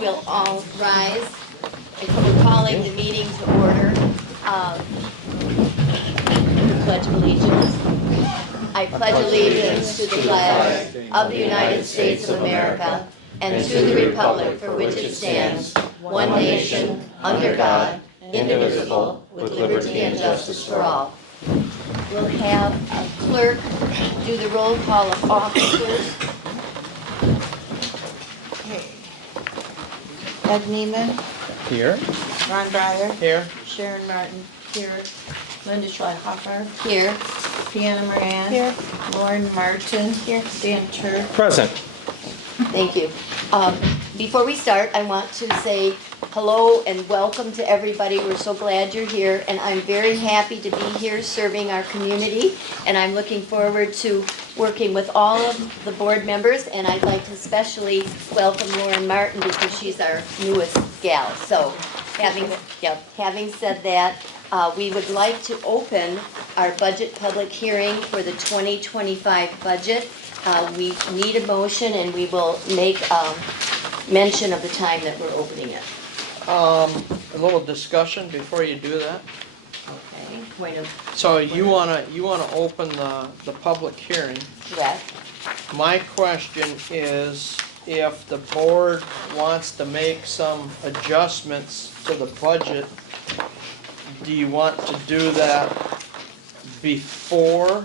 We'll all rise. We're calling the meeting to order. Pledge of allegiance. I pledge allegiance to the flag of the United States of America and to the republic for which it stands, one nation, under God, indivisible, with liberty and justice for all. We'll have a clerk do the roll call of officers. Ed Neiman, Here. Ron Breyer, Here. Sharon Martin, here, Linda Schleihoffer, Here. Deanna Moran, here, Lauren Martin, here, Dan Turk. Present. Thank you. Before we start, I want to say hello and welcome to everybody. We're so glad you're here, and I'm very happy to be here serving our community, and I'm looking forward to working with all of the board members, and I'd like to especially welcome Lauren Martin because she's our newest gal. So having said that, we would like to open our budget public hearing for the 2025 budget. We need a motion, and we will make mention of the time that we're opening it. A little discussion before you do that. Okay, point of So you wanna open the public hearing. correct. My question is if the board wants to make some adjustments to the budget, do you want to do that before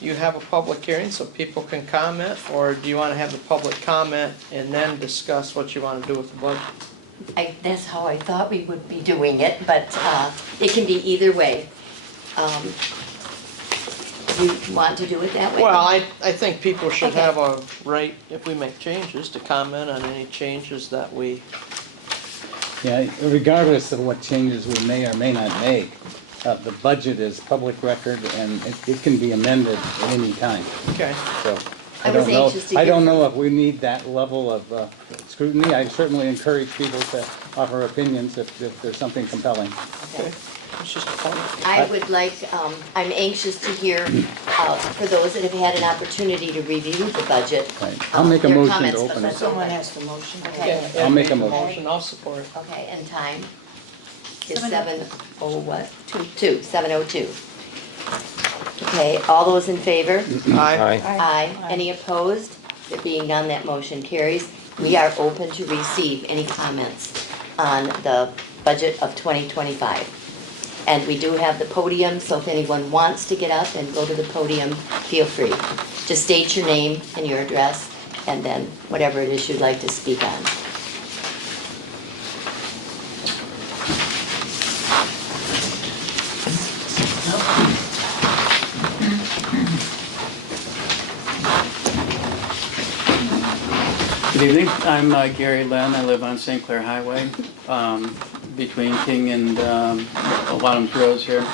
you have a public hearing so people can comment? Or do you wanna have the public comment and then discuss what you wanna do with the budget? That's how I thought we would be doing it, but it can be either way. You want to do it that way? Well, I think people should Okay. have a right, if we make changes, to comment on any changes that we, Yeah, regardless of what changes we may or may not make, the budget is public record and it can be amended at any time. okay. So I I was don't know. anxious to I hear don't from know if we need that level of scrutiny. I certainly encourage people to offer opinions if there's something compelling. Okay. It's just a point. I would like, I'm anxious to hear, for those that have had an opportunity to review the budget. Right. I'll make a their motion to comments, but open let's it. Someone open. has the motion. Okay. Yeah, I'll Ed make a made the motion. I'll support it. Okay, and time is 7:02. Okay, all those in favor? Aye. Aye. Any opposed? There being none, that motion carries. We are open to receive any comments on the budget of 2025. And we do have the podium, so if anyone wants to get up and go to the podium, feel free. Just state your name and your address, and then whatever it is you'd like to speak on. Good evening, I'm Gary Lynn. I live on St. Clair Highway, between King and Wadhams Roads here.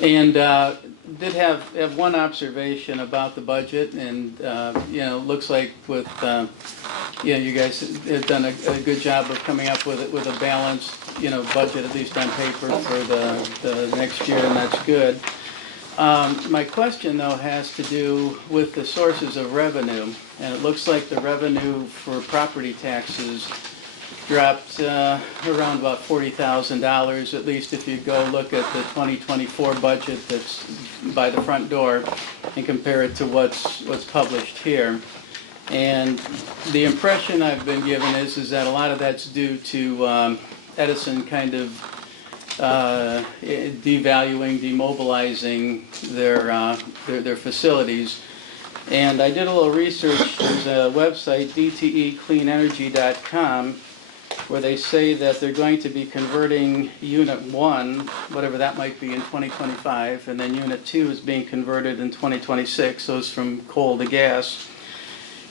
And did have one observation about the budget, and looks like with you guys have done a good job of coming up with a balanced budget, at least on paper, for the next year, and that's good. My question, though, has to do with the sources of revenue, and it looks like the revenue for property taxes dropped around about $40,000, at least if you go look at the 2024 budget that's by the front door and compare it to what's published here. And the impression I've been given is that a lot of that's due to Edison kind of devaluing, demobilizing their facilities. And I did a little research. There's a website, dtecleanenergy.com, where they say that they're going to be converting Unit 1, whatever that might be, in 2025, and then Unit 2 is being converted in 2026, so it's from coal to gas.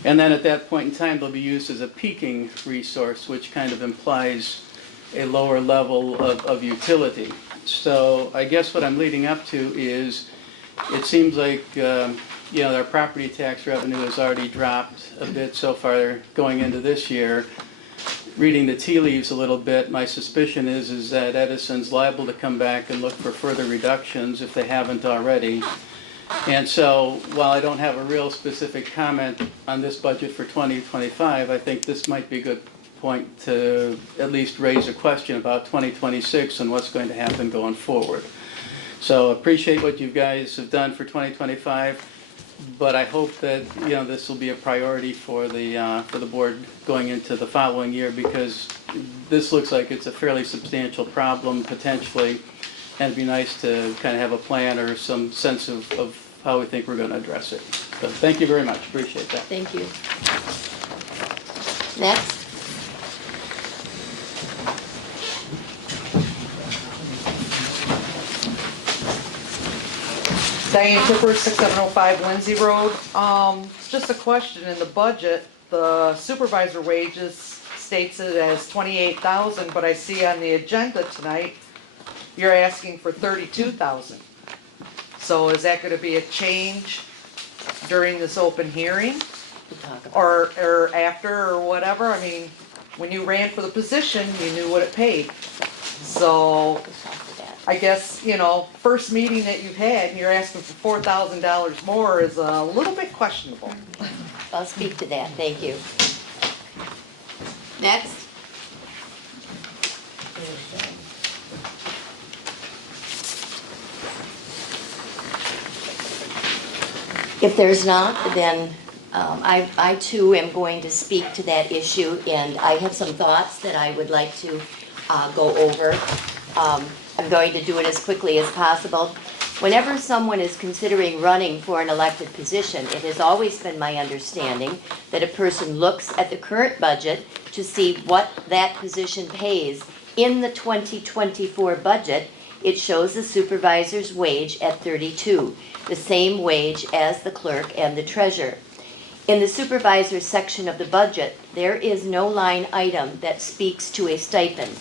And then at that point in time, they'll be used as a peaking resource, which kind of implies a lower level of utility. So I guess what I'm leading up to is, it seems like their property tax revenue has already dropped a bit so far going into this year. Reading the tea leaves a little bit, my suspicion is that Edison's liable to come back and look for further reductions if they haven't already. And so, while I don't have a real specific comment on this budget for 2025, I think this might be a good point to at least raise a question about 2026 and what's going to happen going forward. So appreciate what you guys have done for 2025, but I hope that, you know, this will be a priority for the board going into the following year, because this looks like it's a fairly substantial problem potentially, and it'd be nice to kind of have a plan or some sense of how we think we're going to address it. So thank you very much, appreciate that. Thank you. Next. Diane Tipper, 6705 Lindsay Road. It's just a question. In the budget, the supervisor wages states it as 28,000, but I see on the agenda tonight, you're asking for 32,000. So is that gonna be a change during this open hearing? We'll talk about Or after, or whatever? I mean, when you ran for the position, you knew what it paid. So we'll talk to that. I guess, you know, first meeting that you've had, and you're asking for $4,000 more is a little bit questionable. I'll speak to that, thank you. Next. If there's not, then I too am going to speak to that issue, and I have some thoughts that I would like to go over. I'm going to do it as quickly as possible. Whenever someone is considering running for an elected position, it has always been my understanding that a person looks at the current budget to see what that position pays. In the 2024 budget, it shows the supervisor's wage at 32, the same wage as the clerk and the treasurer. In the supervisor's section of the budget, there is no line item that speaks to a stipend,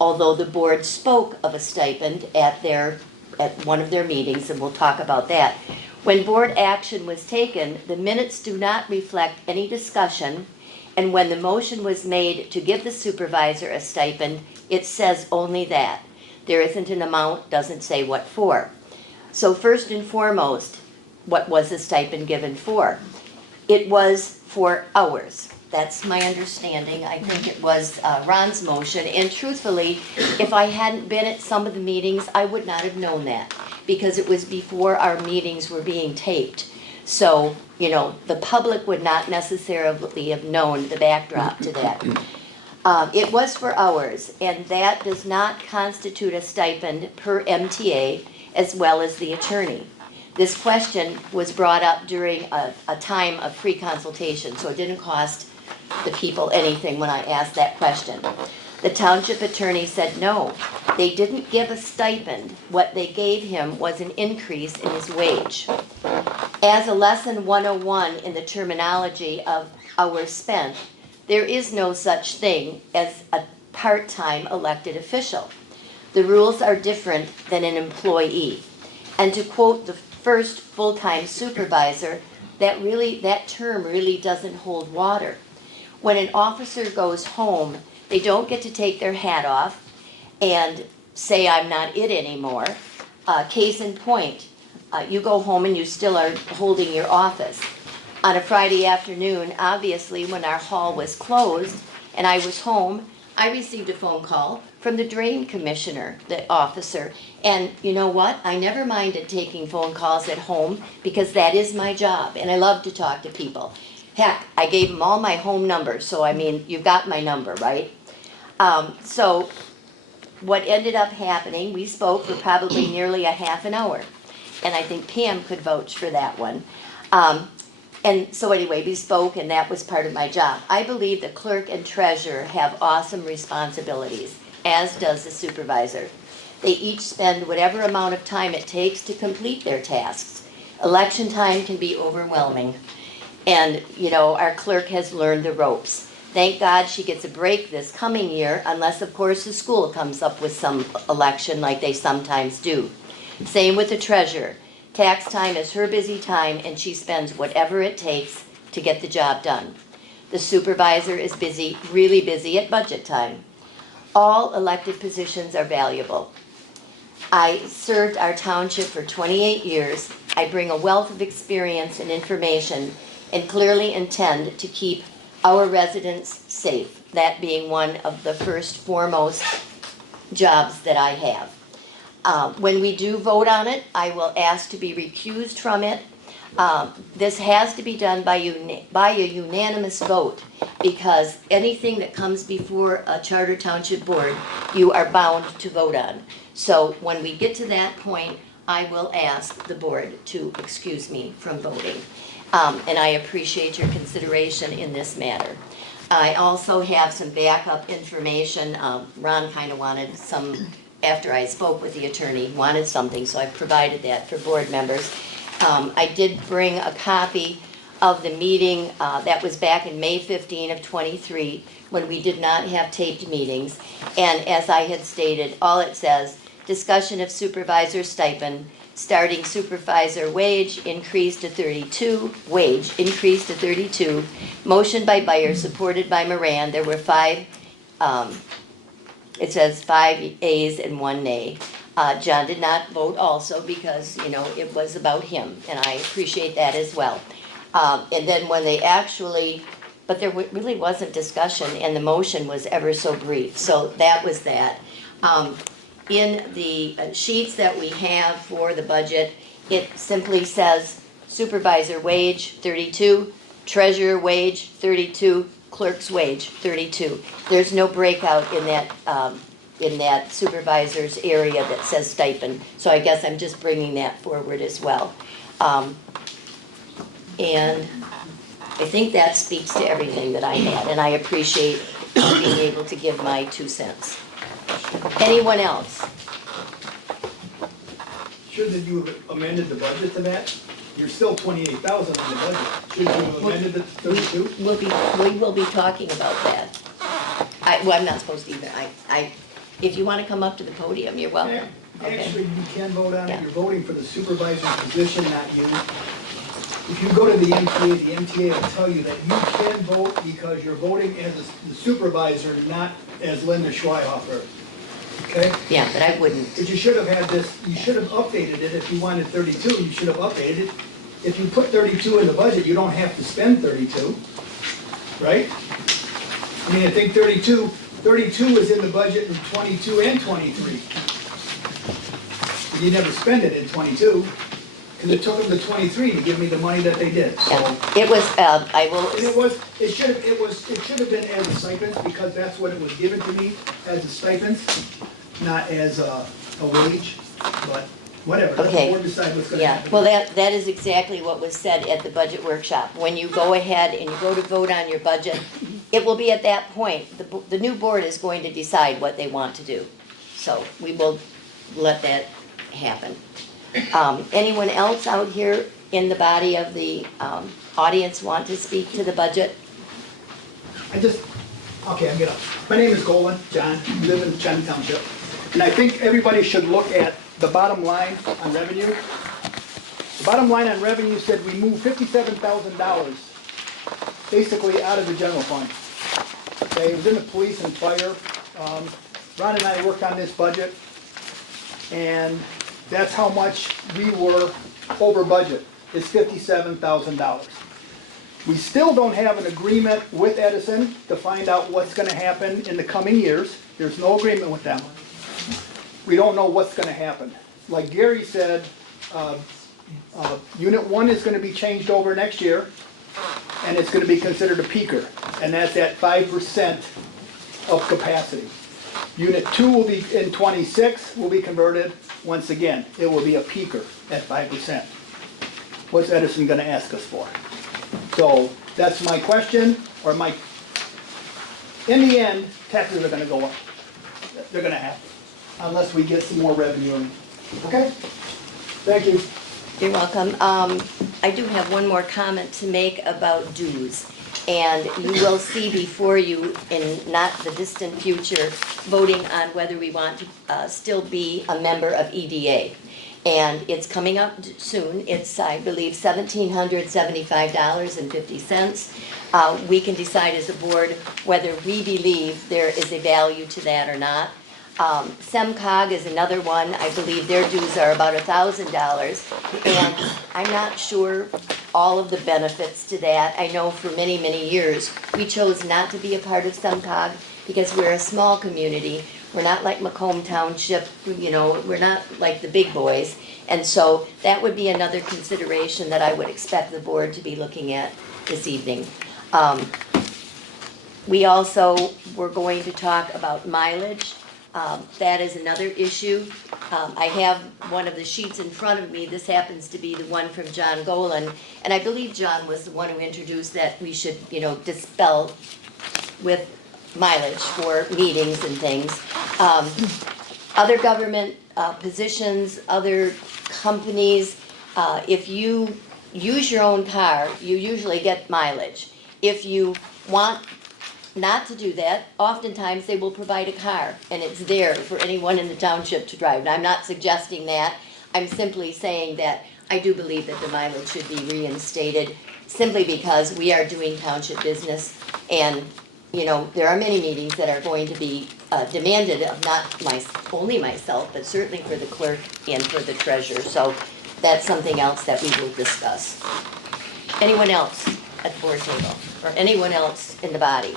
although the board spoke of a stipend at one of their meetings, and we'll talk about that. When board action was taken, the minutes do not reflect any discussion, and when the motion was made to give the supervisor a stipend, it says only that. There isn't an amount, doesn't say what for. So first and foremost, what was the stipend given for? It was for hours. That's my understanding. I think it was Ron's motion. And truthfully, if I hadn't been at some of the meetings, I would not have known that, because it was before our meetings were being taped. So, you know, the public would not necessarily have known the backdrop to that. It was for hours, and that does not constitute a stipend per MTA, as well as the attorney. This question was brought up during a time of free consultation, so it didn't cost the people anything when I asked that question. The township attorney said no, they didn't give a stipend. What they gave him was an increase in his wage. As a lesson 101 in the terminology of hours spent, there is no such thing as a part-time elected official. The rules are different than an employee. And to quote the first full-time supervisor, that term really doesn't hold water. When an officer goes home, they don't get to take their hat off and say, I'm not it anymore. Case in point, you go home and you still are holding your office. On a Friday afternoon, obviously, when our hall was closed and I was home, I received a phone call from the drain commissioner, the officer. And you know what? I never minded taking phone calls at home, because that is my job, and I love to talk to people. Heck, I gave them all my home numbers, so I mean, you've got my number, right? So what ended up happening, we spoke for probably nearly a half an hour, and I think Pam could vouch for that one. And so anyway, we spoke, and that was part of my job. I believe the clerk and treasurer have awesome responsibilities, as does the supervisor. They each spend whatever amount of time it takes to complete their tasks. Election time can be overwhelming. And, you know, our clerk has learned the ropes. Thank God she gets a break this coming year, unless, of course, the school comes up with some election like they sometimes do. Same with the treasurer. Tax time is her busy time, and she spends whatever it takes to get the job done. The supervisor is busy, really busy at budget time. All elected positions are valuable. I served our township for 28 years. I bring a wealth of experience and information, and clearly intend to keep our residents safe, that being one of the first foremost jobs that I have. When we do vote on it, I will ask to be recused from it. This has to be done by a unanimous vote, because anything that comes before a charter township board, you are bound to vote on. So when we get to that point, I will ask the board to excuse me from voting. And I appreciate your consideration in this matter. I also have some backup information. Ron kind of wanted some, after I spoke with the attorney, wanted something, so I provided that for board members. I did bring a copy of the meeting that was back in May 15 of 23, when we did not have taped meetings. And as I had stated, all it says, discussion of supervisor stipend, starting supervisor wage increased to 32, wage increased to 32, motion by Byer, supported by Moran. There were it says 5 ayes and 1 nay. John did not vote also because, you know, it was about him, and I appreciate that as well. And then when they actually, but there really wasn't discussion, and the motion was ever so brief, so that was that. In the sheets that we have for the budget, it simply says supervisor wage 32, treasurer wage 32, clerk's wage 32. There's no breakout in that supervisor's area that says stipend, so I guess I'm just bringing that forward as well. And I think that speaks to everything that I had, and I appreciate being able to give my 2 cents. Anyone else? Shouldn't you have amended the budget to that? You're still 28,000 on the budget. Shouldn't you have amended it to 32? We will be talking about that. I'm not supposed to even, if you want to come up to the podium, you're welcome. Okay. Actually, you can vote on Yeah. it. You're voting for the supervisor's position, not you. If you go to the MTA will tell you that you can vote because you're voting as the supervisor, not as Linda Schweihofer. Okay? Yeah, but I wouldn't. But you should have had this, you should have updated it. If you wanted 32, you should have updated it. If you put 32 in the budget, you don't have to spend 32, right? I mean, I think 32 is in the budget in 22 and 23. But you never spend it in 22, because it took them to 23 to give me the money that they did, so. Yeah. It was, I will. And it should have been as a stipend, because that's what it was given to me, as a stipend, not as a wage, but whatever, let the Okay. board decide what's gonna Yeah, happen. well, that is exactly what was said at the budget workshop. When you go ahead and you go to vote on your budget, it will be at that point, the new board is going to decide what they want to do. So we will let that happen. Anyone else out here in the body of the audience want to speak to the budget? Okay, I'm getting up. My name is Golan, John, I live in China Township, and I think everybody should look at the bottom line on revenue. The bottom line on revenue said we moved $57,000 basically out of the general fund. Okay, it was in the police and fire. Ron and I worked on this budget, and that's how much we were over budget, is $57,000. We still don't have an agreement with Edison to find out what's gonna happen in the coming years. There's no agreement with them. We don't know what's gonna happen. Like Gary said, Unit 1 is gonna be changed over next year, and it's gonna be considered a peaker, and that's at 5% of capacity. Unit 2 will be, in 26, will be converted, once again, it will be a peaker at 5%. What's Edison gonna ask us for? So, that's my question, or in the end, taxes are gonna go up. They're gonna have to, unless we get some more revenue in. Okay? Thank you. You're welcome. I do have one more comment to make about dues. And you will see before you, in not the distant future, voting on whether we want to still be a member of EDA. And it's coming up soon. It's, I believe, $1,775.50. We can decide as a board whether we believe there is a value to that or not. SEMCOG is another one. I believe their dues are about $1,000. And I'm not sure all of the benefits to that. I know for many, many years, we chose not to be a part of SEMCOG because we're a small community. We're not like Macomb Township, you know, we're not like the big boys. And so that would be another consideration that I would expect the board to be looking at this evening. We also were going to talk about mileage. That is another issue. I have one of the sheets in front of me. This happens to be the one from John Golan. And I believe John was the one who introduced that we should, you know, dispel with mileage for meetings and things. Other government positions, other companies, if you use your own car, you usually get mileage. If you want not to do that, oftentimes they will provide a car, and it's there for anyone in the township to drive. And I'm not suggesting that. I'm simply saying that I do believe that the mileage should be reinstated, simply because we are doing township business, and, you know, there are many meetings that are going to be demanded of not only myself, but certainly for the clerk and for the treasurer. So that's something else that we will discuss. Anyone else at the board table, or anyone else in the body?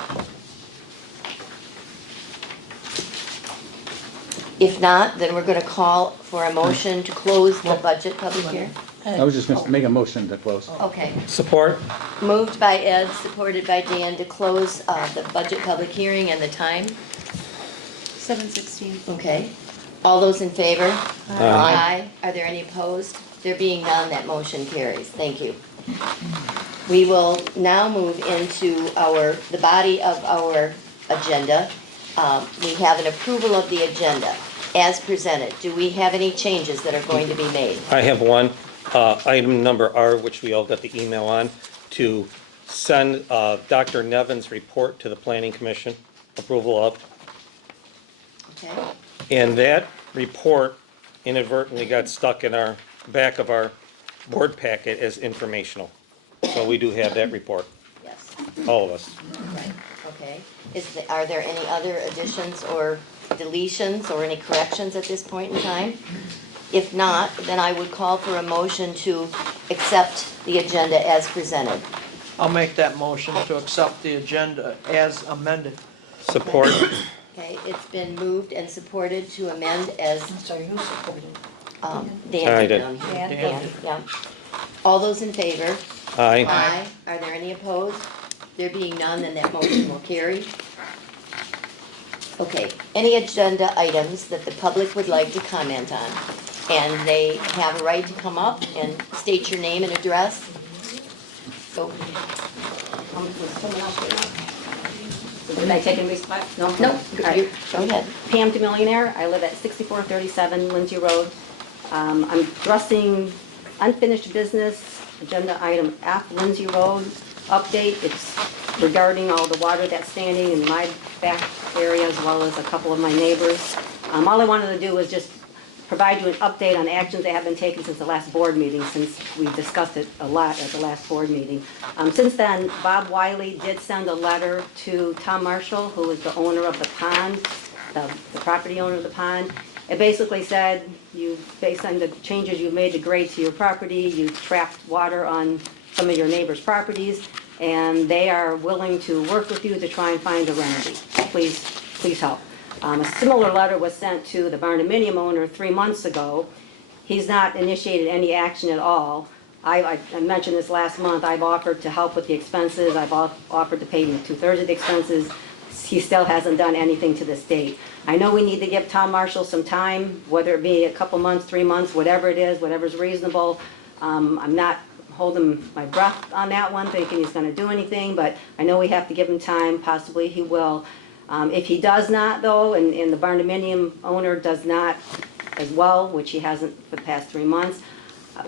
If not, then we're going to call for a motion to close the budget public hearing. I was just going to make a motion to close. Okay. Support. Moved by Ed, supported by Dan, to close the budget public hearing, and the time? 7:16. Okay. All those in favor? Aye. Are there any opposed? There being none, that motion carries. Thank you. We will now move into the body of our agenda. We have an approval of the agenda as presented. Do we have any changes that are going to be made? I have one, item number R, which we all got the email on, to send Dr. Nevin's report to the Planning Commission, approval of. Okay. And that report inadvertently got stuck in our back of our board packet as informational. So we do have that report, Yes. all of us. Right. Okay. Are there any other additions or deletions or any corrections at this point in time? If not, then I would call for a motion to accept the agenda as presented. I'll make that motion to accept the agenda as amended. Support. Okay, it's been moved and supported to amend as, I'm sorry, who supported? Dan I did did. down here. Dan? Dan, yeah. All those in favor? Aye. Aye. Are there any opposed? There being none, then that motion will carry. Okay, any agenda items that the public would like to comment on? And they have a right to come up and state your name and address. Go. Did I take any spot? No? No, All right. go ahead. Pam DeMillionaire, I live at 6437 Lindsay Road. I'm addressing unfinished business, agenda item F, Lindsay Road update. It's regarding all the water that's standing in my back area as well as a couple of my neighbors. All I wanted to do was just provide you an update on actions that have been taken since the last board meeting, since we discussed it a lot at the last board meeting. Since then, Bob Wiley did send a letter to Tom Marshall, who is the owner of the pond, the property owner of the pond. It basically said, based on the changes you've made to grade to your property, you've trapped water on some of your neighbors' properties, and they are willing to work with you to try and find a remedy. Please help. A similar letter was sent to the barndominium owner 3 months ago. He's not initiated any action at all. I mentioned this last month. I've offered to help with the expenses. I've offered to pay 2/3 of the expenses. He still hasn't done anything to this date. I know we need to give Tom Marshall some time, whether it be a couple months, 3 months, whatever it is, whatever's reasonable. I'm not holding my breath on that one, thinking he's going to do anything, but I know we have to give him time. Possibly he will. If he does not, though, and the barndominium owner does not as well, which he hasn't for the past 3 months,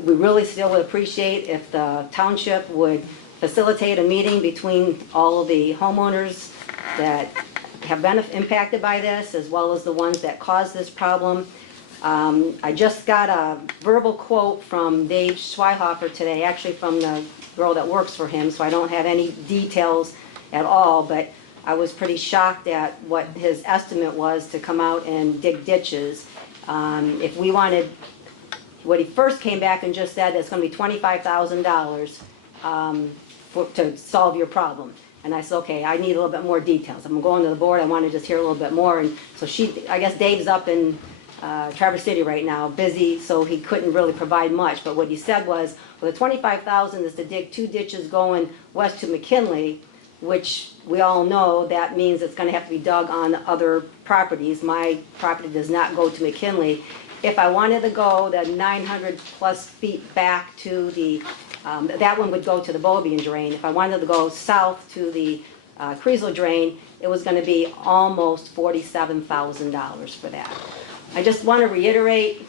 we really still would appreciate if the township would facilitate a meeting between all of the homeowners that have been impacted by this, as well as the ones that caused this problem. I just got a verbal quote from Dave Schweihofer today, actually from the girl that works for him, so I don't have any details at all, but I was pretty shocked at what his estimate was to come out and dig ditches. If we wanted, what he first came back and just said, it's gonna be $25,000 to solve your problem. And I said, okay, I need a little bit more details. I'm going to the board, I want to just hear a little bit more. And so I guess Dave's up in Traverse City right now, busy, so he couldn't really provide much. But what he said was, well, the $25,000 is to dig 2 ditches going west to McKinley, which we all know that means it's gonna have to be dug on other properties. My property does not go to McKinley. If I wanted to go the 900 plus feet back to the, that one would go to the Bobian drain. If I wanted to go south to the Creasel drain, it was gonna be almost $47,000 for that. I just wanna reiterate,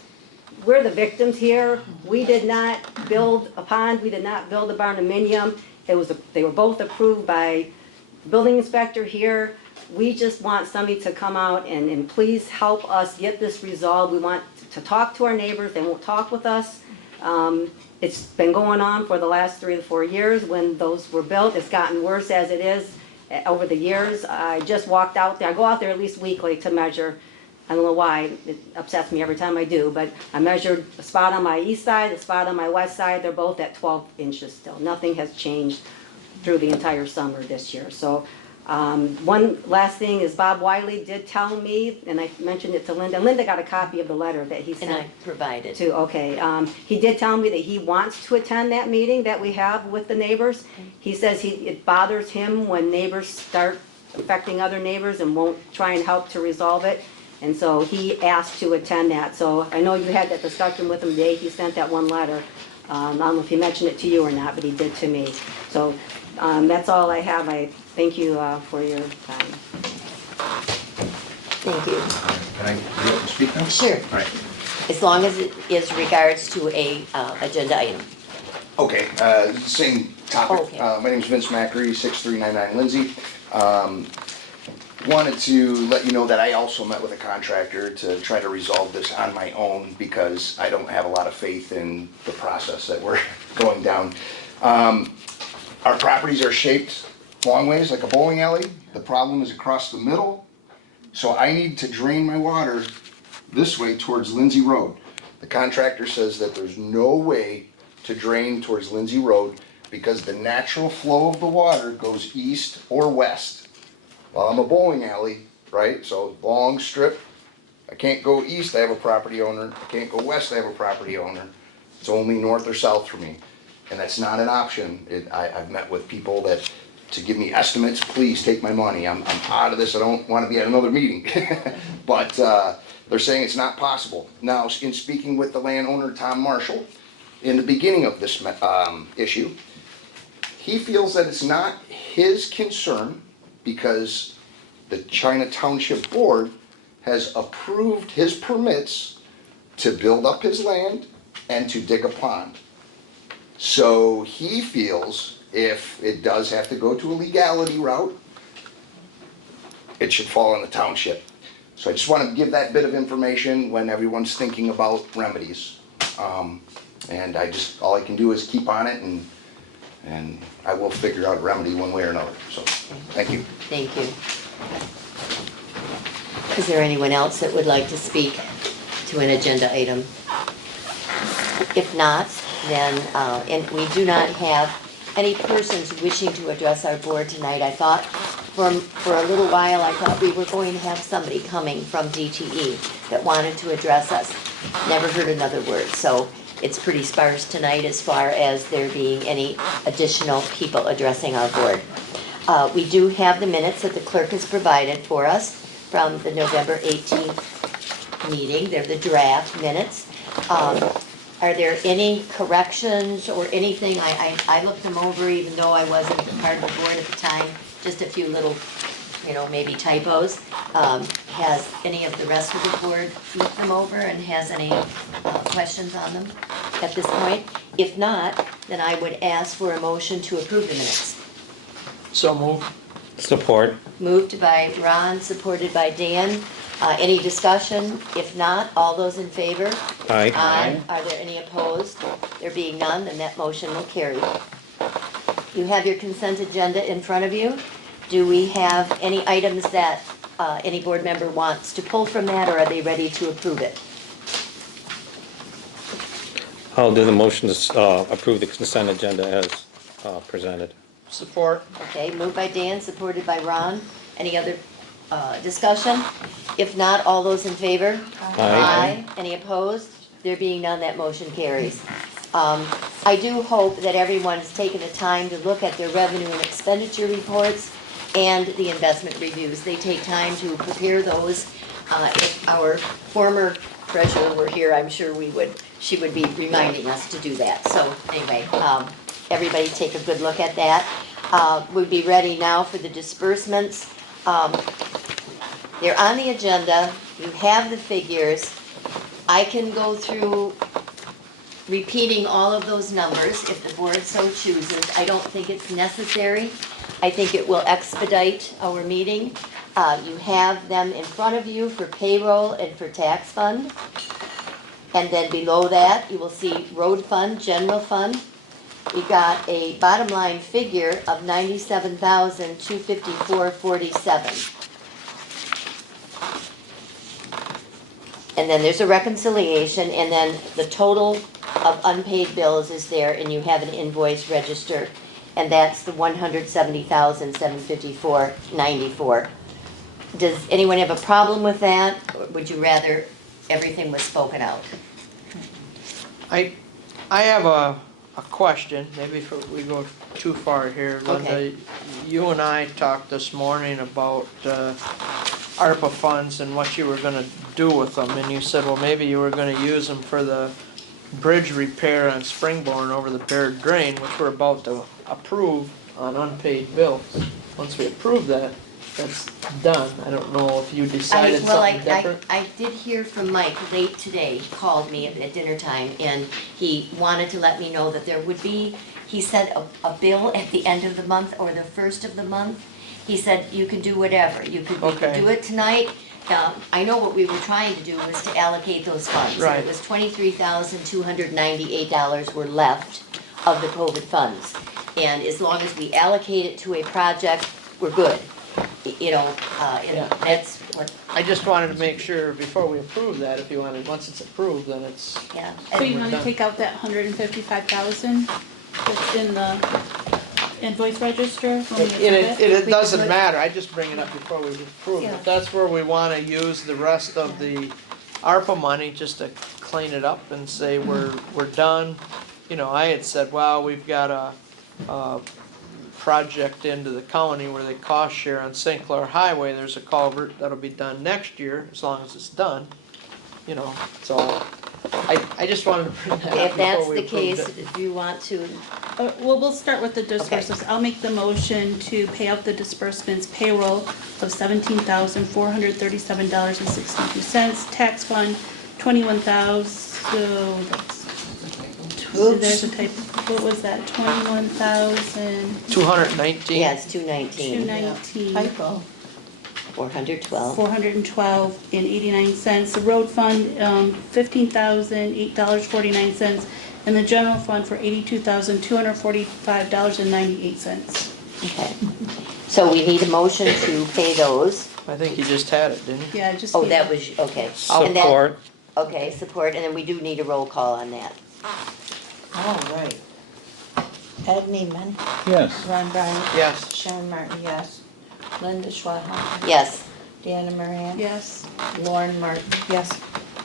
we're the victims here. We did not build a pond, we did not build a barndominium. They were both approved by building inspector here. We just want somebody to come out and please help us get this resolved. We want to talk to our neighbors, they won't talk with us. It's been going on for the last 3 to 4 years when those were built. It's gotten worse as it is over the years. I just walked out there, I go out there at least weekly to measure. I don't know why, it upsets me every time I do, but I measured the spot on my east side, the spot on my west side, they're both at 12 inches still. Nothing has changed through the entire summer this year. So one last thing is Bob Wiley did tell me, and I mentioned it to Linda, Linda got a copy of the letter that he And sent I provided. to, okay. He did tell me that he wants to attend that meeting that we have with the neighbors. He says it bothers him when neighbors start affecting other neighbors and won't try and help to resolve it. And so he asked to attend that. So I know you had that discussion with him today. He sent that one letter. I don't know if he mentioned it to you or not, but he did to me. So that's all I have. I thank you for your time. Thank you. Can I get to speak now? Sure. All right. As long as it is regards to a agenda item. Okay, same topic. Okay. My name is Vince Macri, 6399 Lindsay. Wanted to let you know that I also met with a contractor to try to resolve this on my own because I don't have a lot of faith in the process that we're going down. Our properties are shaped long ways like a bowling alley. The problem is across the middle. So I need to drain my water this way towards Lindsay Road. The contractor says that there's no way to drain towards Lindsay Road because the natural flow of the water goes east or west. Well, I'm a bowling alley, right? So long strip. I can't go east, I have a property owner. I can't go west, I have a property owner. It's only north or south for me. And that's not an option. I've met with people that, to give me estimates, please take my money. I'm out of this, I don't wanna be at another meeting. But they're saying it's not possible. Now, in speaking with the landowner, Tom Marshall, in the beginning of this issue, he feels that it's not his concern because the China Township Board has approved his permits to build up his land and to dig a pond. So he feels if it does have to go to a legality route, it should fall on the township. So I just want to give that bit of information when everyone's thinking about remedies. And all I can do is keep on it and I will figure out a remedy one way or another. So, thank you. Thank you. Is there anyone else that would like to speak to an agenda item? If not, then, and we do not have any persons wishing to address our board tonight. I thought for a little while, I thought we were going to have somebody coming from DTE that wanted to address us. Never heard another word, so it's pretty sparse tonight as far as there being any additional people addressing our board. We do have the minutes that the clerk has provided for us from the November 18th meeting. They're the draft minutes. Are there any corrections or anything? I looked them over even though I wasn't part of the board at the time, just a few little, maybe typos. Has any of the rest of the board looked them over and has any questions on them at this point? If not, then I would ask for a motion to approve the minutes. So moved. Support. Moved by Ron, supported by Dan. Any discussion? If not, all those in favor? Aye. Aye. Are there any opposed? There being none, then that motion will carry. You have your consent agenda in front of you. Do we have any items that any board member wants to pull from that, or are they ready to approve it? I'll do the motion to approve the consent agenda as presented. Support. Okay, moved by Dan, supported by Ron. Any other discussion? If not, all those in favor? Aye. Any opposed? There being none, that motion carries. I do hope that everyone has taken the time to look at their revenue and expenditure reports and the investment reviews. They take time to prepare those. If our former treasurer were here, I'm sure she would be reminding us to do that. So anyway, everybody take a good look at that. We'd be ready now for the disbursements. They're on the agenda. You have the figures. I can go through repeating all of those numbers if the board so chooses. I don't think it's necessary. I think it will expedite our meeting. You have them in front of you for payroll and for tax fund. And then below that, you will see road fund, general fund. We got a bottom line figure of $97,254.47. And then there's a reconciliation, and then the total of unpaid bills is there, and you have an invoice register, and that's the $170,754.94. Does anyone have a problem with that, or would you rather everything was spoken out? I have a question, maybe if we go too far here, Linda. Okay. You and I talked this morning about ARPA funds and what you were gonna do with them, and you said, well, maybe you were gonna use them for the bridge repair on Springborn over the Baird Drain, which we're about to approve on unpaid bills. Once we approve that, that's done. I don't know if you decided something different. I did hear from Mike late today. He called me at dinner time, and he wanted to let me know that there would be, he said, a bill at the end of the month or the first of the month. He said, you can do whatever. We could Okay. do it tonight. I know what we were trying to do was to allocate those funds. Right. It was $23,298 were left of the COVID funds. And as long as we allocate it to a project, we're good. You know, and Yeah. that's what, I just wanted to make sure before we approve that, if you wanted, once it's approved, then it's, yeah. So you we're wanna done. take out that 155,000 that's in the invoice register? when we approve it We doesn't put- matter, I just bring it up before we approve it. Yeah. If that's where we wanna use the rest of the ARPA money, just to clean it up and say we're done. You know, I had said, well, we've got a project into the county where they cost share on St. Clair Highway. There's a culvert that'll be done next year, as long as it's done, you know, so I just wanted to bring that Okay, up if that's before we the approved case, it. if you want to, Well, we'll start with the disbursements. I'll make the motion to pay out the disbursements payroll of $17,437.62. Tax fund, 21,000, there's a type, what was that, 21,219? 219. yeah, it's 219, 412. 412.89. The road fund, $15,008.49, and the general fund for $82,245.98. Okay. So we need a motion to pay those. I think you just had it, didn't you? Yeah, just. Oh, need- that was, okay. And then- Support. Okay, support, and then we do need a roll call on that. All right. Ed Neiman, Yes. Ron Bryant, Yes. Sharon Martin, yes. Linda Schwatka, Yes, Deanna Moran, Yes. Lauren Martin, yes.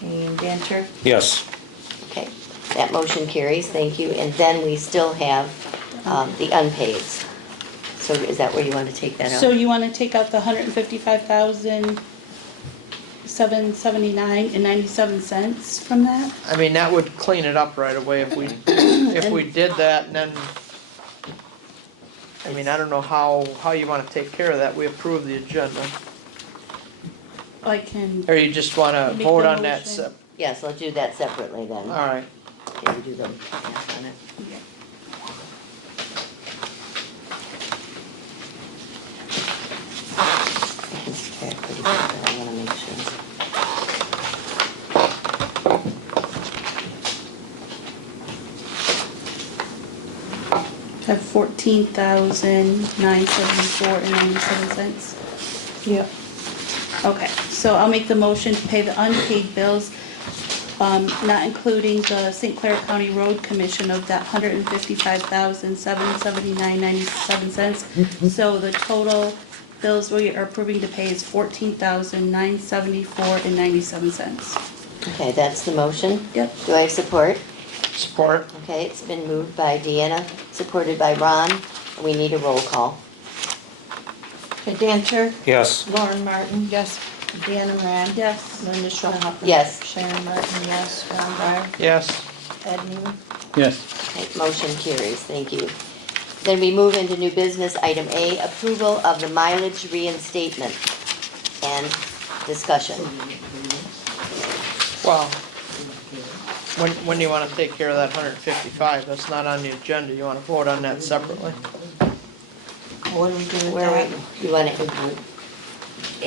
And Dan Turk, Yes. okay. That motion carries, thank you. And then we still have the unpaids. So is that where you want to take that out? So you want to take out the $155,779.97 from that? I mean, that would clean it up right away if we did that, and then, I mean, I don't know how you wanna take care of that, we approve the agenda. I can, Or you just wanna Make vote the on that motion. Yes, let's do that separately then. Alright, Okay, we do the math on it. Okay, pretty good, but I wanna make sure. have 14,974.97 cents. Yep. Okay, so I'll make the motion to pay the unpaid bills, not including the St. Clair County Road Commission of that $155,779.97. So the total bills we are approving to pay is $14,974.97. Okay, that's the motion. Yep. Do I have support? Support. Okay, it's been moved by Deanna, supported by Ron. We need a roll call. Okay, Dancer, Yes. Lauren Martin. Yes. Deanna Moran. Yes. Linda Schwahofer. Yes. Sharon Martin, yes. Ron Meyer. Yes. Ed Newman. Yes. Okay, motion carries, thank you. Then we move into new business, item A, approval of the mileage reinstatement and discussion. Well, when do you wanna take care of that 155? That's not on the agenda. You wanna vote on that separately? What do we do with Where that? you want to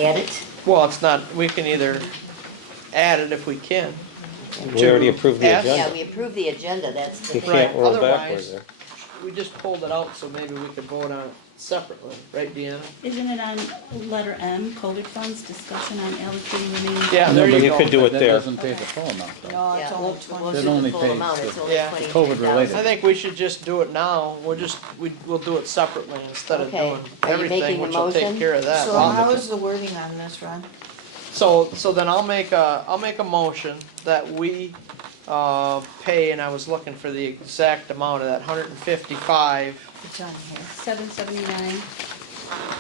add it? Well, it's not, we can either add it if we can. We already approved the Yes. Yeah, agenda. we approved the agenda, that's the You thing. can't roll Otherwise- backwards there. We just pulled it out, so maybe we could vote on it separately, right, Deanna? Isn't it on letter M, COVID funds, discussion on allocating remaining? Yeah, there but you you go. could do it That there. doesn't pay the full amount though. No, Yeah, it's we'll only we'll 20. That do the only full pays amount, the- it's only Yeah. COVID related. I think we should just do it now. We'll do it separately instead of Okay. doing Are you everything, making the which will take motion? care of that. So how is the wording on this, Ron? So then I'll make a motion that we, pay, and I was looking for the exact amount of that, 155, It's on here. 779.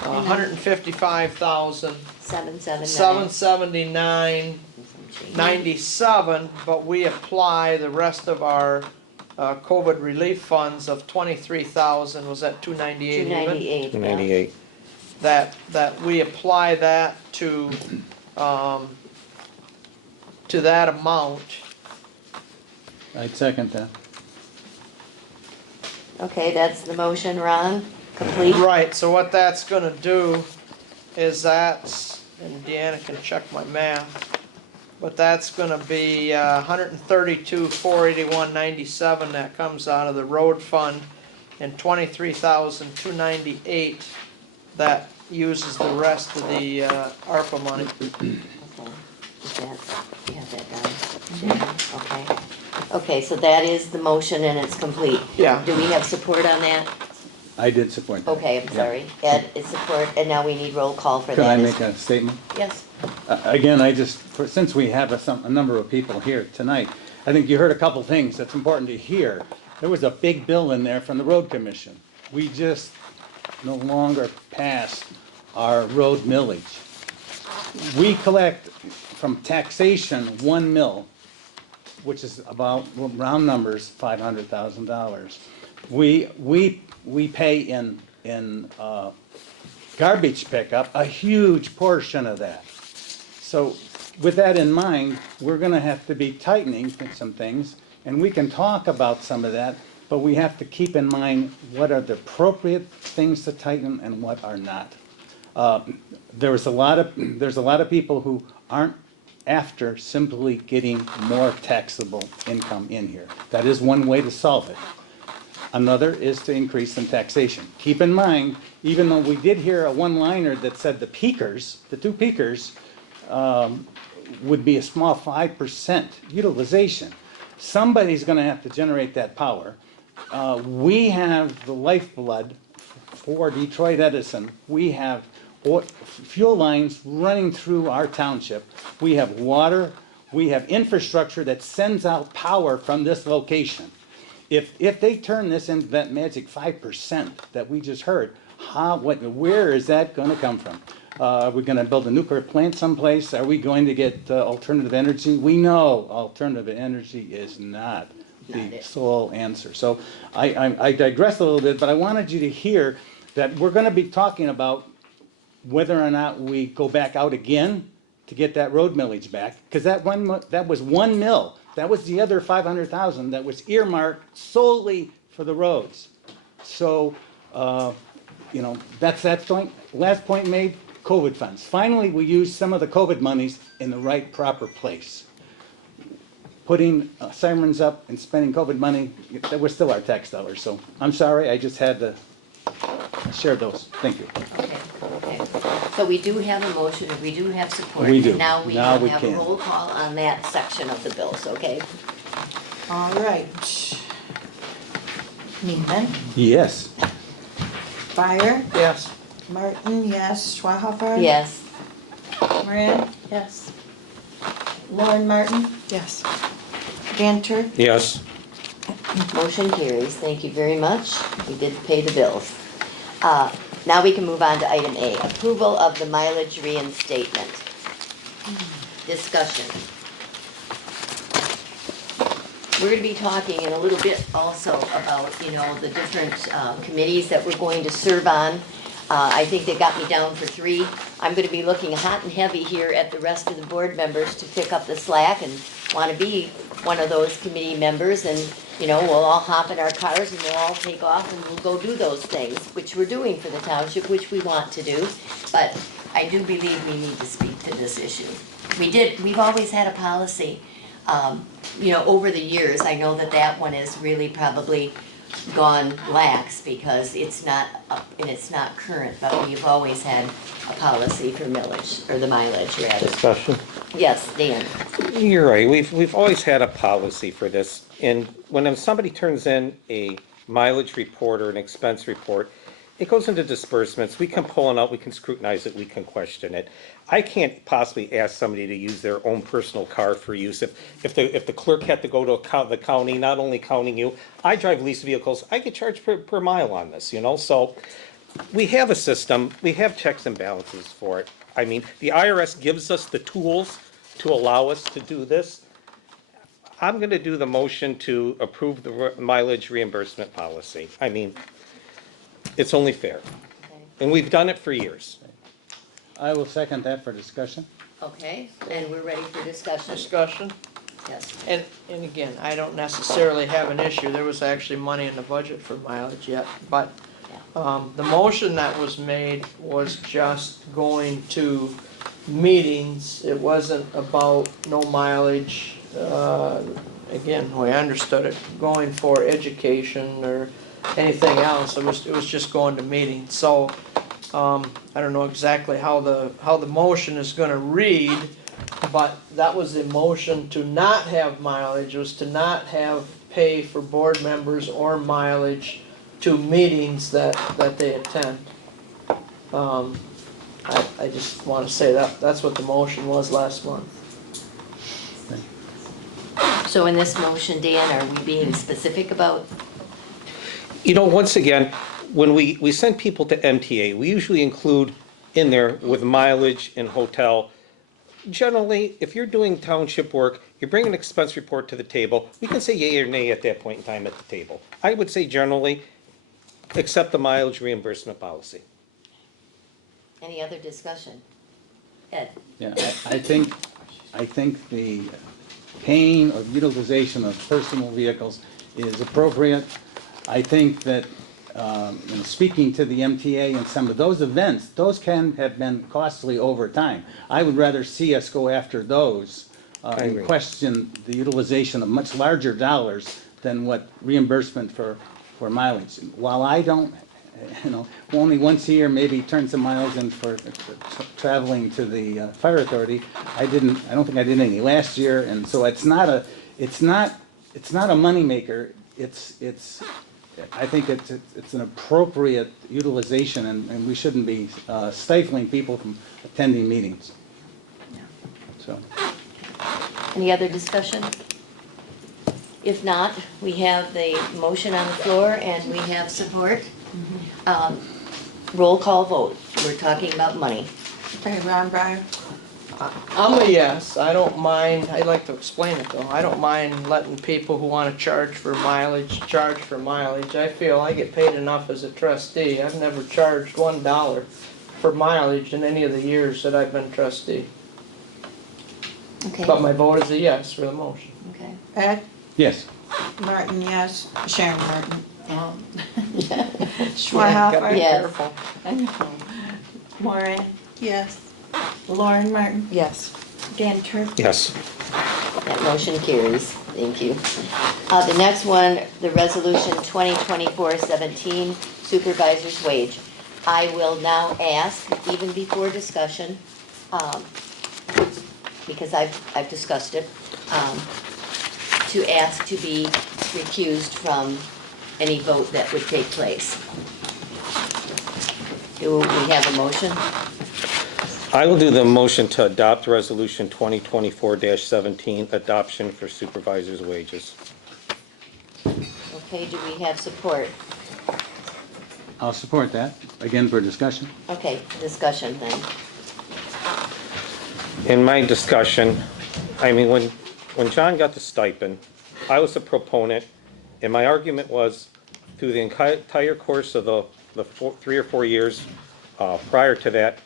155,000, 779. 779.97, but we apply the rest of our, COVID relief funds of 23,000, was that 298 even? 298. 298. That we apply that to that amount. I'd second that. Okay, that's the motion, Ron, complete? Right, so what that's gonna do is that's, and Deanna can check my math, but that's gonna be 132,481.97 that comes out of the road fund, and 23,298 that uses the rest of the ARPA money. Okay. Is that, you have that done? Sharon? Okay. Okay, so that is the motion and it's complete. Yeah. Do we have support on that? I did support that. Okay, I'm Yeah. sorry. Ed is support, and now we need roll call for Could that. I make a statement? Yes. Again, since we have a number of people here tonight, I think you heard a couple things that's important to hear. There was a big bill in there from the road commission. We just no longer pass our road millage. We collect from taxation 1 mil, which is about, well, round numbers, $500,000. We pay in garbage pickup a huge portion of that. So with that in mind, we're gonna have to be tightening some things, and we can talk about some of that, but we have to keep in mind what are the appropriate things to tighten and what are not. There's a lot of people who aren't after simply getting more taxable income in here. That is one way to solve it. Another is to increase some taxation. Keep in mind, even though we did hear a one-liner that said the peakers, the two peakers, would be a small 5% utilization. Somebody's gonna have to generate that power. We have the lifeblood for Detroit Edison. We have fuel lines running through our township. We have water, we have infrastructure that sends out power from this location. If they turn this into that magic 5% that we just heard, where is that gonna come from? Are we gonna build a nuclear plant someplace? Are we going to get alternative energy? We know alternative energy is not the sole answer. So I digress a little bit, but I wanted you to hear that we're gonna be talking about whether or not we go back out again to get that road millage back, because that was 1 mil. That was the other 500,000 that was earmarked solely for the roads. So, that's that point. Last point made, COVID funds. Finally, we used some of the COVID monies in the right, proper place. putting sirens up and spending COVID money, that was still our tax dollars. So I'm sorry, I just had to share those. Thank you. Okay, okay. So we do have a motion, and we do have support. We do. And now we Now will we have a can. roll call on that section of the bills, okay? All right. Neiman, Yes. Fire, Yes. Martin, yes, Schwahofer. Yes. Moran, Yes. Lauren Martin, Yes. Danter, Yes. Motion carries. Thank you very much. We did pay the bills. Now we can move on to item A, approval of the mileage reinstatement. Discussion. We're going to be talking in a little bit also about, the different committees that we're going to serve on. I think they got me down for 3. I'm going to be looking hot and heavy here at the rest of the board members to pick up the slack and want to be one of those committee members. And, we'll all hop in our cars and we'll all take off and we'll go do those things, which we're doing for the township, which we want to do. But I do believe we need to speak to this issue. We've always had a policy, over the years. I know that one is really probably gone lax because it's not up and it's not current, but we've always had a policy for millage, or the mileage rather. Discussion? Yes, Dan. You're right, we've always had a policy for this, and when somebody turns in a mileage report or an expense report, it goes into disbursements, we can pull it out, we can scrutinize it, we can question it. I can't possibly ask somebody to use their own personal car for use. If the clerk had to go to the county, not only counting you, I drive leased vehicles, I get charged per mile on this, so we have a system, we have checks and balances for it. I mean, the IRS gives us the tools to allow us to do this. I'm gonna do the motion to approve the mileage reimbursement policy. I mean, it's only fair. And we've done it for years. I will second that for discussion. Okay, and we're ready for discussion. Discussion. Yes. And again, I don't necessarily have an issue, there was actually money in the budget for mileage yet, but the motion that was made was just going to meetings, it wasn't about no mileage, again, the way I understood it, going for education or anything else, it was just going to meetings, so, I don't know exactly how the motion is gonna read, but that was the motion to not have mileage, was to not have pay for board members or mileage to meetings that they attend. I just wanna say that's what the motion was last month. So in this motion, Dan, are we being specific about? Once again, when we send people to MTA, we usually include in there with mileage and hotel. Generally, if you're doing township work, you bring an expense report to the table, we can say yea or nay at that point in time at the table. I would say generally, accept the mileage reimbursement policy. Any other discussion? Ed? Yeah, I think the paying of utilization of personal vehicles is appropriate. I think that, speaking to the MTA and some of those events, those can have been costly over time. I would rather see us go after those agree. and question the utilization of much larger dollars than what reimbursement for mileage. While I don't, only once a year maybe turn some miles in for traveling to the fire authority. I don't think I did any last year, and so it's not a moneymaker. I think it's an appropriate utilization, and we shouldn't be stifling people from attending meetings. So, Any other discussion? If not, we have the motion on the floor and we have support. Roll call vote. We're talking about money. okay, Ron Breyer, I'm a yes, I don't mind, I'd like to explain it though, I don't mind letting people who wanna charge for mileage. I feel I get paid enough as a trustee, I've never charged $1 for mileage in any of the years that I've been trustee. Okay. But my vote is a yes for the motion. Okay. Ed, yes. Martin, yes, Sharon Martin, Gotta Schwahofer, be Yes. careful. Moran, Yes. Lauren Martin, Yes. Danter, Yes. That motion carries. Thank you. The next one, the resolution 2024-17, supervisor's wage. I will now ask, even before discussion, because I've discussed it, to ask to be recused from any vote that would take place. Do we have a motion? I will do the motion to adopt Resolution 2024-17, adoption for supervisors' wages. Okay, do we have support? I'll support that, again for discussion. Okay, discussion then. In my discussion, I mean, when John got the stipend, I was a proponent, and my argument was, through the entire course of the 3 or 4 years prior to that,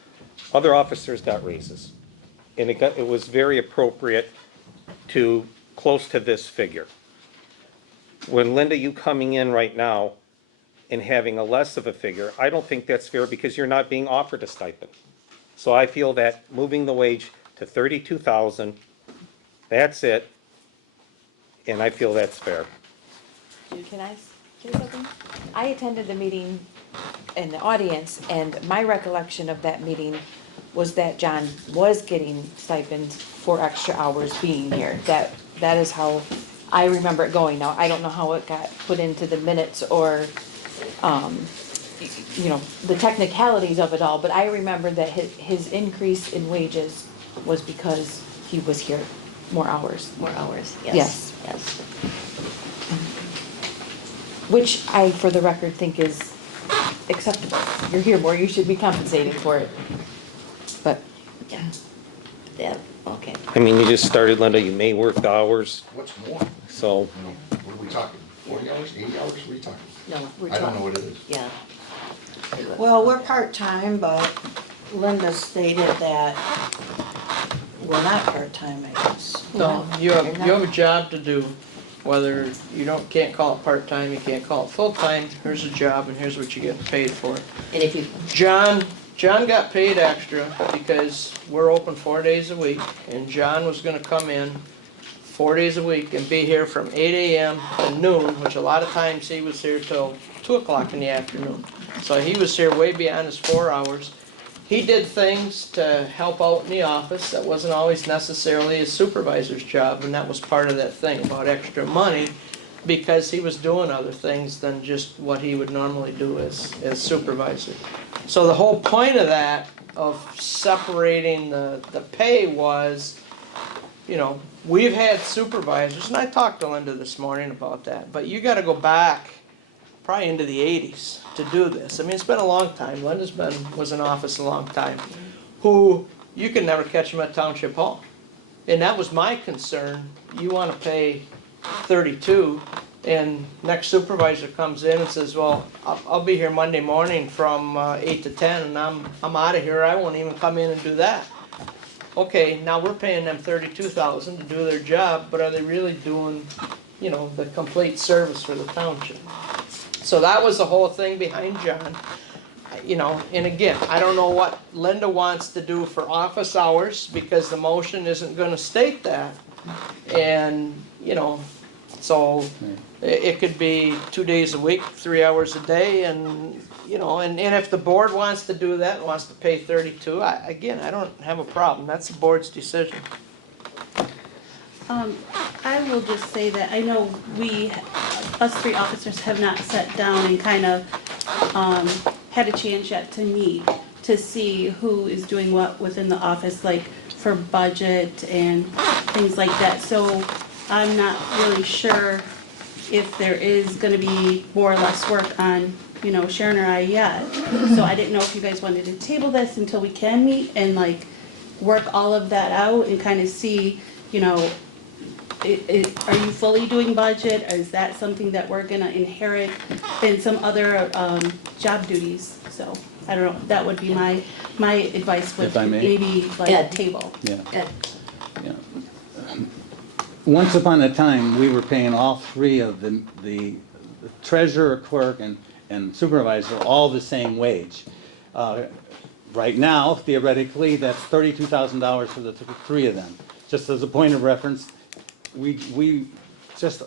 other officers got raises. And it was very appropriate to close to this figure. When Linda, you coming in right now and having a less of a figure, I don't think that's fair because you're not being offered a stipend. So I feel that moving the wage to $32,000, that's it, and I feel that's fair. Can I say something? I attended the meeting in the audience, and my recollection of that meeting was that John was getting stipends for extra hours being here. That is how I remember it going. Now, I don't know how it got put into the minutes or, the technicalities of it all, but I remember that his increase in wages was because he was here more hours. More hours, yes. Yes. Yes. Which I, for the record, think is acceptable. You're here more, you should be compensating for it. But, Yeah. Yeah, okay. I mean, you just started, Linda, you may work the hours, What's more? so, What are we talking? 40 hours, 80 hours, what are you talking? No, we're I don't know talking, what it is. yeah. Well, we're part-time, but Linda stated that we're not part-time, I guess. No, you have a job to do, whether you can't call it part-time, you can't call it full-time, here's a job and here's what you get paid for. And if you, John got paid extra because we're open 4 days a week, and John was gonna come in 4 days a week and be here from 8 AM to noon, which a lot of times he was here till 2 o'clock in the afternoon. So he was here way beyond his 4 hours. He did things to help out in the office that wasn't always necessarily his supervisor's job, and that was part of that thing about extra money, because he was doing other things than just what he would normally do as supervisor. So the whole point of that, of separating the pay was, we've had supervisors, and I talked to Linda this morning about that, but you gotta go back probably into the 80s to do this. I mean, it's been a long time. Linda's was in office a long time. Who, you can never catch them at Township Hall. And that was my concern. You wanna pay 32, and next supervisor comes in and says, well, I'll be here Monday morning from 8 to 10, and I'm out of here. I won't even come in and do that. Okay, now we're paying them $32,000 to do their job, but are they really doing, the complete service for the township? So that was the whole thing behind John. And again, I don't know what Linda wants to do for office hours, because the motion isn't gonna state that. And, so it could be 2 days a week, 3 hours a day, and, and if the board wants to do that, wants to pay 32, I don't have a problem. That's the board's decision. I will just say that I know us 3 officers have not sat down and kind of had a chance yet to meet to see who is doing what within the office, like for budget and things like that. So I'm not really sure if there is gonna be more or less work on, Sharon or I yet. So I didn't know if you guys wanted to table this until we can meet and work all of that out and kind of see, are you fully doing budget, or is that something that we're gonna inherit in some other job duties? So, I don't know, that would be my advice with If I may? maybe Yeah. table. Yeah. Good. Yeah. Once upon a time, we were paying all 3 of the treasurer, clerk, and supervisor all the same wage. Right now, theoretically, that's $32,000 for the 3 of them. Just as a point of reference, we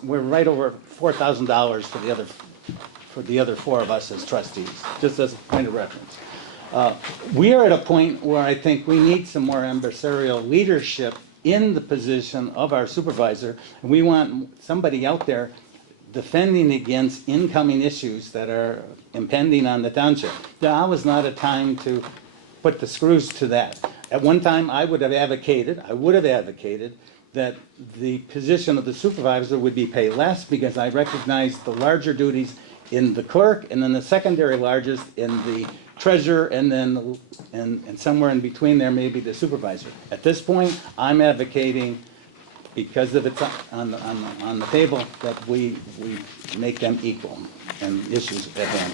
we're right over $4,000 for the other four of us as trustees, just as a point of reference. We are at a point where I think we need some more adversarial leadership in the position of our supervisor. And we want somebody out there defending against incoming issues that are impending on the township. Now is not a time to put the screws to that. At one time, I would have advocated that the position of the supervisor would be paid less because I recognize the larger duties in the clerk and then the secondary largest in the treasurer and then and somewhere in between there may be the supervisor. At this point, I'm advocating, because of it's on the table, that we make them equal and issues at hand.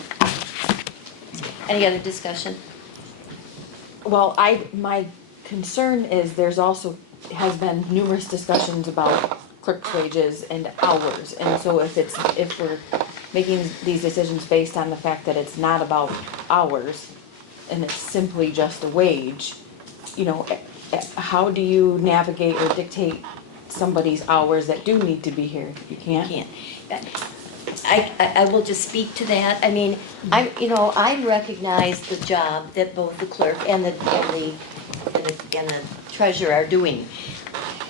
Any other discussion? Well, my concern is there's also, has been numerous discussions about clerk's wages and hours. And so if we're making these decisions based on the fact that it's not about hours and it's simply just a wage, you know, how do you navigate or dictate somebody's hours that do need to be here? You can't? Can't. I will just speak to that. I mean, I recognize the job that both the clerk and the treasurer are doing.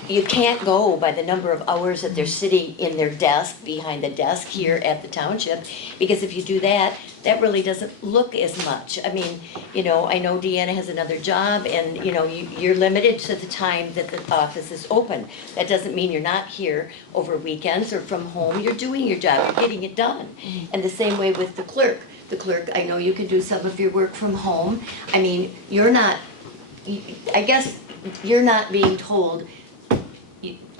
You can't go by the number of hours that they're sitting in their desk, behind the desk here at the township, because if you do that, that really doesn't look as much. I mean, I know Deanna has another job, and, you're limited to the time that the office is open. That doesn't mean you're not here over weekends or from home. You're doing your job, you're getting it done. And the same way with the clerk. The clerk, I know you can do some of your work from home. I mean, I guess you're not being told,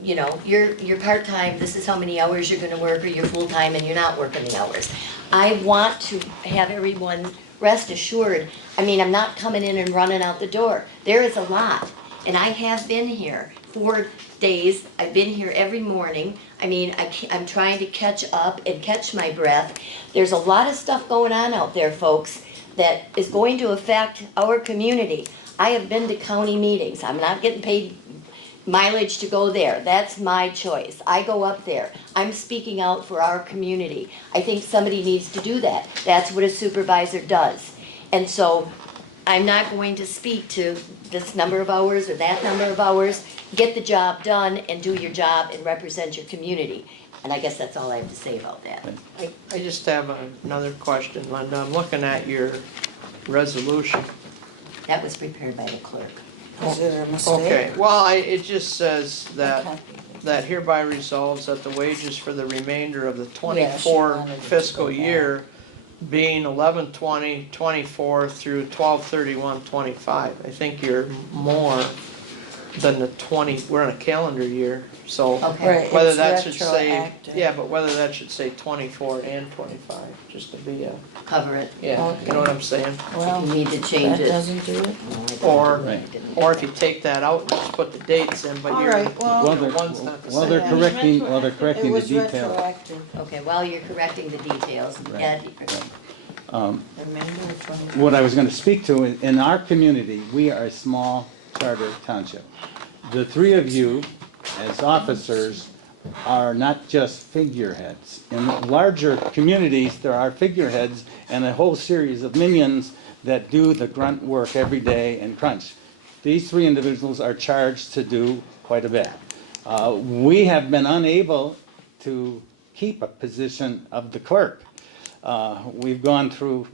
you're part-time, this is how many hours you're gonna work, or you're full-time and you're not working the hours. I want to have everyone rest assured. I mean, I'm not coming in and running out the door. There is a lot, and I have been here 4 days. I've been here every morning. I mean, I'm trying to catch up and catch my breath. There's a lot of stuff going on out there, folks, that is going to affect our community. I have been to county meetings. I'm not getting paid mileage to go there. That's my choice. I go up there. I'm speaking out for our community. I think somebody needs to do that. That's what a supervisor does. And so I'm not going to speak to this number of hours or that number of hours. Get the job done and do your job and represent your community. And I guess that's all I have to say about that. I just have another question, Linda. I'm looking at your resolution. That was prepared by the clerk. Is it a mistake? Okay, well, it just says Okay. that hereby resolves that the wages for the remainder of the Yeah, she 24 wanted to fiscal go back. year being 11/20/24 through 12/31/25. I think you're more than the 20, we're in a calendar year, so Okay. Right, whether it's that should say, retroactive. yeah, but whether that should say 24 and 25, just to be Cover it. yeah, you know what I'm saying? Well, You need to change that it. doesn't do it. No, I don't. Or, I didn't. or if you take that out and just put the dates in, but All you're, right, well- Well, the one's not the While same. they're Yeah. correcting It the was detail. retroactive. Okay, while you're correcting the details, Right. Ed, Remember 20. What I was gonna speak to, in our community, we are a small charter township. The three of you, as officers, are not just figureheads. In larger communities, there are figureheads and a whole series of minions that do the grunt work every day and crunch. These three individuals are charged to do quite a bit. We have been unable to keep a position of the clerk. We've gone through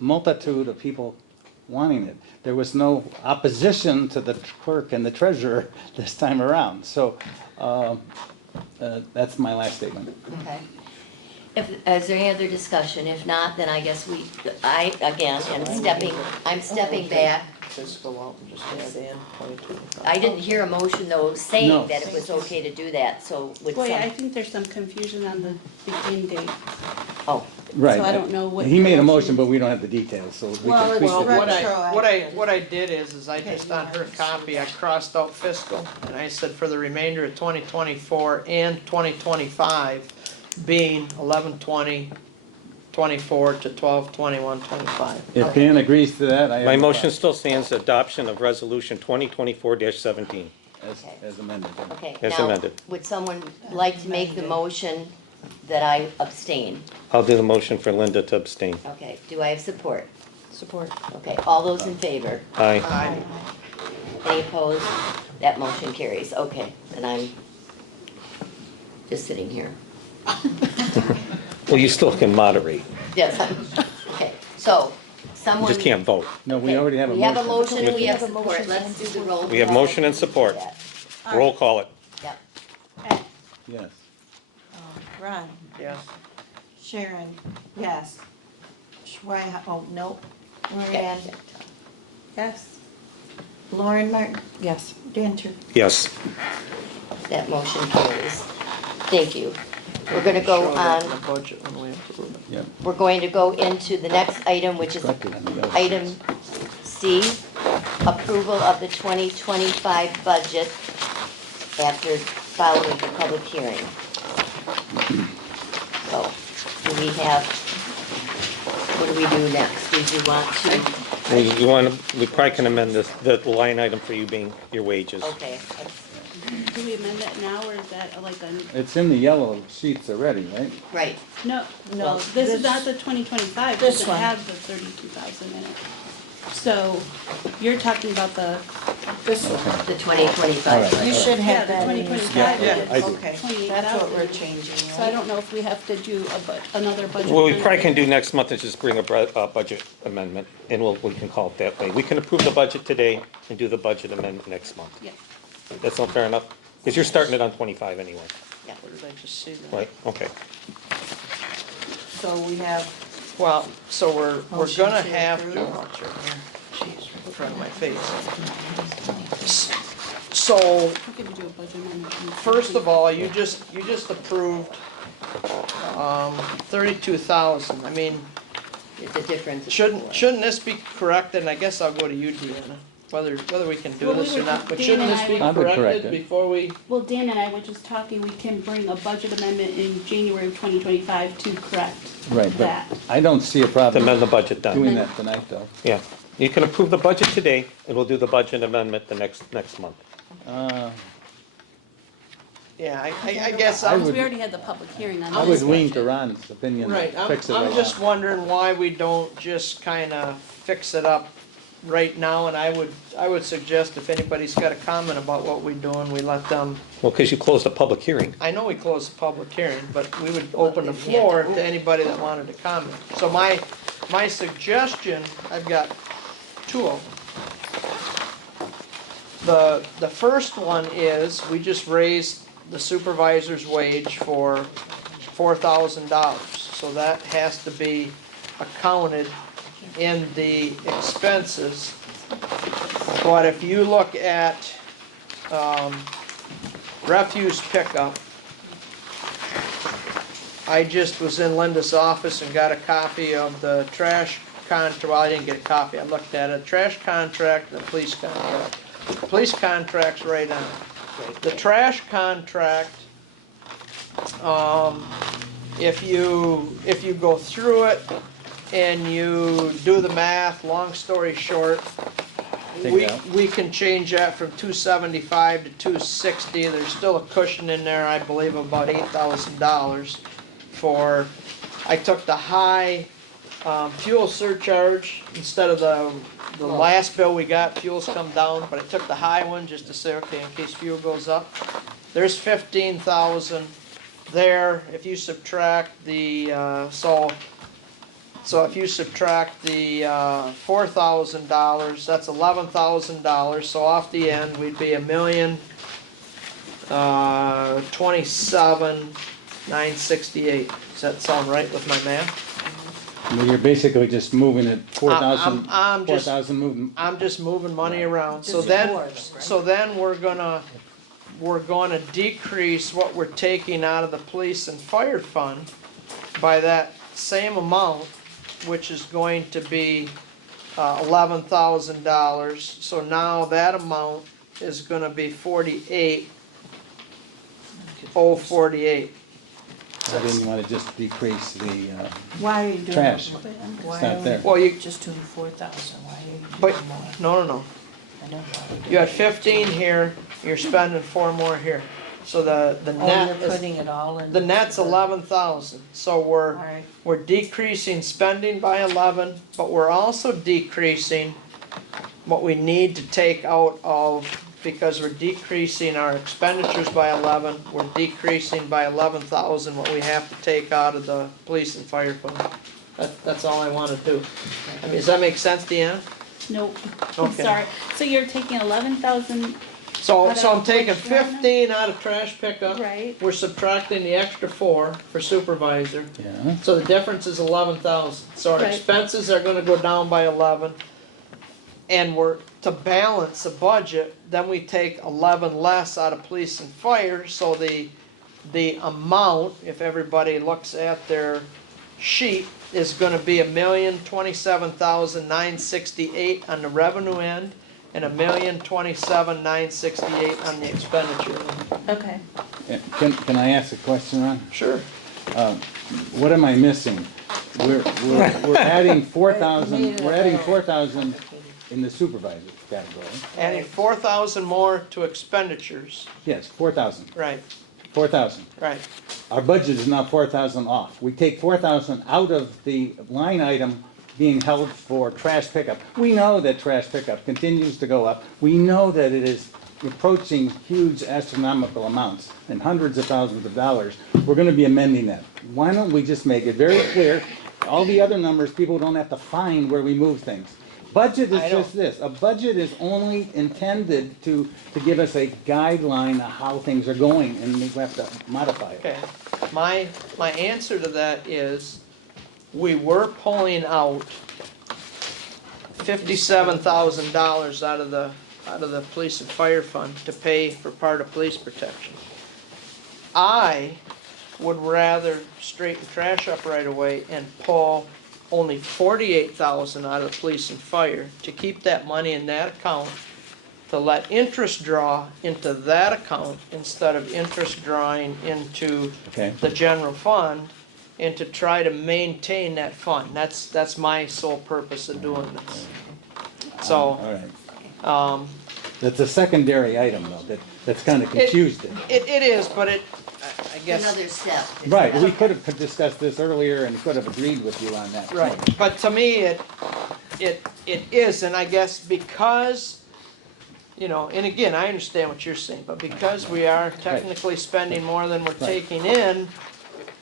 a multitude of people wanting it. There was no opposition to the clerk and the treasurer this time around. So that's my last statement. okay. Is there any other discussion? If not, then I guess I am stepping back. Fiscal out and just add in 22. I didn't hear a motion though No. saying that it was okay to do that, so would Boy, I some, think there's some confusion on the begin date. oh, Right. So I don't know what He your made a motion motion, is. but we don't have the details, so we Well, can it's tweak Well, it. what I did is I just, on her copy, I crossed out fiscal, and I said for the remainder of 2024 and 2025 being 11/20/24 to 12/21/25. If Dan agrees to that, I have. My no motion still stands, adoption of resolution 2024-17. problem. as amended. Okay, As now, amended. would someone like to make the motion that I abstain? I'll do the motion for Linda to abstain. Okay, do I have support? Support. Okay, all those in favor? Aye. Aye. Any opposed? That motion carries. Okay, then I'm just sitting here. Well, you still can moderate. Yes, okay, so, You someone. just can't vote. No, we Okay, already have a We have a motion. motion and we have We have a support. motion Let's and do the support. roll. We have call. motion and support. Roll call it. Yep. Ed, Yes. Ron, Yes. Sharon, yes. oh, nope. Moran, yes. Lauren Martin, Yes. Danter. Yes. That motion carries. Thank you. We're gonna Show go that in on, the budget when we approve it. Yep. we're going to go into the next item, which is Corrected on the other item C, approval of the 2025 budget after following the public hearing. So, do we have, what do we do next? Do you want to, We probably can amend this, the line item for you being your wages. okay, Do we amend that now, or is that like a, It's in the yellow sheets already, right? right. no, Well, no, this this- is not the 2025, this doesn't one. have the 32,000 in it. So, you're talking about the, This one. The 2025 All right. budget. You should yeah, have the that in your 2025 Yeah, is I do. Okay, 28,000. that's what we're changing, So I don't know if we have to do another budget. What we probably amendment. can do next month is just bring a budget amendment, and we can call it that way. We can approve the budget today and do the budget amendment next month. Yeah. That's not fair enough? Because you're starting it on 25 anyway, Where did I just see that? right? Okay. So we have, Well, so we're Motion gonna to have to, approve. watch right here, jeez, in front of my face. So, How can you do a budget amendment? first of all, you just approved, 32,000, I mean, It's a difference. shouldn't this be corrected, and I guess I'll go to you, Deanna, whether we can do Well, we this or were- not, but Dan shouldn't and this I be I would correct corrected it. before we? Well, Dan and I were just talking, we can bring a budget amendment in January of 2025 to correct Right, but that. I don't see a To problem amend the budget then. doing that tonight, though. Yeah. You can approve the budget today, and we'll do the budget amendment the next month. Yeah, I guess I I'm, would- We already had the public hearing on I this. would lean to Ron's opinion, right, fix it I'm right just now. wondering why we don't just kinda fix it up right now, and I would suggest if anybody's got a comment about what we're doing, we let them, Well, because you closed the public hearing. I know we closed the public hearing, but we would open the floor to anybody that wanted to comment. So my suggestion, I've got two of them. The first one is, we just raised the supervisor's wage for $4,000. So that has to be accounted in the expenses. But if you look at refuse pickup, I just was in Linda's office and got a copy of the trash well, I didn't get a copy, I looked at it, trash contract, the police contract. The police contract's right on it. The trash contract, if you go through it and you do the math, long story short, Take we, it out. we can change that from 275 to 260, there's still a cushion in there, I believe, of about $8,000 for, I took the high fuel surcharge instead of the last bill we got, fuel's come down, but I took the high one just to say, okay, in case fuel goes up. There's 15,000 there, if you subtract the, so if you subtract the $4,000, that's $11,000, so off the end, we'd be $1,027,968. Does that sound right with my math? Well, you're basically just moving it, 4,000, I'm just- 4,000 moving, I'm just moving money around, so Just then, ignore them, right? so then we're gonna decrease what we're taking out of the police and fire fund by that same amount, which is going to be $11,000, so now that amount is gonna be 48,048. I didn't want to just decrease the, why are you doing? trash. Why It's not are we there. Well, you, Just doing 4,000, why are you but, doing more? no, I don't know. you had 15 here, you're spending 4 more here. So the Oh, net you're is, putting it all in. the net's 11,000. So Alright. we're decreasing spending by 11, but we're also decreasing what we need to take out of, because we're decreasing our expenditures by 11, we're decreasing by 11,000 what we have to take out of the police and fire fund. That's all I wanna do. I mean, does that make sense, Deanna? Nope, I'm Okay. sorry. So you're taking 11,000, So Out I'm of taking which line? 15 out of trash pickup. right? We're subtracting the extra 4 for supervisor. Yeah, So the difference is 11,000. So our Right. expenses are gonna go down by 11. And to balance the budget, then we take 11 less out of police and fire, so the amount, if everybody looks at their sheet, is gonna be $1,027,968 on the revenue end, and $1,027,968 on the expenditure end. Okay. can I ask a question, Ron? Sure. What am I missing? We're adding 4,000, Made it we're adding available. 4,000 in the supervisor category. Adding 4,000 more to expenditures. Yes, 4,000, Right, 4,000. right. Our budget is now 4,000 off. We take 4,000 out of the line item being held for trash pickup. We know that trash pickup continues to go up. We know that it is approaching huge astronomical amounts and hundreds of thousands of dollars. We're gonna be amending that. Why don't we just make it very clear, all the other numbers, people don't have to find where we move things. Budget is I don't- just this, a budget is only intended to give us a guideline of how things are going, and we have to modify it. Okay, my answer to that is, we were pulling out $57,000 out of the police and fire fund to pay for part of police protection. I would rather straighten trash up right away and pull only 48,000 out of the police and fire to keep that money in that account, to let interest draw into that account instead of interest drawing into Okay. the general fund, and to try to maintain that fund. That's my sole purpose of doing this. All So, right. That's a secondary item though, that's kind of confused it. it is, but I guess. Another step. Right, we could have discussed this earlier and could have agreed with you on that. Right, point. but to me, it is, and I guess because, and again, I understand what you're saying, but because we are technically spending more than we're taking in,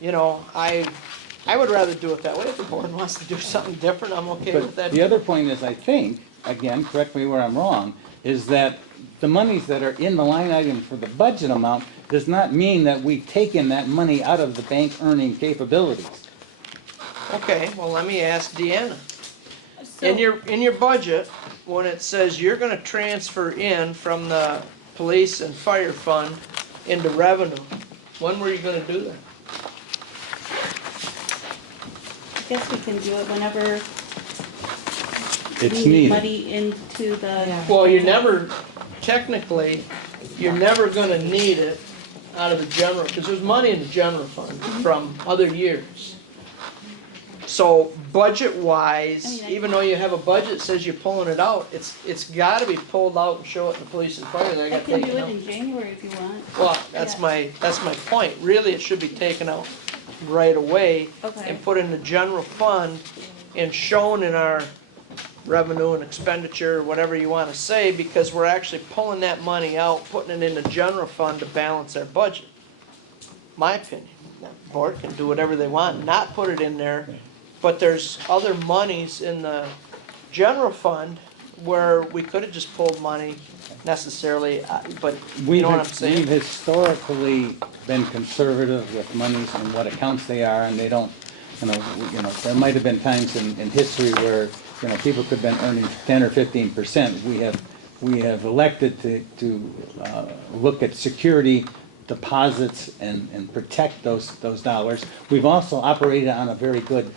I would rather do it that way. If the board wants to do something different, I'm okay with But that. the other point is, I think, again, correct me where I'm wrong, is that the monies that are in the line item for the budget amount does not mean that we've taken that money out of the bank earning capabilities. Okay, well, let me ask Deanna. So, In your budget, when it says you're gonna transfer in from the police and fire fund into revenue, when were you gonna do that? I guess we can do it whenever It's we need needed. money into the. Well, technically, you're never gonna need it out of the general, because there's money in the general fund from other years. So budget-wise, I even though you have a budget that says you're pulling it out, it's gotta be pulled out and show it in the police and fire, they I got can taken do it out. in January if you want. Well, that's my point. Really, it should be taken out right away Okay. and put in the general fund and shown in our revenue and expenditure, whatever you wanna say, because we're actually pulling that money out, putting it in the general fund to balance our budget. My opinion. The board can do whatever they want, not put it in there, but there's other monies in the general fund where we could've just pulled money necessarily, but you know what I'm saying? We've historically been conservative with monies and what accounts they are, and they don't, there might have been times in history where, people could have been earning 10 or 15%. We have elected to look at security deposits and protect those dollars. We've also operated on a very good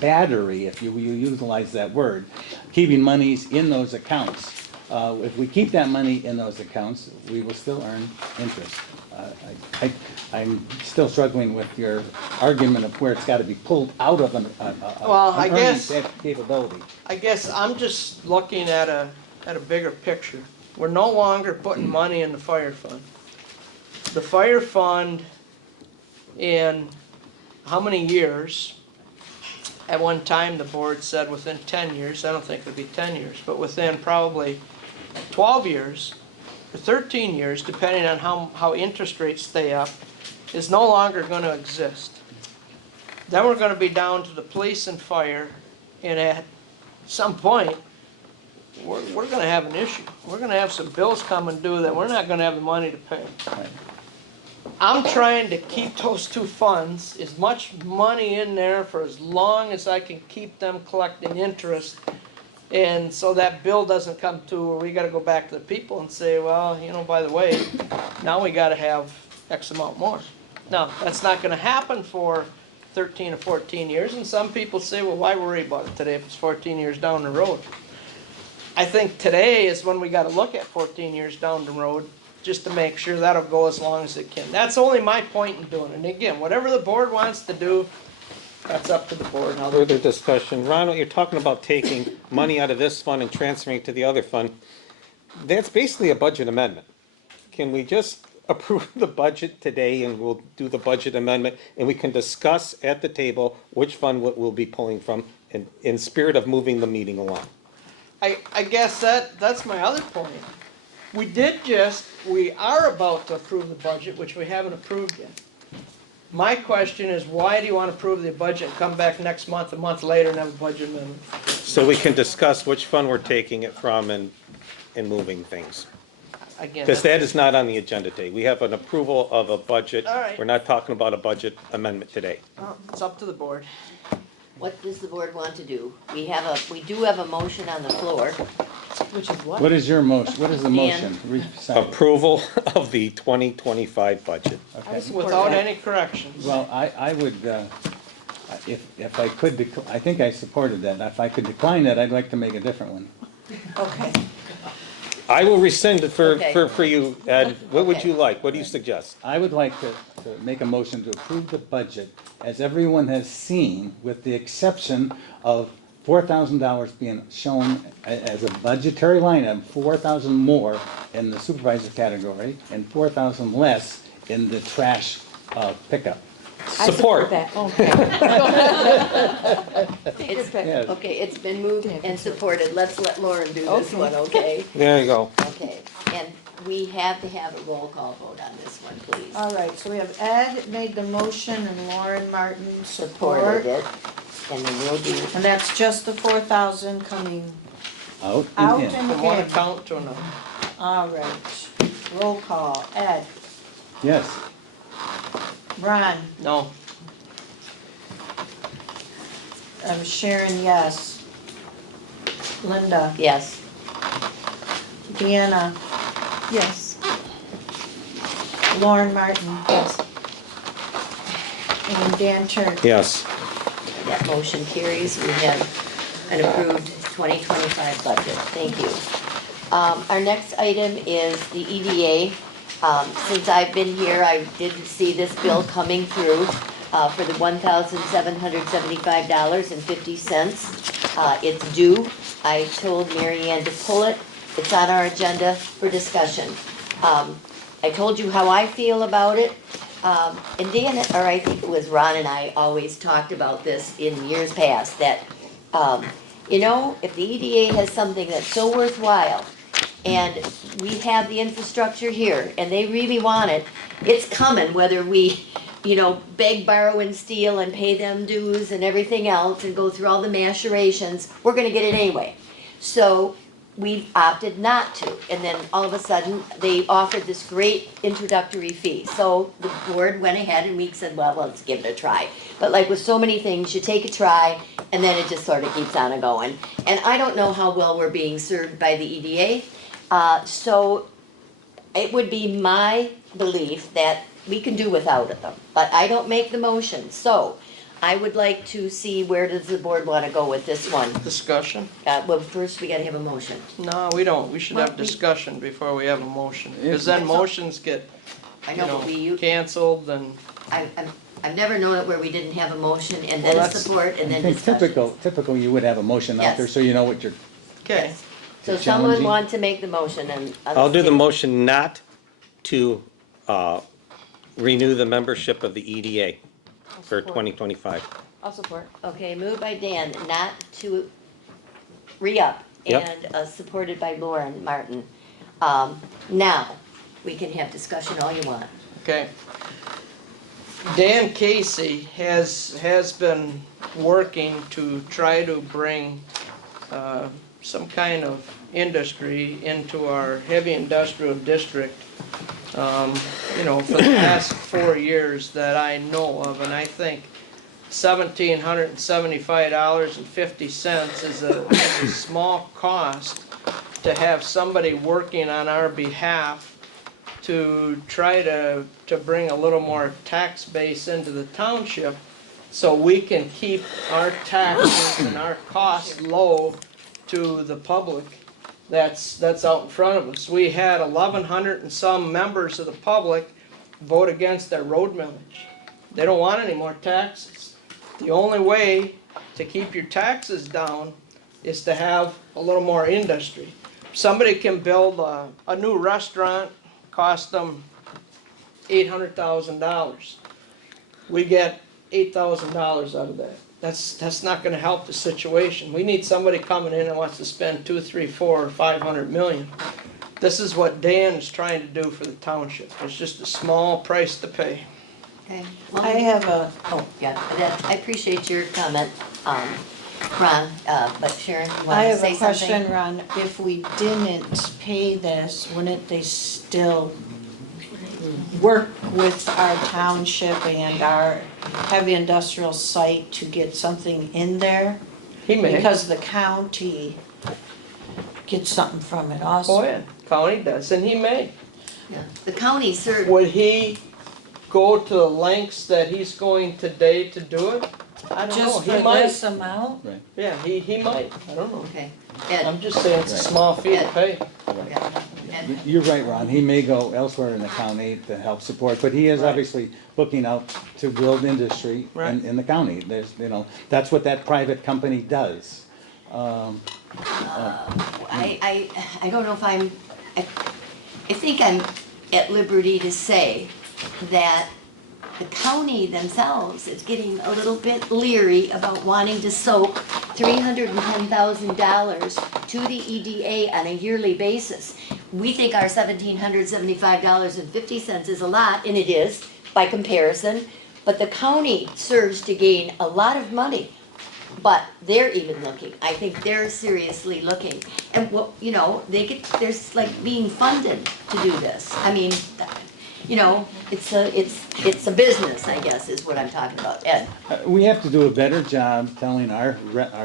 battery, if you utilize that word, keeping monies in those accounts. If we keep that money in those accounts, we will still earn interest. I'm still struggling with your argument of where it's got to be pulled out of an Well, I earning guess- capability. I guess I'm just looking at a bigger picture. we're no longer putting money in the fire fund. The fire fund, in how many years? At one time, the board said within 10 years, I don't think it'd be 10 years, but within probably 12 years, or 13 years, depending on how interest rates stay up, is no longer gonna exist. Then we're gonna be down to the police and fire, and at some point, we're gonna have an issue. We're gonna have some bills coming due that we're not gonna have the money to pay. Right. I'm trying to keep those two funds, as much money in there for as long as I can keep them collecting interest. And so that bill doesn't come to where we gotta go back to the people and say, well, you know, by the way, now we gotta have X amount more. Now, that's not gonna happen for 13 or 14 years, and some people say, well, why worry about it today if it's 14 years down the road? I think today is when we gotta look at 14 years down the road, just to make sure that'll go as long as it can. That's only my point in doing it. And again, whatever the board wants to do, that's up to the board. How they Further discussion. Ronald, you're talking about taking money out of this fund and transferring it to the other fund. That's basically a budget amendment. Can we just approve the budget today and we'll do the budget amendment and we can discuss at the table which fund we'll be pulling from in spirit of moving the meeting along? I guess that's my other point. We are about to approve the budget, which we haven't approved yet. My question is, why do you want to approve the budget and come back next month, a month later, and have a budget amendment? So we can discuss which fund we're taking it from and moving things. Again, Because that is not on the agenda today. We have an approval of a budget. All right. We're not talking about a budget amendment today. it's up to the board. What does the board want to do? We do have a motion on the floor. Which is what? What is your motion? What is the motion? Recite it. Approval of the 2025 budget. Okay. Without any corrections. Well, I would, if I could, I think I supported that. If I could decline that, I'd like to make a different one. Okay. I will rescind it Okay. for you, Ed. What would Okay. you like? What do you suggest? I would like to make a motion to approve the budget as everyone has seen, with the exception of $4,000 being shown as a budgetary line item, 4,000 more in the supervisor category and 4,000 less in the trash pickup. I Support. that. Okay. It's, Yes. okay, it's been moved and supported. Let's let Lauren do this one, okay? There you go. Okay, and we have to have a roll call vote on this one, please. All right, so we have Ed made the motion and Lauren Martin Supported support. it, and then we'll do, And that's just the 4,000 coming Out out and in. and From one in. account to another. All right, roll call. Ed, Yes. Ron, No, Sharon, yes. Linda, yes. Deanna, Yes. Lauren Martin. Yes. And Dan Turk. Yes. That motion carries. We have an approved 2025 budget. Thank you. Our next item is the EDA. Since I've been here, I did see this bill coming through for the $1,775.50. It's due. I told Mary Ann to pull it. It's on our agenda for discussion. I told you how I feel about it. And Dan, or I think it was Ron and I always talked about this in years past, that, you know, if the EDA has something that's so worthwhile, and we have the infrastructure here, and they really want it, it's coming, whether we, you know, beg, borrow, and steal, and pay them dues and everything else, and go through all the machinations, we're gonna get it anyway. So, we've opted not to, and then all of a sudden, they offered this great introductory fee. So the board went ahead and we said, well, let's give it a try. But like with so many things, you take a try, and then it just sort of keeps on going. And I don't know how well we're being served by the EDA. So it would be my belief that we can do without them, but I don't make the motion. So I would like to see, where does the board want to go with this one? discussion? Well, first we gotta have a motion. No, we don't. We should have discussion before we have a motion. Because then motions get, I you know, know, but we, canceled and, I've never known it where we didn't have a motion and Well, then that's- support and I then think discussion. typical you would have a motion out there Yes. so you know what you're okay. So someone challenging. want to make the motion and. I'll do the motion not to renew the membership of the EDA for 2025. I'll support. Okay, moved by Dan, not to re-up, Yep. and supported by Lauren Martin. Now, we can have discussion all you want. Okay. Dan Casey has been working to try to bring some kind of industry into our heavy industrial district, for the past 4 years that I know of, and I think $1,775.50 is a small cost to have somebody working on our behalf to try to bring a little more tax base into the township so we can keep our taxes and our costs low to the public that's out in front of us. We had 1,100 and some members of the public vote against our road millage. They don't want any more taxes. The only way to keep your taxes down is to have a little more industry. Somebody can build a new restaurant, cost them $800,000. We get $8,000 out of that. That's not gonna help the situation. We need somebody coming in and wants to spend 2, 3, 4, or 500 million. This is what Dan is trying to do for the township. It's just a small price to pay. Okay. I have a, Oh, yeah, I appreciate your comment, Ron, but Sharon, you I want to have say a question, something? Ron. If we didn't pay this, wouldn't they still work with our township and our heavy industrial site to get something in there? He may. Because the county gets something from it also. Oh, yeah, county does, and he may. Yeah. The county served, Would he go to the lengths that he's going today to do it? I don't know, Just he for might. this amount? Yeah, he might, I don't know. okay, Ed, I'm just saying it's a small fee to pay. yeah, Ed, You're right, Ron, he may go elsewhere in the county to help support, but he is Right. obviously looking out to build industry Right. in the county. There's, that's what that private company does. I don't know if I think I'm at liberty to say that the county themselves is getting a little bit leery about wanting to soak $310,000 to the EDA on a yearly basis. We think our $1,775.50 is a lot, and it is by comparison, but the county serves to gain a lot of money. But they're even looking, I think they're seriously looking. And what, there's like being funded to do this. I mean, it's a business, I guess, is what I'm talking about. Ed? We have to do a better job telling our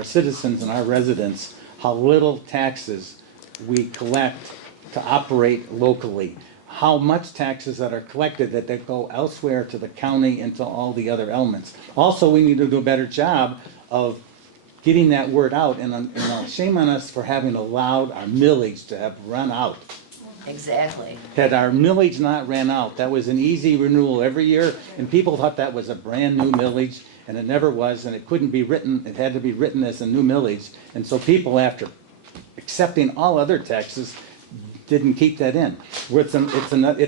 citizens and our residents how little taxes we collect to operate locally. How much taxes that are collected that they go elsewhere to the county and to all the other elements. Also, we need to do a better job of getting that word out, and shame on us for having allowed our millage to have run out. Exactly. Had our millage not ran out, that was an easy renewal every year, and people thought that was a brand-new millage, and it never was, and it couldn't be written, it had to be written as a new millage. And so people, after accepting all other taxes, didn't keep that in. It's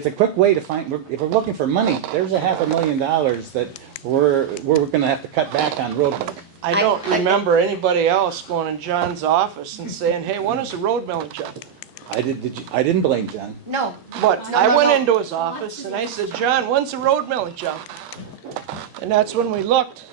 a quick way to find, if we're looking for money, there's $500,000 that we're gonna have to cut back on road work. I don't remember anybody else going in John's office and saying, hey, when is the road millage up? I didn't blame John. No. But No, I no, went no. into his office and I said, John, when's the road millage up? And that's when we looked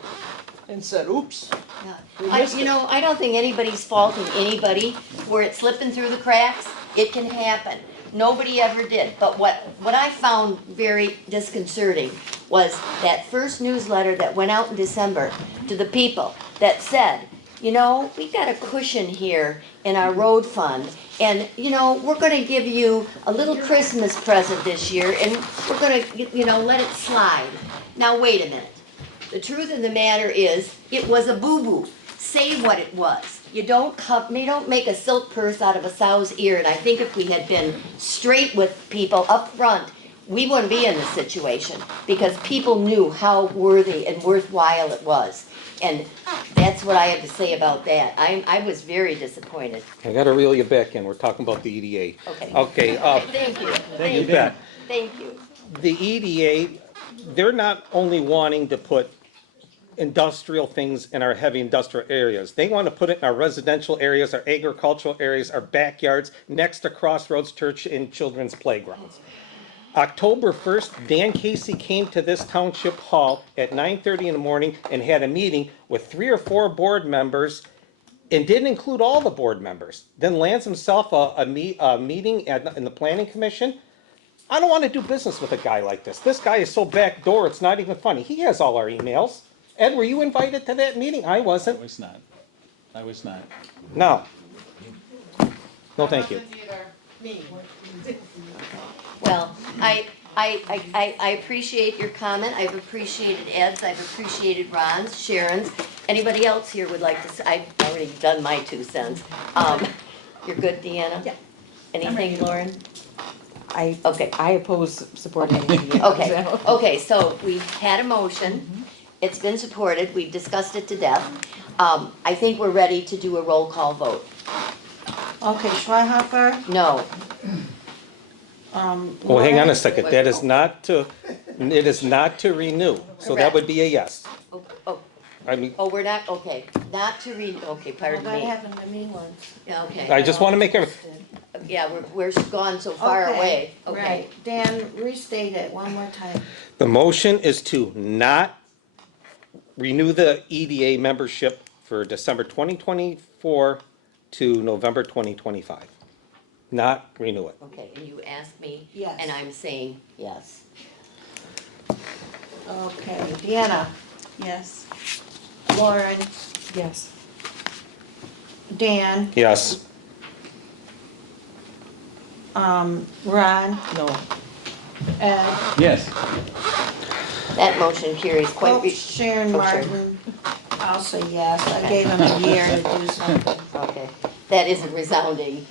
and said, oops. Yeah. We missed it. I don't think anybody's faulting anybody where it's slipping through the cracks. It can happen. Nobody ever did. But what I found very disconcerting was that first newsletter that went out in December to the people that said, we got a cushion here in our road fund, and, we're gonna give you a little Christmas present this year, and we're gonna, let it slide. Now, wait a minute. The truth of the matter is, it was a boo-boo. Say what it was. You don't make a silk purse out of a sow's ear, and I think if we had been straight with people up front we wouldn't be in this situation because people knew how worthy and worthwhile it was. And that's what I have to say about that. I was very disappointed. I gotta reel you back in, we're talking about the EDA. Okay. Okay, Okay, thank you. Thank you, you bet. Thank you. The EDA, they're not only wanting to put industrial things in our heavy industrial areas. They want to put it in our residential areas, our agricultural areas, our backyards, next to Crossroads Church and children's playgrounds. October 1st, Dan Casey came to this township hall at 9:30 in the morning and had a meeting with 3 or 4 board members and didn't include all the board members. Then lands himself a meeting in the planning commission. I don't want to do business with a guy like this. This guy is so backdoor, it's not even funny. He has all our emails. Ed, were you invited to that meeting? I wasn't. I was not. No. No, thank you. Well, I appreciate your comment. I've appreciated Ed's, I've appreciated Ron's, Sharon's. Anybody else here would like to, I've already done my 2 cents. You're good, Deanna? Yeah. Anything, Lauren? Okay, I oppose supporting anything. Okay, okay, so we had a motion. It's been supported. We've discussed it to death. I think we're ready to do a roll call vote. Okay, Schweihopper, No. Well, hang on a second. That is not to, it is not to renew. So that would be a yes. Oh, oh, I mean, oh, we're not, okay, not to okay, pardon well, that me. happened to me once. Yeah, okay. I just want to make it, Yeah, we're gone so far Okay, away. Okay. Right, Dan, restate it one more time. the motion is to not renew the EDA membership for December 2024 to November 2025. Not renew it. Okay, and you asked me? Yes. And I'm saying yes. Okay, Deanna, Yes. Lauren, Yes. Dan, Yes. Ron, No. Ed, Yes. That motion carries quite. oh, Sharon Oh, Sharon. Martin. I'll say yes. I gave him a year to do something. Okay, that is a resounding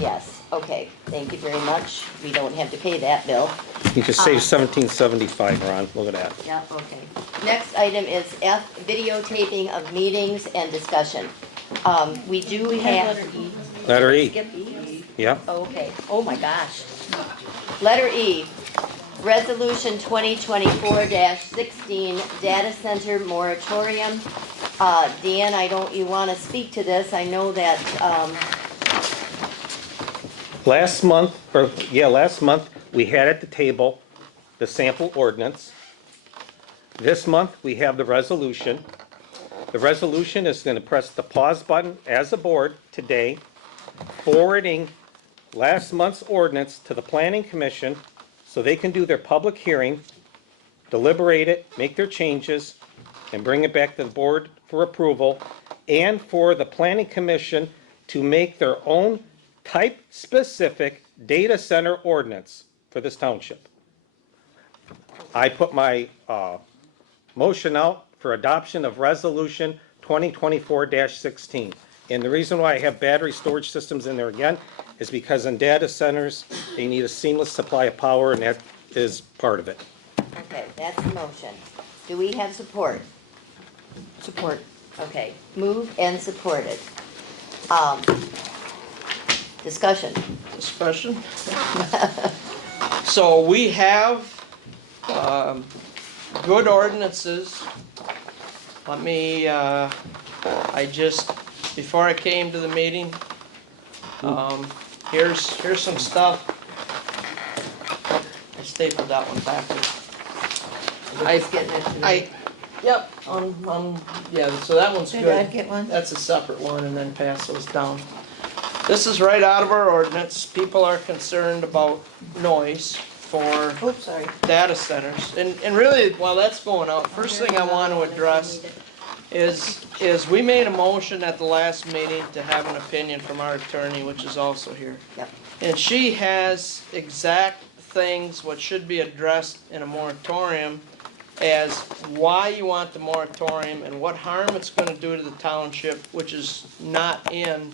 yes. Okay, thank you very much. We don't have to pay that bill. You can save 1775, Ron. Look at that. Yeah, okay. Next item is F, videotaping of meetings and discussion. We do We have. have letter E. Letter E. Skip E? Yeah. Okay, oh my gosh. Letter E, Resolution 2024-16, Data Center Moratorium. Dan, you want to speak to this? I know that, Last month, we had at the table the sample ordinance. This month, we have the resolution. The resolution is going to press the pause button as a board today, forwarding last month's ordinance to the planning commission so they can do their public hearing, deliberate it, make their changes, and bring it back to the board for approval, and for the planning commission to make their own type-specific data center ordinance for this township. I put my motion out for adoption of Resolution 2024-16. And the reason why I have battery storage systems in there again is because in data centers, they need a seamless supply of power, and that is part of it. okay, that's the motion. Do we have support? Support. Okay, moved and supported. Discussion. Discussion? So we have, good ordinances. Let me, before I came to the meeting, here's some stuff. I stapled that one backwards. We're just getting it tonight. Yep, yeah, so that one's good. Did Ed get one? That's a separate one, and then pass those down. This is right out of our ordinance. People are concerned about noise for Oops, sorry. data centers. And really, while that's going out, first thing I want to address is we made a motion at the last meeting to have an opinion from our attorney, which is also here. Yep. And she has exact things what should be addressed in a moratorium as why you want the moratorium and what harm it's gonna do to the township, which is not in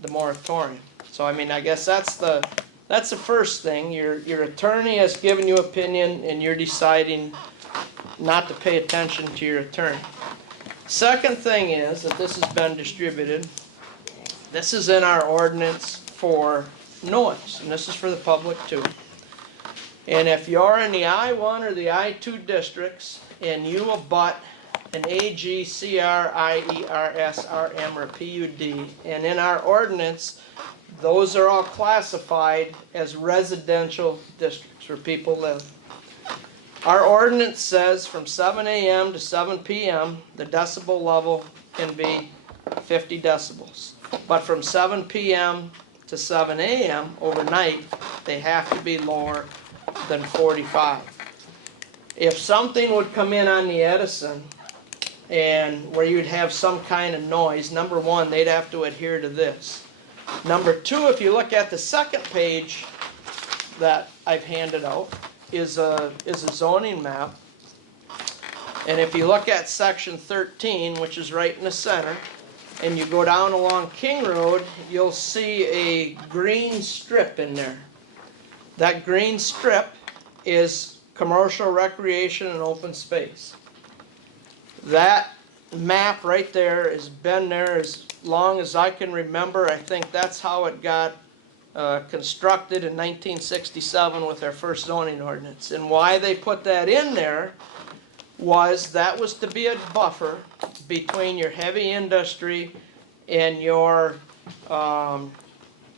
the moratorium. So I mean, I guess that's the That's the first thing. Your attorney has given you opinion and you're deciding not to pay attention to your attorney. Second thing is that this has been distributed. This is in our ordinance for noise, and this is for the public too. And if you're in the I-1 or the I-2 districts and you abut an AG, CR, IERS, RM, or PUD, and in our ordinance, those are all classified as residential districts where people live. Our ordinance says from 7 a.m. to 7 p.m., the decibel level can be 50 decibels. But from 7 p.m. to 7 a.m. overnight, they have to be lower than 45. If something would come in on the Edison and where you'd have some kind of noise, number one, they'd have to adhere to this. Number two, if you look at the second page that I've handed out, is a zoning map. And if you look at section 13, which is right in the center, and you go down along King Road, you'll see a green strip in there. That green strip is commercial, recreation, and open space. That map right there has been there as long as I can remember. I think that's how it got constructed in 1967 with our first zoning ordinance. And why they put that in there was that was to be a buffer between your heavy industry and your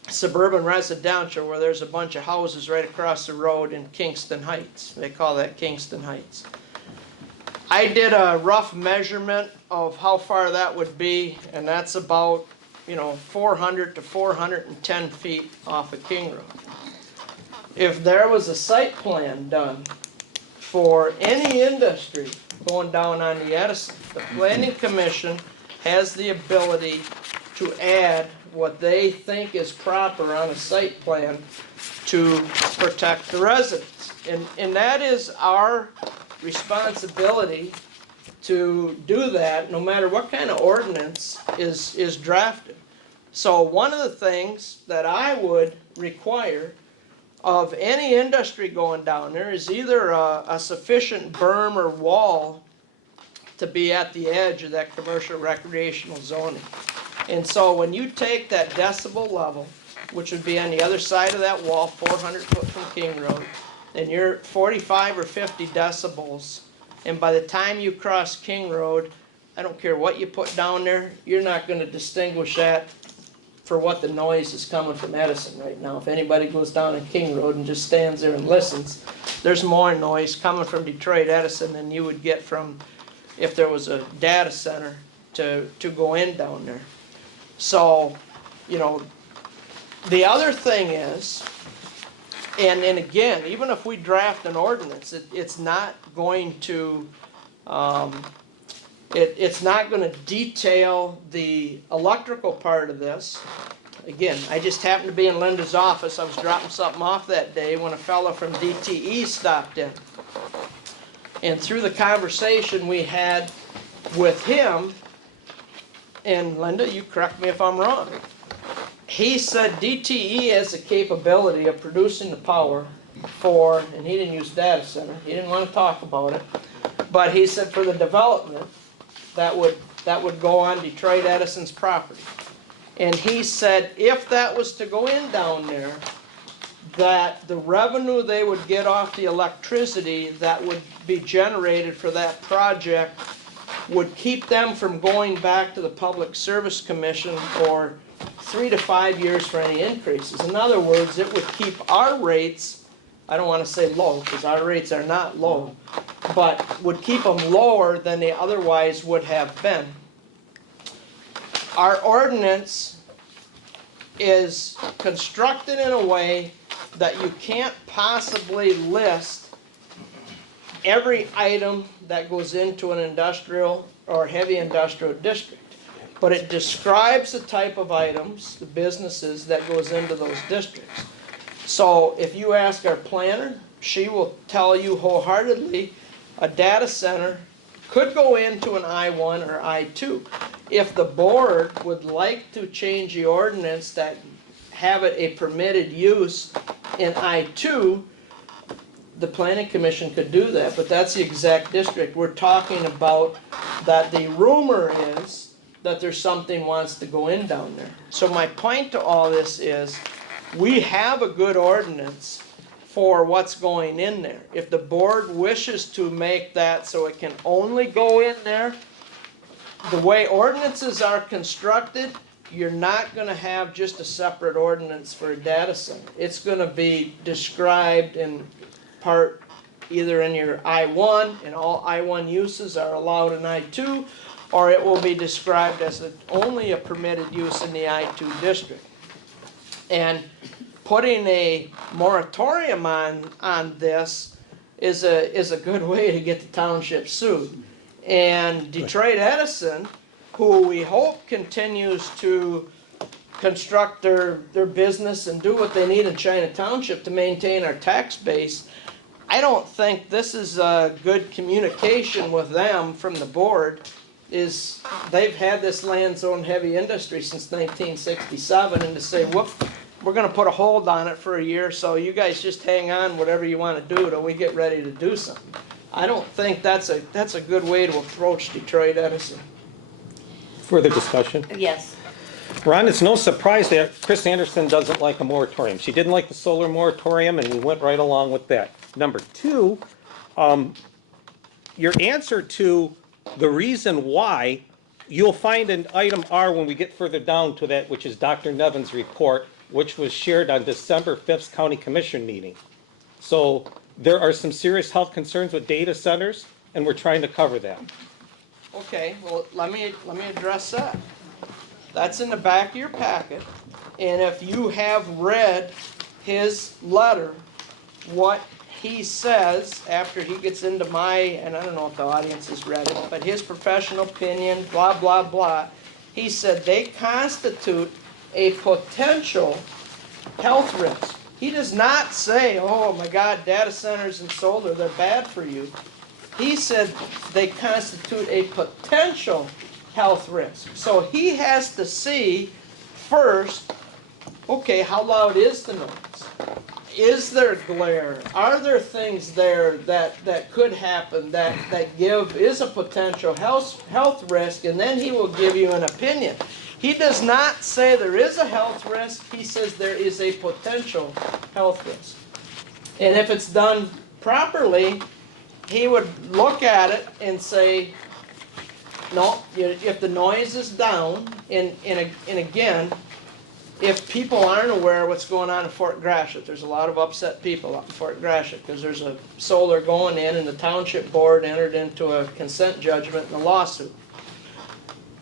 suburban residential, where there's a bunch of houses right across the road in Kingston Heights. They call that Kingston Heights. I did a rough measurement of how far that would be, and that's about 400 to 410 feet off of King Road. If there was a site plan done for any industry going down on the Edison, the Planning Commission has the ability to add what they think is proper on a site plan to protect the residents. And that is our responsibility to do that, no matter what kind of ordinance is drafted. So one of the things that I would require of any industry going down there is either a sufficient berm or wall to be at the edge of that commercial recreational zoning. And so when you take that decibel level, which would be on the other side of that wall, 400 foot from King Road, and you're 45 or 50 decibels, and by the time you cross King Road, I don't care what you put down there, you're not going to distinguish that for what the noise is coming from Edison right now. If anybody goes down on King Road and just stands there and listens, there's more noise coming from Detroit Edison than you would get from if there was a data center to go in down there. So, the other thing is, and again, even if we draft an ordinance, it's not going to it's not going to detail the electrical part of this. Again, I just happened to be in Linda's office. I was dropping something off that day when a fellow from DTE stopped in. And through the conversation we had with him, and Linda, you correct me if I'm wrong, he said DTE has the capability of producing the power for, and he didn't use data center, he didn't want to talk about it, but he said for the development that would go on Detroit Edison's property. And he said if that was to go in down there, that the revenue they would get off the electricity that would be generated for that project would keep them from going back to the Public Service Commission for 3 to 5 years for any increases. In other words, it would keep our rates, I don't want to say low, because our rates are not low, but would keep them lower than they otherwise would have been. Our ordinance is constructed in a way that you can't possibly list every item that goes into an industrial or heavy industrial district. But it describes the type of items, the businesses that goes into those districts. So if you ask our planner, she will tell you wholeheartedly a data center could go into an I-1 or I-2. If the board would like to change the ordinance that have it a permitted use in I-2, the planning commission could do that, but that's the exact district. We're talking about that the rumor is that there's something wants to go in down there. So my point to all this is, we have a good ordinance for what's going in there. If the board wishes to make that so it can only go in there, the way ordinances are constructed, you're not gonna have just a separate ordinance for a data center. It's gonna be described in part, either in your I-1, and all I-1 uses are allowed in I-2, or it will be described as only a permitted use in the I-2 district. And putting a moratorium on this is a good way to get the township sued. And Detroit Edison, who we hope continues to construct their business and do what they need in China Township to maintain our tax base, I don't think this is a good communication with them from the board. Is they've had this land zone heavy industry since 1967, and to say, whoop, we're gonna put a hold on it for a year, so you guys just hang on whatever you wanna do till we get ready to do something. I don't think that's a good way to approach Detroit Edison. Further discussion? Yes. Ron, it's no surprise that Chris Anderson doesn't like a moratorium. She didn't like the solar moratorium, and we went right along with that. Number two, your answer to the reason why, you'll find in item R when we get further down to that, which is Dr. Nevin's report, which was shared on December 5th County Commission meeting. So there are some serious health concerns with data centers, and we're trying to cover that. Okay, well, let me address that. That's in the back of your packet, and if you have read his letter, what he says after he gets into my, and I don't know if the audience has read it, but his professional opinion, blah, blah, blah, he said they constitute a potential health risk. He does not say, oh my God, data centers and solar, they're bad for you. He said they constitute a potential health risk. So he has to see first, okay, how loud is the noise? Is there glare? Are there things there that could happen that is a potential health risk? And then he will give you an opinion. He does not say there is a health risk. He says there is a potential health risk. And if it's done properly, he would look at it and say, no, if the noise is down, and again, if people aren't aware of what's going on in Fort Gratiot, there's a lot of upset people up in Fort Gratiot because there's a solar going in and the township board entered into a consent judgment in a lawsuit.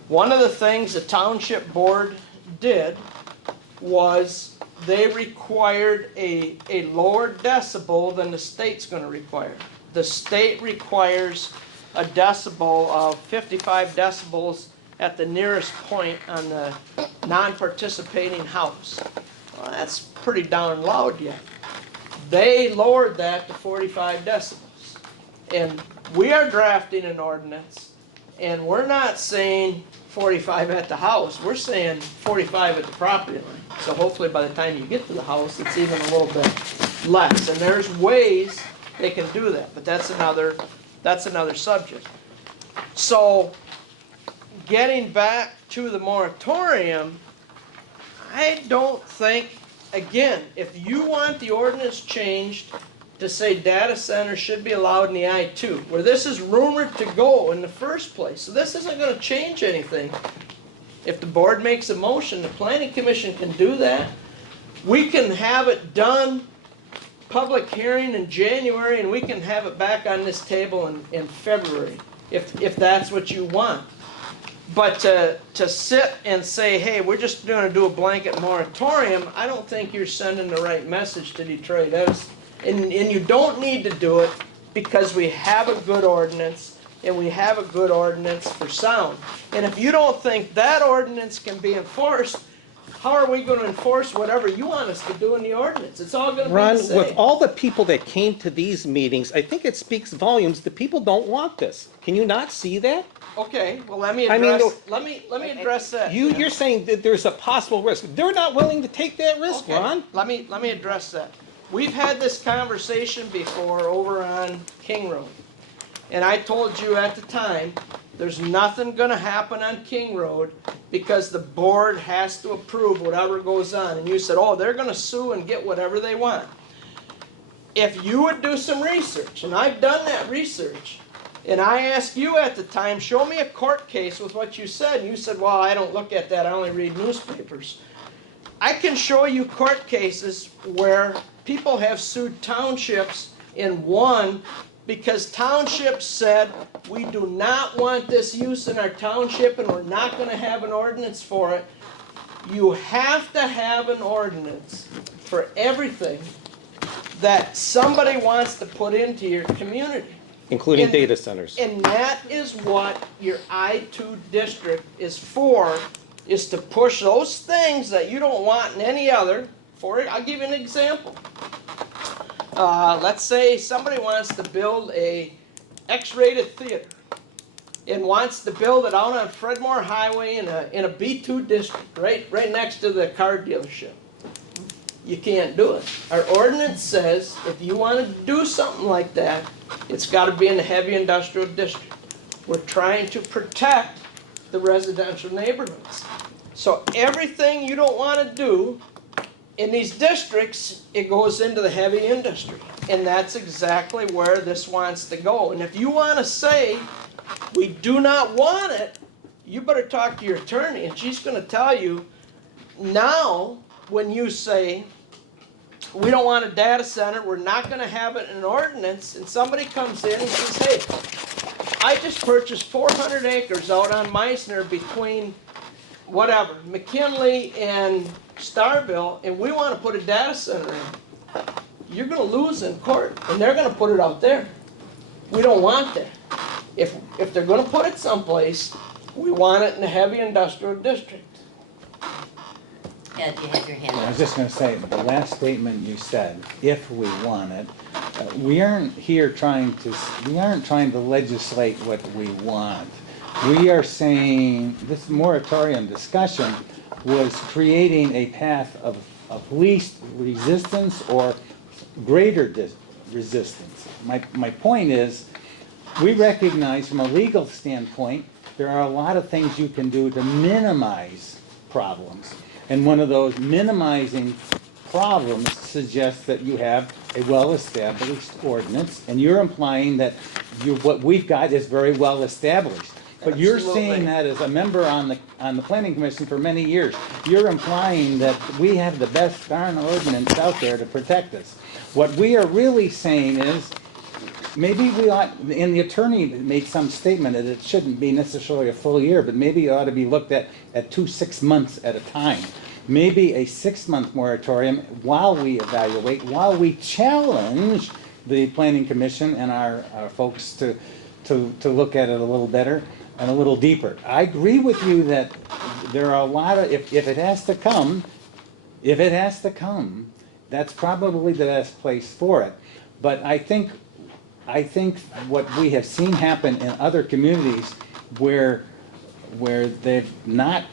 One of the things the township board did was they required a lower decibel than the state's going to require. The state requires a decibel of 55 decibels at the nearest point on the non-participating house. Well, that's pretty darn loud yet. They lowered that to 45 decibels. And we are drafting an ordinance, and we're not saying 45 at the house, we're saying 45 at the property line. So hopefully by the time you get to the house, it's even a little bit less. And there's ways they can do that, but that's another subject. So getting back to the moratorium, I don't think, again, if you want the ordinance changed to say data centers should be allowed in the I-2, where this is rumored to go in the first place, so this isn't going to change anything. If the board makes a motion, the planning commission can do that. We can have it done, public hearing in January, and we can have it back on this table in February, if that's what you want. But to sit and say, hey, we're just going to do a blanket moratorium, I don't think you're sending the right message to Detroit Edison. And you don't need to do it because we have a good ordinance, and we have a good ordinance for sound. And if you don't think that ordinance can be enforced, how are we going to enforce whatever you want us to do in the ordinance? It's all going to be Ron, the same. with all the people that came to these meetings, I think it speaks volumes. The people don't want this. Can you not see that? Okay, well, let me I mean, address, let me address that. You're saying that there's a possible risk. They're not willing to take that risk, Okay, Ron. let me address that. we've had this conversation before over on King Road. And I told you at the time, there's nothing gonna happen on King Road because the board has to approve whatever goes on. And you said, oh, they're gonna sue and get whatever they want. If you would do some research, and I've done that research, and I asked you at the time, show me a court case with what you said. And you said, well, I don't look at that, I only read newspapers. I can show you court cases where people have sued townships and won because townships said, we do not want this use in our township and we're not gonna have an ordinance for it. You have to have an ordinance for everything that somebody wants to put into your community. Including And- data centers. And that is what your I-2 district is for, is to push those things that you don't want in any other. I'll give you an example. Let's say somebody wants to build a X-rated theater and wants to build it out on Fredmore Highway in a B2 district, right next to the car dealership. You can't do it. Our ordinance says if you want to do something like that, it's got to be in the heavy industrial district. We're trying to protect the residential neighborhoods. So everything you don't want to do in these districts, it goes into the heavy industry. And that's exactly where this wants to go. And if you want to say, we do not want it, you better talk to your attorney, and she's going to tell you, now, when you say, we don't want a data center, we're not going to have it in an ordinance, and somebody comes in and says, hey, I just purchased 400 acres out on Meisner between whatever, McKinley and Starville, and we want to put a data center in. You're going to lose in court, and they're going to put it out there. We don't want that. If they're going to put it someplace, we want it in the heavy industrial district. Ed, you have your hand I up. was just gonna say, the last statement you said, if we want it, we aren't trying to legislate what we want. We are saying, this moratorium discussion was creating a path of least resistance or greater resistance. My point is, we recognize from a legal standpoint, there are a lot of things you can do to minimize problems. And one of those minimizing problems suggests that you have a well-established ordinance, and you're implying that what we've got is very well-established. But you're Absolutely. saying that as a member on the planning commission for many years. You're implying that we have the best darn ordinance out there to protect us. What we are really saying is, maybe we ought, and the attorney made some statement that it shouldn't be necessarily a full year, but maybe it ought to be looked at 6 months at a time. Maybe a 6-month moratorium while we evaluate, while we challenge the planning commission and our folks to look at it a little better and a little deeper. I agree with you that there are a lot of, if it has to come, that's probably the best place for it. But I think what we have seen happen in other communities where they've not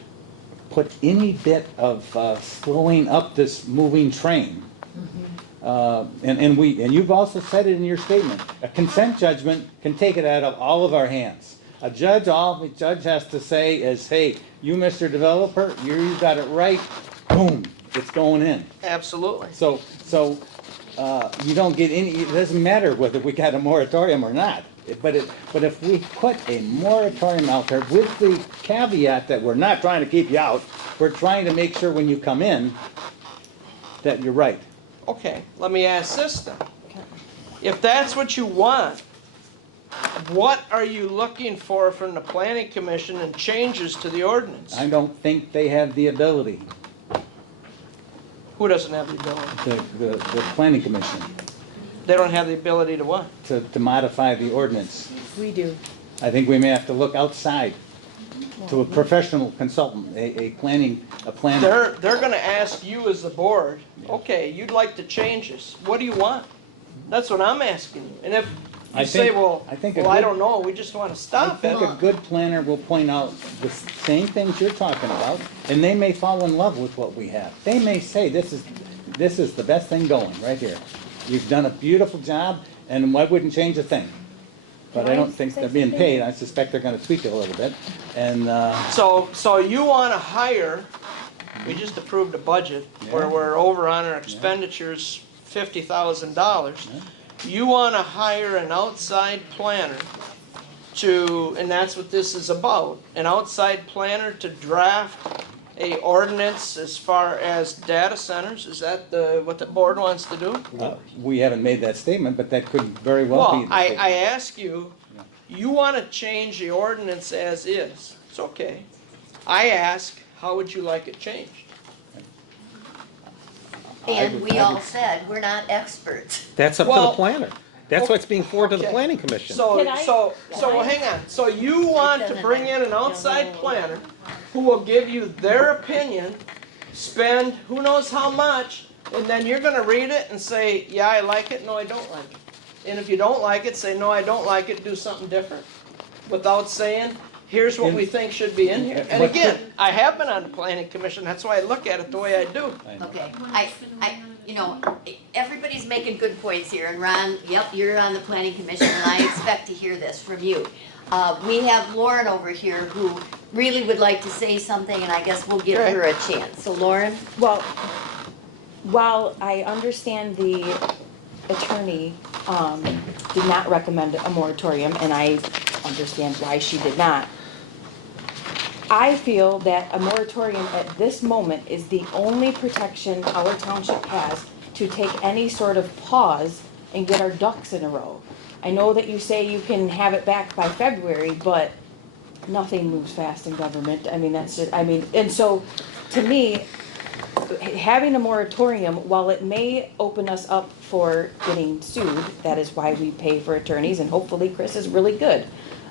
put any bit of slowing up this moving train. And you've also said it in your statement, a consent judgment can take it out of all of our hands. All the judge has to say is, hey, you Mr. Developer, you got it right, boom, it's going in. Absolutely. So you don't get any, it doesn't matter whether we got a moratorium or not. But if we put a moratorium out there with the caveat that we're not trying to keep you out, we're trying to make sure when you come in that you're right. Okay, let me ask this then. If that's what you want, what are you looking for from the planning commission and changes to the ordinance? I don't think they have the ability, Who doesn't have the ability? the planning commission, They don't have the ability to what? to modify the ordinance. We do. I think we may have to look outside to a professional consultant, a planner. They're gonna ask you as the board, okay, you'd like to change this, what do you want? That's what I'm asking you. And if I you say, think- well, I think I don't know, we just wanna I stop it. think a good planner will point out the same things you're talking about, and they may fall in love with what we have. They may say, this this is the best thing going, right here. You've done a beautiful job, and I wouldn't change a thing. But I don't think they're being paid, I suspect they're gonna tweak it a little bit, and, So you wanna hire, we just approved a budget where Yeah. we're over on our expenditures $50,000. You wanna hire an outside planner to, and that's what this is about, an outside planner to draft a ordinance as far as data centers? Is that what the board wants to do? we haven't made that statement, but that could very well be. Well, the I statement. ask you, you wanna change the ordinance as is, it's okay. I ask, how would you like it changed? And we all said, we're not experts. That's up to Well, the planner. That's what's being forwarded to the okay. planning commission. So, Can I- so, well, hang on, so you want to bring in an outside planner who will give you their opinion, spend who knows how much, and then you're gonna read it and say, yeah, I like it, no, I don't like it. And if you don't like it, say, no, I don't like it, do something different, without saying, here's what we think should be in here. And What- again, I have been on the planning commission, that's why I look at it the way I do. Okay, you know, everybody's making good points here, and Ron, yep, you're on the planning commission, and I expect to hear this from you. We have Lauren over here who really would like to say something, and I guess we'll give her a chance. So Lauren? Well, while I understand the attorney did not recommend a moratorium, and I understand why she did not, I feel that a moratorium at this moment is the only protection our township has to take any sort of pause and get our ducks in a row. I know that you say you can have it back by February, but nothing moves fast in government. I mean, that's just, I mean, and so, to me, having a moratorium, while it may open us up for getting sued, that is why we pay for attorneys, and hopefully Chris is really good.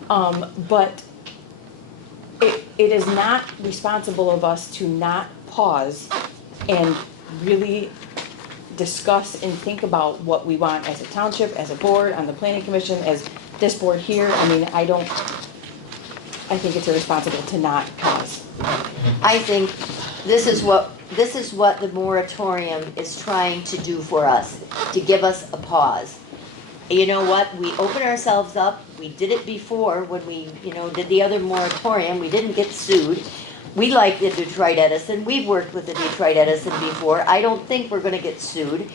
But it is not responsible of us to not pause and really discuss and think about what we want as a township, as a board, on the planning commission, as this board here. I mean, I think it's irresponsible to not pause. I think this is what the moratorium is trying to do for us, to give us a pause. You know what, we open ourselves up, we did it before when we, did the other moratorium, we didn't get sued. We like the Detroit Edison, we've worked with the Detroit Edison before, I don't think we're gonna get sued.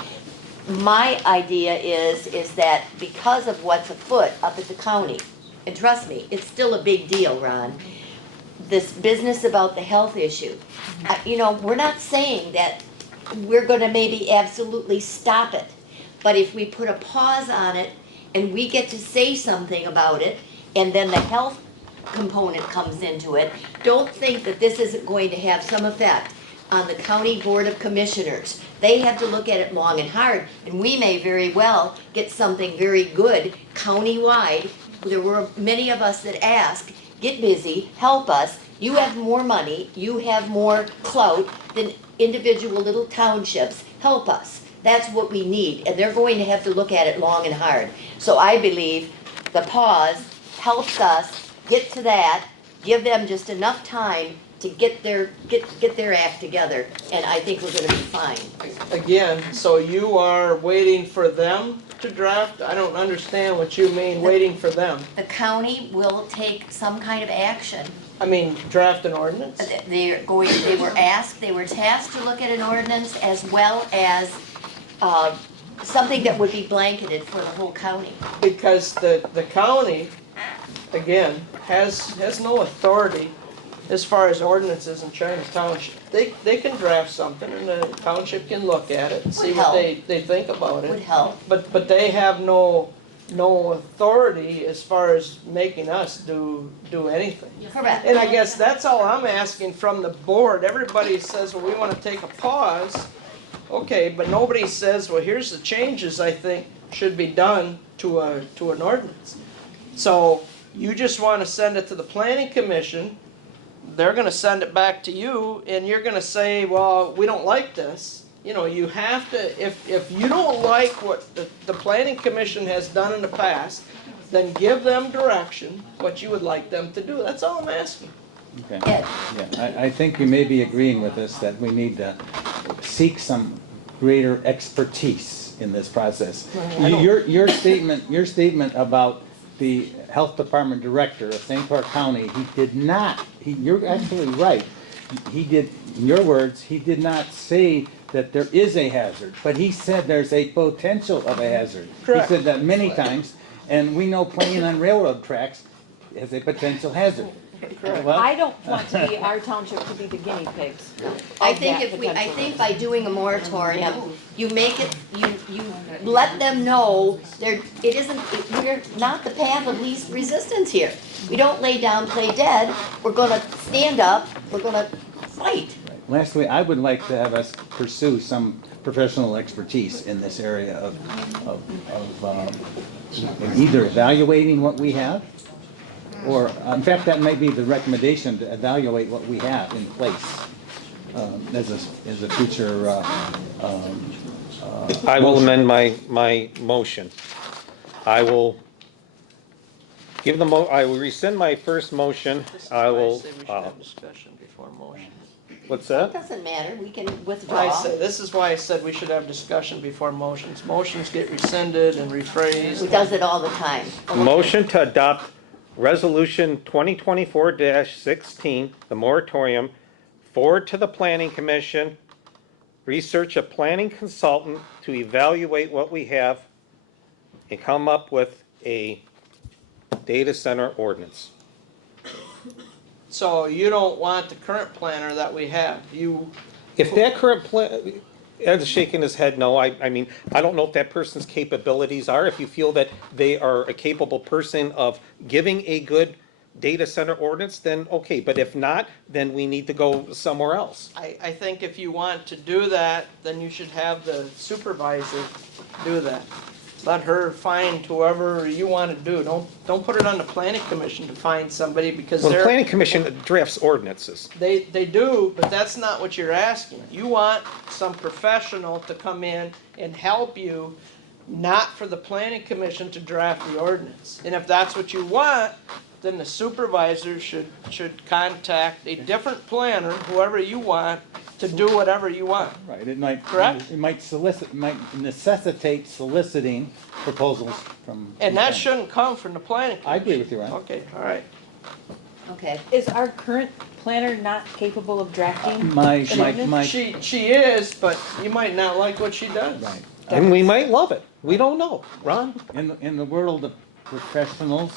My idea is that because of what's afoot up at the county, and trust me, it's still a big deal, Ron, this business about the health issue. We're not saying that we're gonna maybe absolutely stop it, but if we put a pause on it and we get to say something about it, and then the health component comes into it, don't think that this isn't going to have some effect on the county board of commissioners. They have to look at it long and hard, and we may very well get something very good countywide. There were many of us that asked, get busy, help us. You have more money, you have more clout than individual little townships. Help us. That's what we need, and they're going to have to look at it long and hard. So I believe the pause helps us get to that, give them just enough time to get their act together, and I think we're gonna be fine. Again, so you are waiting for them to draft? I don't understand what you mean, waiting for them. The county will take some kind of action. I mean, draft an ordinance? They were tasked to look at an ordinance as well as something that would be blanketed for the whole county. Because the county, again, has no authority as far as ordinances in China's Township. They can draft something and the township can look at it and see Would what help. they think about Would it. help. But they have no authority as far as making us do anything. Correct. And I guess that's all I'm asking from the board. Everybody says, well, we want to take a pause. Okay, but nobody says, well, here's the changes I think should be done to an ordinance. So you just want to send it to the planning commission, they're gonna send it back to you, and you're gonna say, well, we don't like this. You have to, if you don't like what the planning commission has done in the past, then give them direction, what you would like them to do. That's all I'm asking. Okay. Yeah, I think you may be agreeing with us that we need to seek some greater expertise in this process. Your statement about the health department director of St. Clair County, he did not, you're actually right. He did, in your words, he did not say that there is a hazard, but he said there's a potential of a hazard. Correct. He said that many times, and we know playing on railroad tracks is a potential hazard. Well, I don't want to be, our township to be the guinea pigs. I of think that if we, I potential. think by doing a moratorium, you make it, you let them know there, it isn't, we're not the path of least resistance here. We don't lay down, play dead, we're gonna stand up, we're gonna fight. Lastly, I would like to have us pursue some professional expertise in this area of either evaluating what we have, or, in fact, that may be the recommendation, to evaluate what we have in place as a future. I will amend my motion. I will give I will rescind my first motion. I will, say we should have discussion before motion. what's It that? doesn't matter, we can I withdraw. say, this is why I said we should have discussion before motions. Motions get rescinded and Who rephrased. does it all the time. Motion to adopt Resolution 2024-16, the moratorium, forward to the Planning Commission, research a planning consultant to evaluate what we have, and come up with a data center ordinance. So you don't want the current planner that we have. You, If that current plan, Ed's shaking his head, no, I mean, I don't know if that person's capabilities are. If you feel that they are a capable person of giving a good data center ordinance, then okay, but if not, then we need to go somewhere else. I think if you want to do that, then you should have the supervisor do that. Let her find whoever you want to do. Don't put it on the planning commission to find somebody because Well, the they're. planning commission drafts ordinances. They do, but that's not what you're asking. You want some professional to come in and help you, not for the planning commission to draft the ordinance. And if that's what you want, then the supervisor should contact a different planner, whoever you want, to do whatever you want. Right, it might. Correct? It might necessitate soliciting proposals from. And that shouldn't come from the planning commission. I agree with you, Ron. Okay, all right. Okay. Is our current planner not capable of drafting? My, an my, ordinance? my, She is, but you might not like what she does. right. And we might love it. We don't know. Ron? In the world of professionals,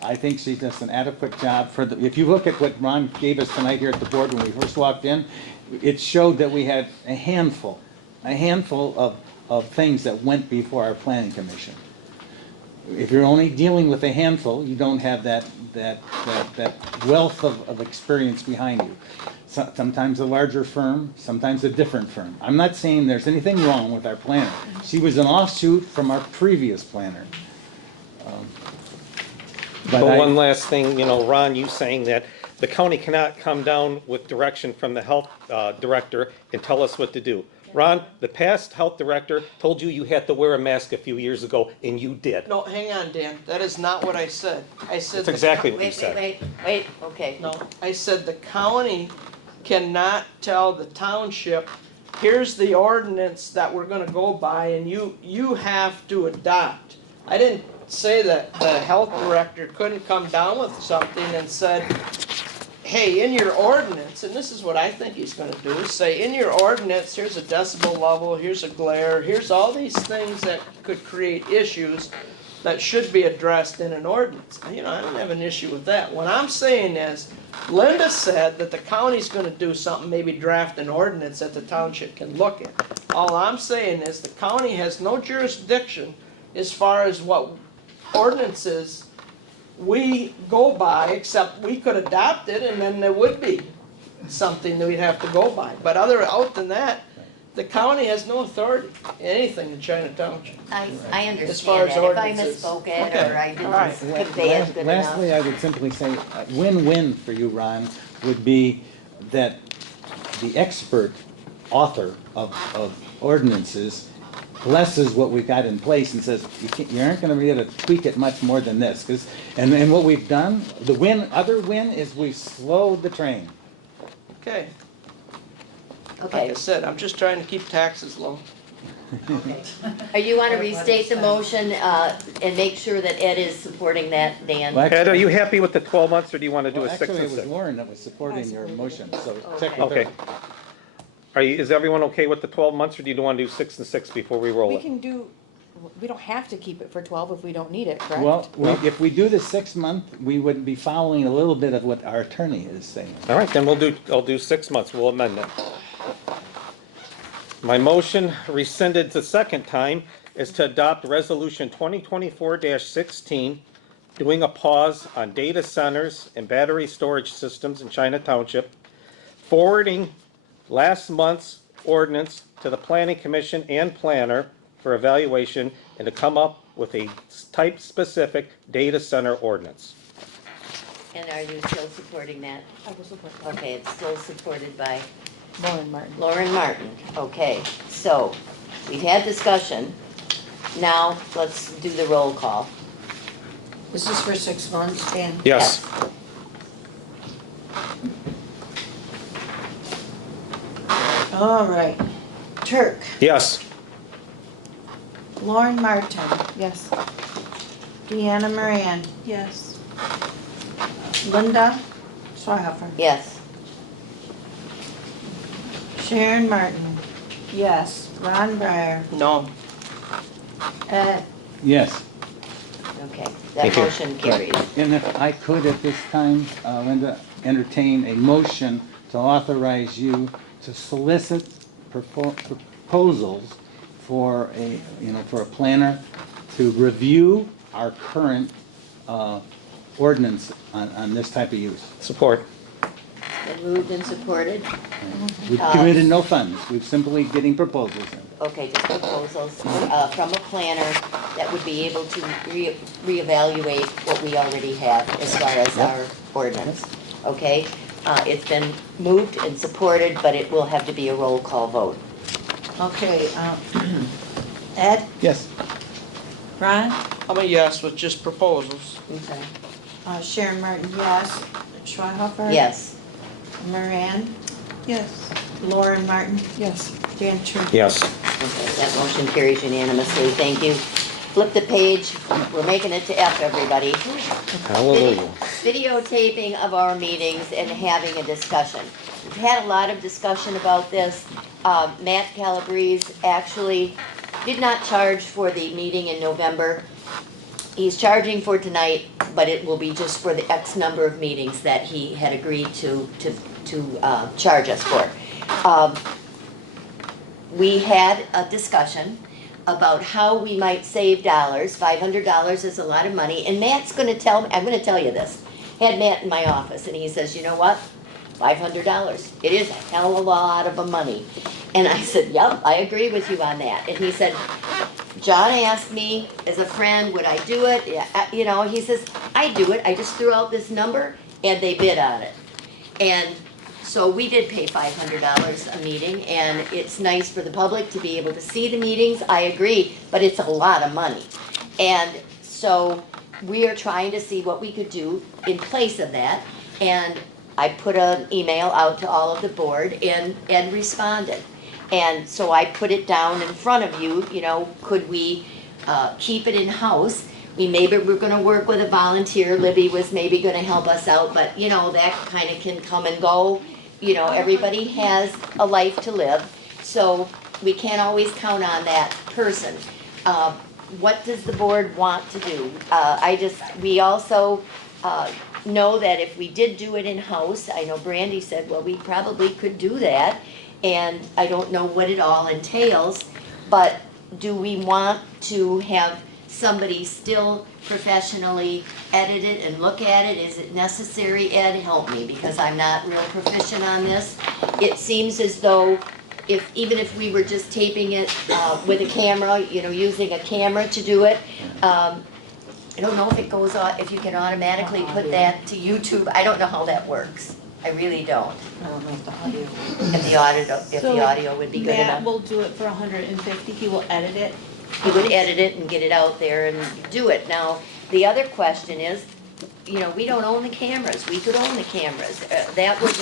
I think she does an adequate job for the, if you look at what Ron gave us tonight here at the board when we first walked in, it showed that we had a handful of things that went before our planning commission. If you're only dealing with a handful, you don't have that wealth of experience behind you. Sometimes a larger firm, sometimes a different firm. I'm not saying there's anything wrong with our planner. She was an offshoot from our previous planner. But I- one last thing, Ron, you saying that the county cannot come down with direction from the health director and tell us what to do. Ron, the past health director told you you had to wear a mask a few years ago, and you did. No, hang on, Dan. That is not what I said. I said. That's exactly what you Wait, said. wait, okay. No, I said the county cannot tell the township, here's the ordinance that we're gonna go by and you have to adopt. I didn't say that the health director couldn't come down with something and said, hey, in your ordinance, and this is what I think he's gonna do, is say, in your ordinance, here's a decibel level, here's a glare, here's all these things that could create issues that should be addressed in an ordinance. I don't have an issue with that. What I'm saying is, Linda said that the county's gonna do something, maybe draft an ordinance that the township can look at. All I'm saying is the county has no jurisdiction as far as what ordinances we go by, except we could adopt it and then there would be something that we'd have to go by. But out than that, the county has no authority, anything in China Township. I As far understand as that. If I ordinances. misspoke it Okay, or I all right. didn't convey it good enough. Lastly, I would simply say, win-win for you, Ron, would be that the expert author of ordinances blesses what we've got in place and says, you aren't gonna be able to tweak it much more than this. And what we've done, other win is we've slowed the train. Okay, like Okay, I said, I'm just trying to keep taxes low. You want to restate the motion and make sure that Ed is supporting that, Dan? Well, Ed, are you happy with the 12 months, or do you want to do Well, a 6 actually, and it was 6? Lauren that was supporting your motion, so check with Okay. her. Is everyone okay with the 12 months, or do you want to do 6 and 6 before we roll We it? can do, we don't have to keep it for 12 if we don't need it, correct? Well, if we do the 6 month, we would be following a little bit of what our attorney is saying. All right, then I'll do 6 months, we'll amend it. My motion rescinded the second time is to adopt Resolution 2024-16, doing a pause on data centers and battery storage systems in China Township, forwarding last month's ordinance to the Planning Commission and planner for evaluation, and to come up with a type-specific data center ordinance. And are you still supporting that? I will support that. Okay, it's still supported by Lauren Martin. Lauren Martin. Okay, so we've had discussion. Now, let's do the roll call. This is for 6 months, Dan? Yes. All right. Turk, Yes. Lauren Martin, Yes. Deanna Moran, Yes. Linda Schweihofer, Yes. Sharon Martin, yes, Ron Breyer, No, Ed, Yes. Okay, that Thank you. motion carries. And if I could at this time, Linda, entertain a motion to authorize you to solicit proposals for for a planner to review our current ordinance on this type of use. Support. Been moved and supported. We've committed no funds, we've simply getting proposals in. Okay, just proposals from a planner that would be able to reevaluate what we already have as far as our ordinance. Okay? It's been moved and supported, but it will have to be a roll call vote. okay, Ed, Yes. Ron, I'm a yes with just proposals. Okay. Sharon Martin, yes, Schweihofer. Yes. Moran, Yes. Lauren Martin, Yes. Dan Turk. Yes. Okay, that motion carries unanimously. Thank you. Flip the page. We're making it to F, everybody. Hallelujah. Videotaping of our meetings and having a discussion. We've had a lot of discussion about this. Matt Calabrese actually did not charge for the meeting in November. He's charging for tonight, but it will be just for the X number of meetings that he had agreed to charge us for. We had a discussion about how we might save dollars. $500 is a lot of money, and Matt's gonna tell me, I'm gonna tell you this. Had Matt in my office, and he says, you know what? $500, it is a hell of a lot of money. And I said, yep, I agree with you on that. And he said, John asked me as a friend, would I do it? Yeah, he says, I do it. I just threw out this number, and they bid on it. And so we did pay $500 a meeting, and it's nice for the public to be able to see the meetings, I agree, but it's a lot of money. And so we are trying to see what we could do in place of that, and I put an email out to all of the board, and Ed responded. And so I put it down in front of you, could we keep it in-house? Maybe we're gonna work with a volunteer, Libby was maybe gonna help us out, but that kind of can come and go. Everybody has a life to live, so we can't always count on that person. What does the board want to do? We also know that if we did do it in-house, I know Brandy said, well, we probably could do that, and I don't know what it all entails, but do we want to have somebody still professionally edit it and look at it? Is it necessary? Ed, help me, because I'm not real proficient on this. It seems as though even if we were just taping it with a camera, using a camera to do it, I don't know if it goes on, if you can automatically put that to YouTube. I don't know how that works. I really don't. I don't know if the audio. If the audio would be good Matt enough. will do it for $150. He will edit it. He would edit it and get it out there and do it. Now, the other question is, we don't own the cameras. We could own the cameras. That was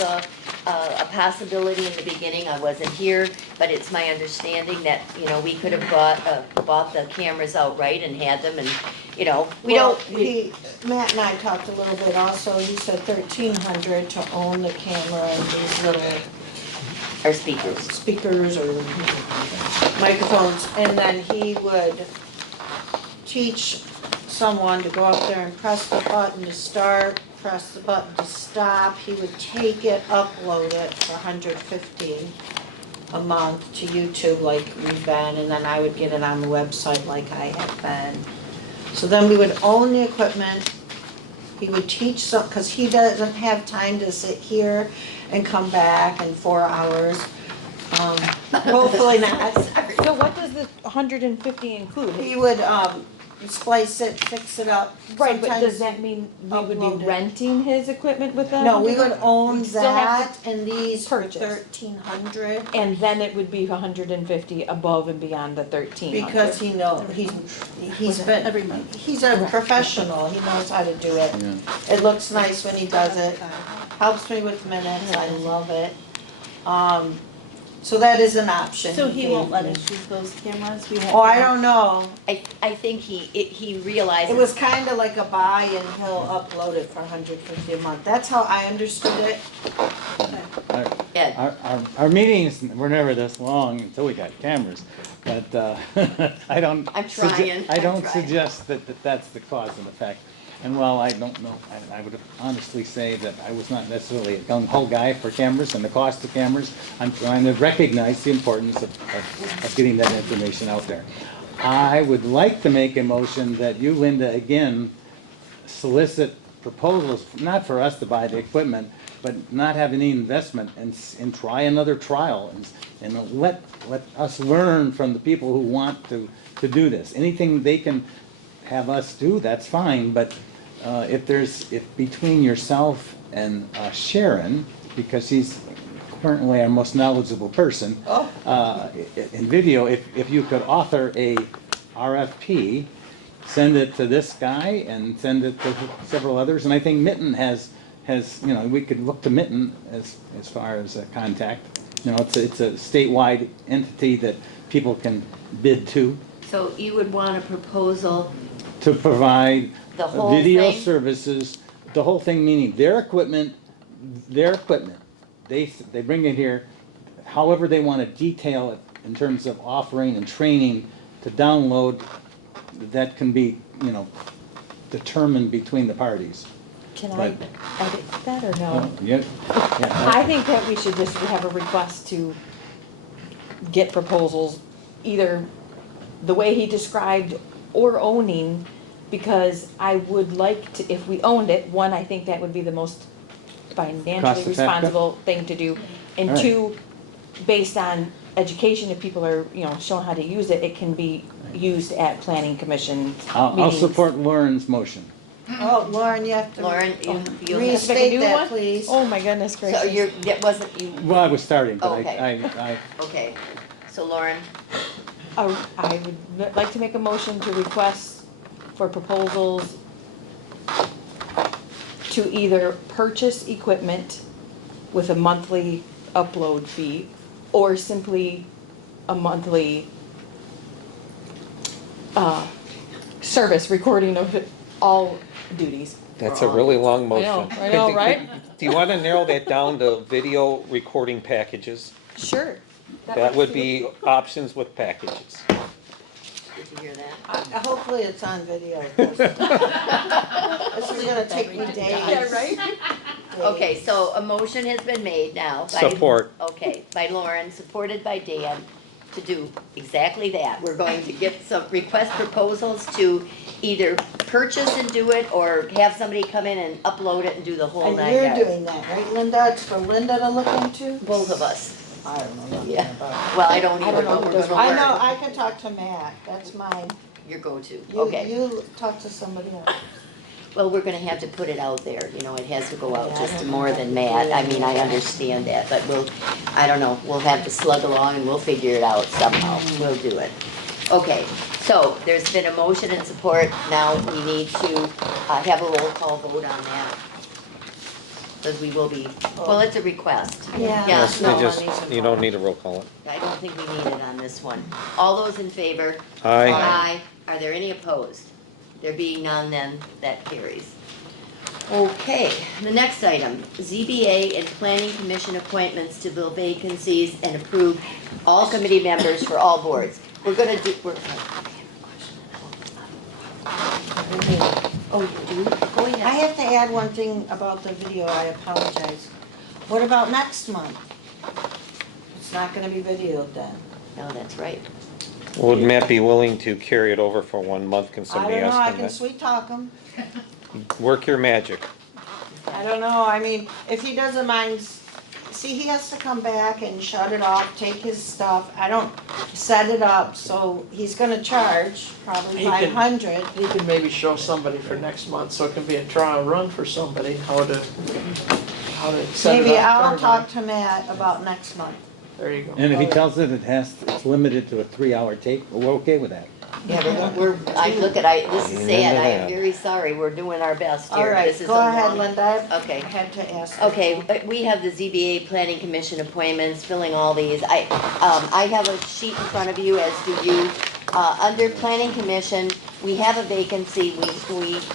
a possibility in the beginning, I wasn't here, but it's my understanding that, we could have bought the cameras outright and had them and, we Well, don't, Matt and I talked a little bit also, he said 1,300 to own the camera and these little our speakers. speakers or microphones, and then he would teach someone to go up there and press the button to start, press the button to stop. He would take it, upload it for $150 a month to YouTube like we've been, and then I would get it on the website like I have been. So then we would own the equipment. He would teach some, because he doesn't have time to sit here and come back in 4 hours. Hopefully not. So what does the 150 include? He would splice it, fix it up. Right, but does Sometimes- that mean we would upload be it. renting his equipment with them? No, we would own We'd still have that and these for purchase. 1,300. And then it would be 150 above and beyond the 1,300. Because he's been, Every month. he's a professional, he knows how to do it. It looks nice when he does it, helps me with minutes, I love it. So that is an option. So he won't gave let me. us use those cameras? We have- Oh, I don't know. I think he realizes. It was kinda like a buy and he'll upload it for 150 a month. That's how I understood it. Ed. Our meetings were never this long until we got cameras, but I don't. I'm trying, I I'm don't trying. suggest that that's the cause and effect. And while I don't know, I would honestly say that I was not necessarily a gung-ho guy for cameras and the cost of cameras. I'm trying to recognize the importance of getting that information out there. I would like to make a motion that you, Linda, again, solicit proposals, not for us to buy the equipment, but not have any investment and try another trial and let us learn from the people who want to do this. Anything they can have us do, that's fine, but if between yourself and Sharon, because she's currently our most knowledgeable person in video, if you could author a RFP, send it to this guy and send it to several others, and I think Mitten has, we could look to Mitten as far as a contact. It's a statewide entity that people can bid to So you would want a proposal, to provide the whole video thing? services, the whole thing, meaning their equipment, they bring it here, however they want to detail it in terms of offering and training to download, that can be, determined between the parties. Can I But- edit that or no? Yeah, I think that we should just have a request to get proposals, either the way he described or owning, because I would like to, if we owned it, one, I think that would be the most financially Cost-effective? responsible thing to do. And All right. two, based on education, if people are, shown how to use it, it can be used at planning commission I'll meetings. support Lauren's motion. Oh, Lauren, you have to. Lauren, you Have to make a Restate new that, one? please. Oh my goodness gracious. so that wasn't you, Well, I was starting, but Okay. I okay. So Lauren, I would like to make a motion to request for proposals to either purchase equipment with a monthly upload fee or simply a monthly service recording of all duties. That's a really long I know, motion. I know, right? Do you want to narrow that down to video recording packages? Sure. That would be options with packages. did you hear that? Hopefully it's on video. 'cause This is gonna take me days. Yeah, right? Okay, so a motion has been made now by. Support. Okay, by Lauren, supported by Dan, to do exactly that. We're going to get some request proposals to either purchase and do it, or have somebody come in and upload it and do the whole And nine you're yards. doing that, right, Linda? It's for Linda to look into? Both of us, I don't know nothing yeah. about it. Well, I don't I either, don't know but who we're does gonna I learn. know, I can talk to Matt, that's mine. Your go-to, You, okay. you talk to somebody else. Well, we're gonna have to put it out there, it has to go out just to more than Matt. I mean, I understand that, but I don't know, we'll have to slug along and we'll figure it out somehow. We'll do it. Okay, so there's been a motion and support. Now we need to have a roll call vote on that. because we will be, well, it's a request. Yeah. Yeah, Yes, no, they just, you don't need a roll call. I don't think we need it on this one. All those in favor? Aye. Aye. Are there any opposed? There being none, then that carries. Okay, the next item, ZBA and Planning Commission appointments to fill vacancies and approve all committee members for all boards. We're gonna do, oh, you do? Go I ahead. have to add one thing about the video, I apologize. What about next month? It's not gonna be videoed then. No, that's right. Would Matt be willing to carry it over for 1 month? Can I somebody don't know, I ask him can that? sweet talk him. Work your magic. I don't know, I mean, if he doesn't mind, see, he has to come back and shut it off, take his stuff. I don't set it up, so he's gonna charge probably He can- 500. You can maybe show somebody for next month, so it can be a trial run for somebody, how to set it up. Maybe I'll turn it talk on. to Matt about next month. There you go. And if he tells it it's limited to a 3-hour tape, we're okay with that. Yeah, but this is sad, I am very sorry, we're doing our best here. All right, This is go a ahead, long- Linda. I Okay. had to ask. Okay, we have the ZBA Planning Commission appointments, filling all these. I have a sheet in front of you, as do you. Under Planning Commission, we have a vacancy.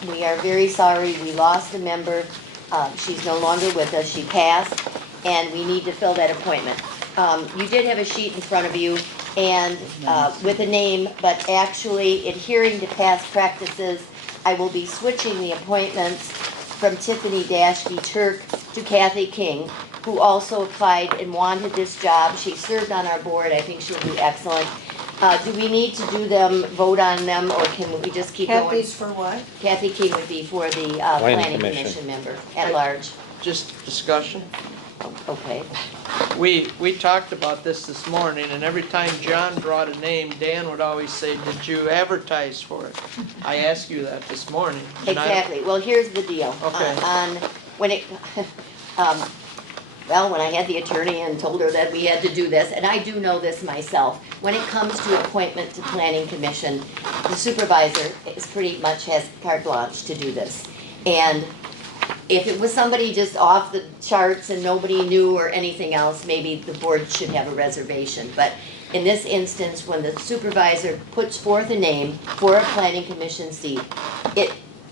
We are very sorry, we lost a member. She's no longer with us, she passed, and we need to fill that appointment. You did have a sheet in front of you, and with a name, but actually adhering to past practices, I will be switching the appointments from Tiffany Dashby Turk to Kathy King, who also applied and wanted this job. She served on our board, I think she'll do excellent. Do we need to do them, vote on them, or can we just keep going? Kathy's for what? Kathy King would be for the Planning Commission member at large. Just discussion. Okay. We talked about this morning, and every time John brought a name, Dan would always say, "Did you advertise for it?" I asked you that this morning. and I- Exactly, well, here's the deal. Okay. When it, well, when I had the attorney and told her that we had to do this, and I do know this myself, when it comes to appointment to planning commission, the supervisor is pretty much has carte blanche to do this. And if it was somebody just off the charts and nobody knew or anything else, maybe the board should have a reservation. But in this instance, when the supervisor puts forth a name for a planning commission seat, it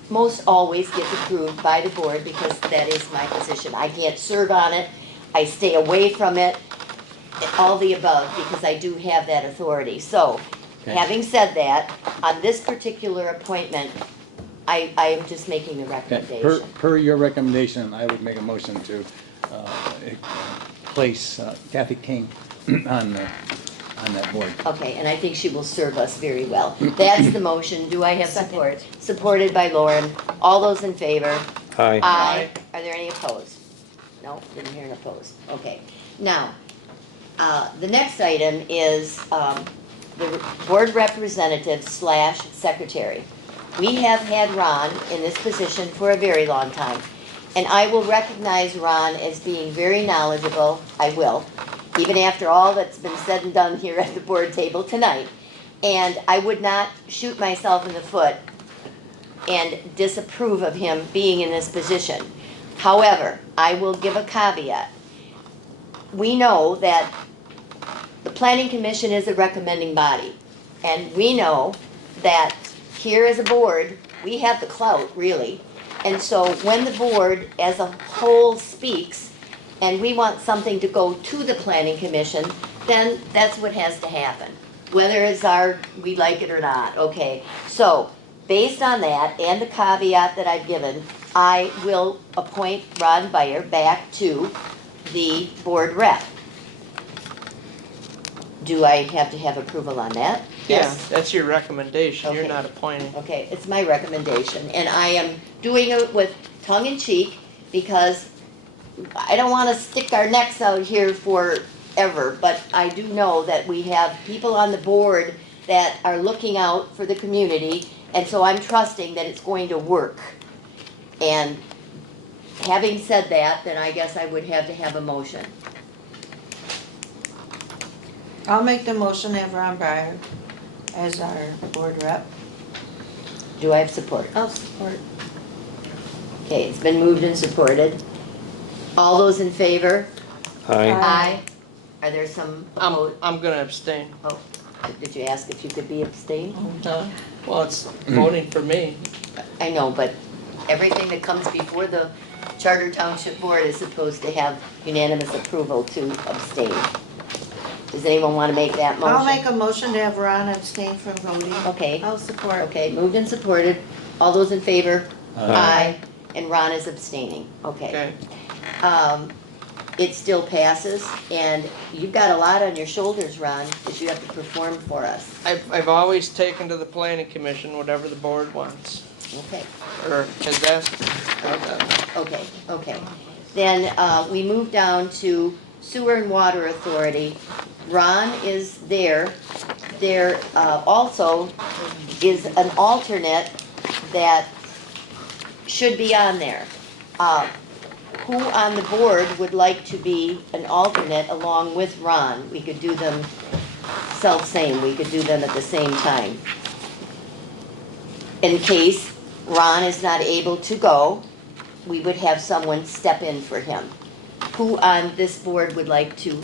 most always gets approved by the board because that is my position. I can't serve on it, I stay away from it, all the above, because I do have that authority. So, having said that, on this particular appointment, I am just making a Okay, recommendation. per your recommendation, I would make a motion to place Kathy King on that board. Okay, and I think she will serve us very well. That's the motion. Do I have support? Supported by Lauren. All those in favor? Aye. Aye. Are there any opposed? No, didn't hear an opposed. Okay. Now, the next item is the board representative / secretary. We have had Ron in this position for a very long time, and I will recognize Ron as being very knowledgeable. I will, even after all that's been said and done here at the board table tonight. And I would not shoot myself in the foot and disapprove of him being in this position. However, I will give a caveat. We know that the Planning Commission is a recommending body, and we know that here as a board, we have the clout, really. And so when the board as a whole speaks, and we want something to go to the Planning Commission, then that's what has to happen. Whether it's we like it or not, okay? So, based on that and the caveat that I've given, I will appoint Ron Beyer back to the board rep. Do I have to have approval on that? Yeah, that's your recommendation, you're Okay. not appointing. Okay, it's my recommendation, and I am doing it with tongue in cheek because I don't want to stick our necks out here forever, but I do know that we have people on the board that are looking out for the community, and so I'm trusting that it's going to work. And having said that, then I guess I would have to have a motion. I'll make the motion to have Ron Breyer as our board rep. Do I have support? I'll support. Okay, it's been moved and supported. All those in favor? Aye. Aye. Are there some opposed? I'm gonna abstain. Oh, did you ask if you could be abstained? Well, it's voting for me. I know, but everything that comes before the Charter Township Board is supposed to have unanimous approval to abstain. Does anyone want to make that motion? I'll make a motion to have Ron abstain from voting. Okay, I'll support. okay, moved and supported. All those in favor? Aye. And Ron is abstaining, okay. Okay. It still passes, and you've got a lot on your shoulders, Ron, because you have to perform for us. I've always taken to the planning commission whatever the board wants, Okay, or has asked. okay. Then, we move down to Sewer and Water Authority. Ron is there. There, also is an alternate that should be on there. Who on the board would like to be an alternate along with Ron? We could do them self-same, we could do them at the same time. In case Ron is not able to go, we would have someone step in for him. Who on this board would like to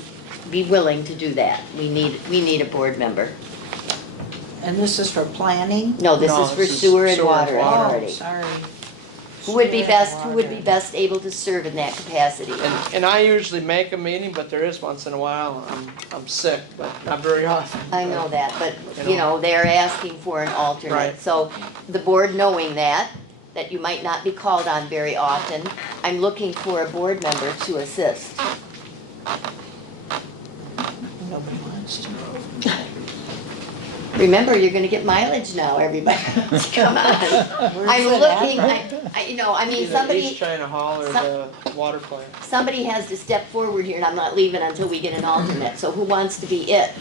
be willing to do that? We need a board member. And this is for planning? No, this No, is for this is Sewer and Sewer and Water Water. Oh, Authority. sorry. Who would be Sewer and best, who would be water. best able to serve in that capacity? And I usually make a meeting, but there is once in a while, I'm sick, but not very often. I know that, but, You you know, they're asking for an alternate. Right. So the board knowing that you might not be called on very often, I'm looking for a board member to assist. Nobody wants to. Remember, you're gonna get mileage now, everybody. Come on. I'm looking, I mean, East somebody, China Hall or the water plant. somebody has to step forward here, and I'm not leaving until we get an alternate, so who wants to be it?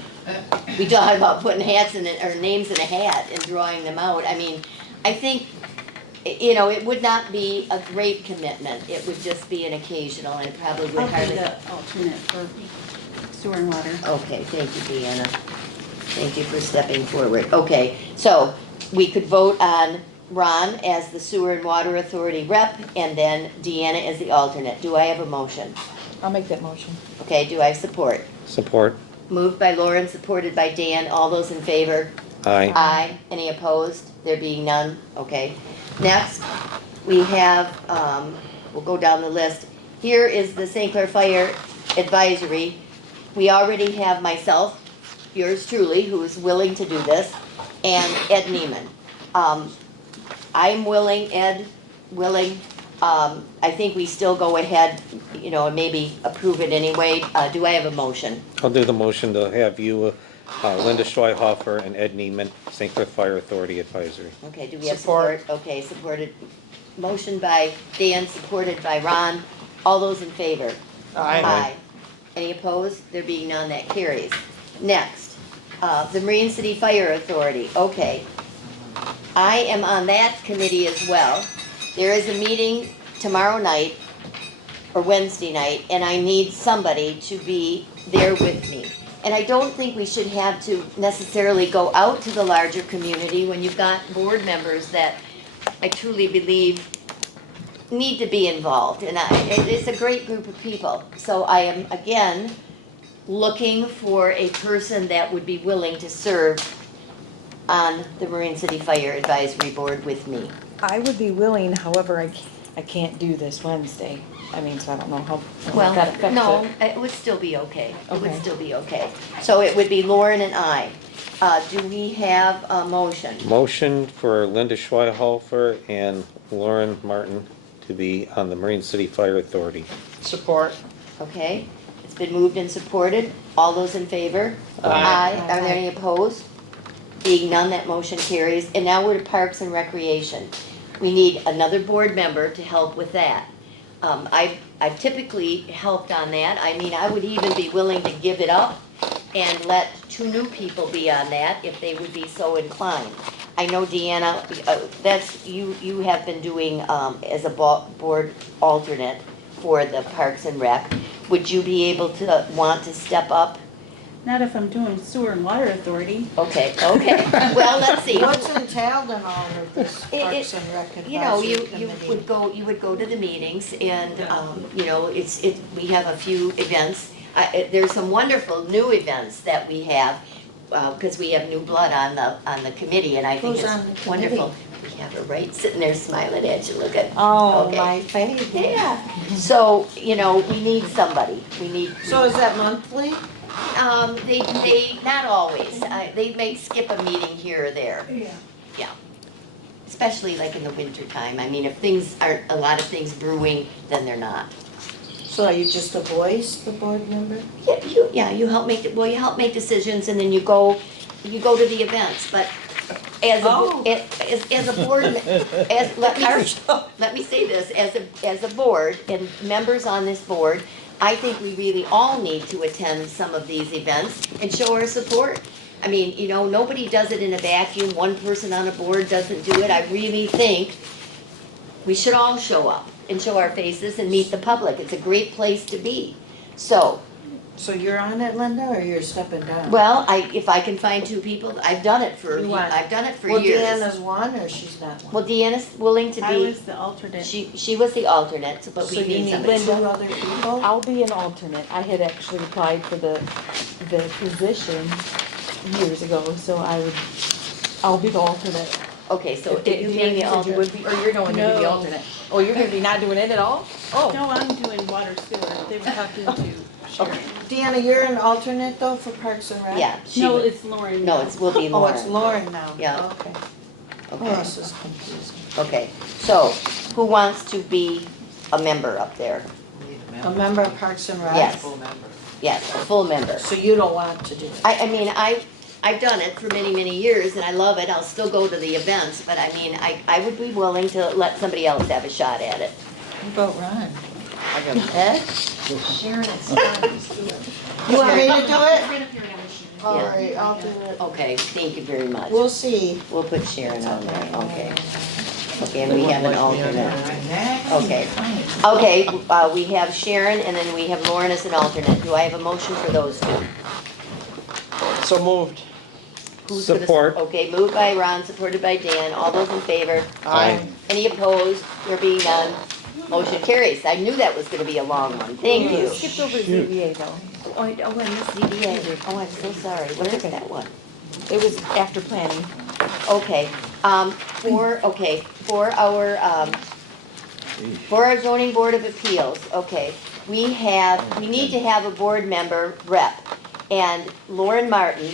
We talk about putting hats in it, or names in a hat and drawing them out. I mean, I think, you know, it would not be a great commitment. It would just be an occasional, and it probably I'll would be hardly. the alternate for sewer and water. Okay, thank you, Deanna. Thank you for stepping forward. Okay, so we could vote on Ron as the Sewer and Water Authority rep, and then Deanna as the alternate. Do I have a motion? I'll make that motion. Okay, do I have support? Support. Moved by Lauren, supported by Dan. All those in favor? Aye. Aye. Any opposed? There being none? Okay. Next, we have, we'll go down the list. Here is the St. Clair Fire Advisory. We already have myself, yours truly, who is willing to do this, and Ed Neiman. I'm willing, Ed, willing. I think we still go ahead, you know, and maybe approve it anyway. Do I have a motion? I'll do the motion to have you, Linda Schweihofer and Ed Neiman, St. Clair Fire Authority Advisory. Okay, do we have Support. support? Okay, supported. Motion by Dan, supported by Ron. All those in favor? Aye. Any opposed? There being none, that carries. Next, the Marine City Fire Authority. Okay. I am on that committee as well. There is a meeting tomorrow night, or Wednesday night, and I need somebody to be there with me. And I don't think we should have to necessarily go out to the larger community when you've got board members that I truly believe need to be involved. And it's a great group of people. So I am, again, looking for a person that would be willing to serve on the Marine City Fire Advisory Board with me. I would be willing, however, I can't do this Wednesday. I mean, so I don't know how Well, that affects no, it. it would still be okay. It would Okay. still be okay. So it would be Lauren and I. Do we have a motion? Motion for Linda Schweihofer and Lauren Martin to be on the Marine City Fire Authority. Support. Okay, it's been moved and supported. All those in favor? Aye. Are there any opposed? Being none, that motion carries. And now we're to Parks and Recreation. We need another board member to help with that. I've typically helped on that. I mean, I would even be willing to give it up and let two new people be on that if they would be so inclined. I know Deanna, that's, you have been doing, as a board alternate for the Parks and Rec. Would you be able to, want to step up Not if I'm doing sewer and water authority. Okay, okay. Well, let's see. What's entailed in all of this It- Parks and Rec You know, Advisory you Committee? would go to the meetings and, you know, we have a few events. There's some wonderful new events that we have, because we have new blood on the committee and I think Who's it's on the wonderful. We have her right sitting there smiling at you, look at. Oh, Okay. my favorite. Yeah, so, you know, we need somebody, we need. So is that monthly? They, not always, they may skip a meeting here or there. Yeah. Especially like in the winter time, I mean, if things aren't, a lot of things brewing, then they're not. So are you just a voice, the board member? Yeah, you help make, well, you help make decisions and then you go to the events, but as Oh. as a board, let me say this, as a board and members on this board, I think we really all need to attend some of these events and show our support. I mean, you know, nobody does it in a vacuum, one person on a board doesn't do it, I really think we should all show up and show our faces and meet the public, it's a great place to be. So, So you're on it, Linda, or you're stepping down? well, if I can find two people, I've done it for You want- years. Deanna's one, or she's not one? Well, Deanna's willing to I be, was the alternate. she was the alternate, but So we you need need somebody. two other people? I'll be an alternate. I had actually applied for the position years ago, so I'll be the alternate. Okay, so If you being the alternate. would be, or you're going to be the No. alternate. Oh, you're gonna be not doing it at all? Oh, No, I'm doing water sewer. They were talking to Sharon. Deanna, you're an alternate though for Parks and Rec? Yeah, she No, would, it's Lauren. no, now. it's, will be Oh, it's Lauren. Lauren now? Yeah. Okay. Oh, Okay, this is confusing. okay, so, who wants to be a member up there? A member of Parks and Rec? Yes. Yes, a full member. So you don't want to do it? I mean, I've done it for many, many years and I love it, I'll still go to the events, but I mean, I would be willing to let somebody else have a shot at it. What about Ron? Ed? Sharon and Scott used to do it. You want me to do it? All Yeah. right, I'll do it. Okay, thank you very much. We'll see. We'll put Sharon on there, okay. Okay, and we have an alternate. Okay. Okay, we have Sharon and then we have Lauren as an alternate. Do I have a motion for those two? So moved. Who's gonna- Support. Okay, moved by Ron, supported by Dan. All those in favor? Aye. Any opposed? There being none, motion carries. I knew that was gonna be a long one. Thank you. skipped over ZBA though. Oh, I missed ZBA. Oh, I'm so sorry. What is that one? It was after planning. Okay, for our zoning board of appeals, okay, we need to have a board member rep. And Lauren Martin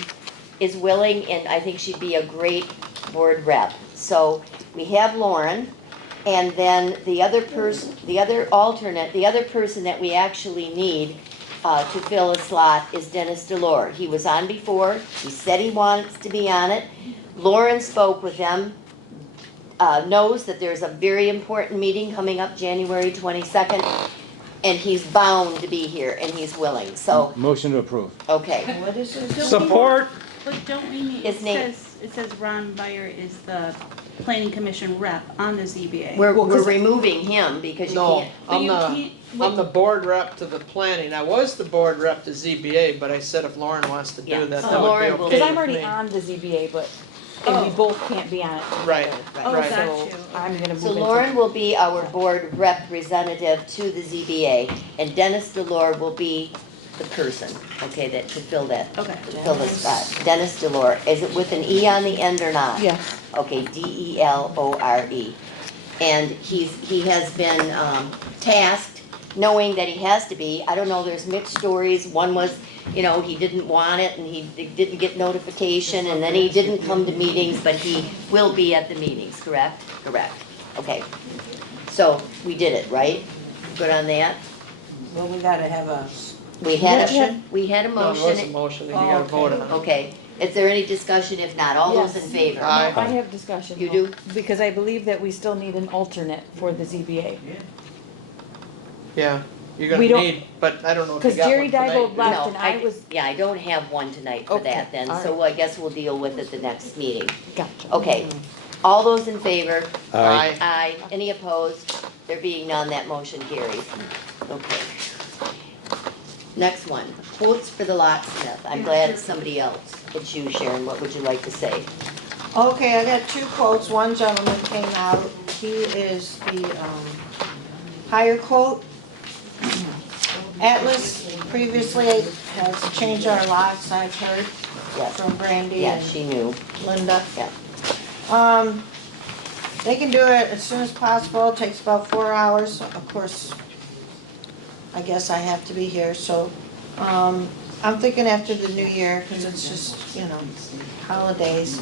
is willing, and I think she'd be a great board rep. So we have Lauren, and then the other person, the other alternate, the other person that we actually need to fill a slot is Dennis Delore. He was on before, he said he wants to be on it. Lauren spoke with them, knows that there's a very important meeting coming up January 22nd, and he's bound to be here, and he's willing, so, Motion to approve. okay. What is it? Support. But don't we need, His name- it says Ron Byer is the planning commission rep on the ZBA. We're Well, 'cause- removing him because you No, can't, But I'm you the, can't- I'm the board rep to the planning. I was the board rep to ZBA, but I said if Lauren wants to Yeah, do that, so that would Lauren be will- okay Because I'm with already me. on the ZBA, and we Oh. both can't be on it together. Right, Oh, right. got So you. I'm gonna move so into. Lauren will be our board representative to the ZBA, and Dennis Delore will be the person, okay, that, to fill that, Okay. to fill the spot. Dennis Delore, is it with an E on the end or not? Yes. Okay, Delore. And he has been tasked, knowing that he has to be, I don't know, there's mixed stories. One was, you know, he didn't want it and he didn't get notification and then he didn't come to meetings, but he will be at the meetings, correct? Correct, okay. So, we did it, right? Good on that? Well, we gotta have a We had motion. we had a No, it was a motion. motion, you Oh, gotta okay. vote on it. Okay, is there any discussion? If not, all those in Yes. favor? Aye. I have discussion. You though, do? Because I believe that we still need an alternate for the ZBA. Yeah, you're We gonna don't- need, but I don't know if you Because got Jerry one tonight. Dyble left No, and I was, yeah, I don't have one tonight for Okay, that then, all so I guess we'll deal with it the next meeting. gotcha. Okay, all those in favor? Aye. Aye. Any opposed? There being none, that motion carries. Okay. Next one, quotes for the locksmith. I'm glad it's somebody else. It's you, Sharon. What would you like to say? Okay, I got two quotes. One gentleman came out. He is the higher quote. Atlas previously has changed our locks, I've heard Yes. from Brandy Yeah, and she knew. Linda. Yeah. They can do it as soon as possible. It takes about 4 hours. Of course, I guess I have to be here, so I'm thinking after the new year, because it's just, holidays.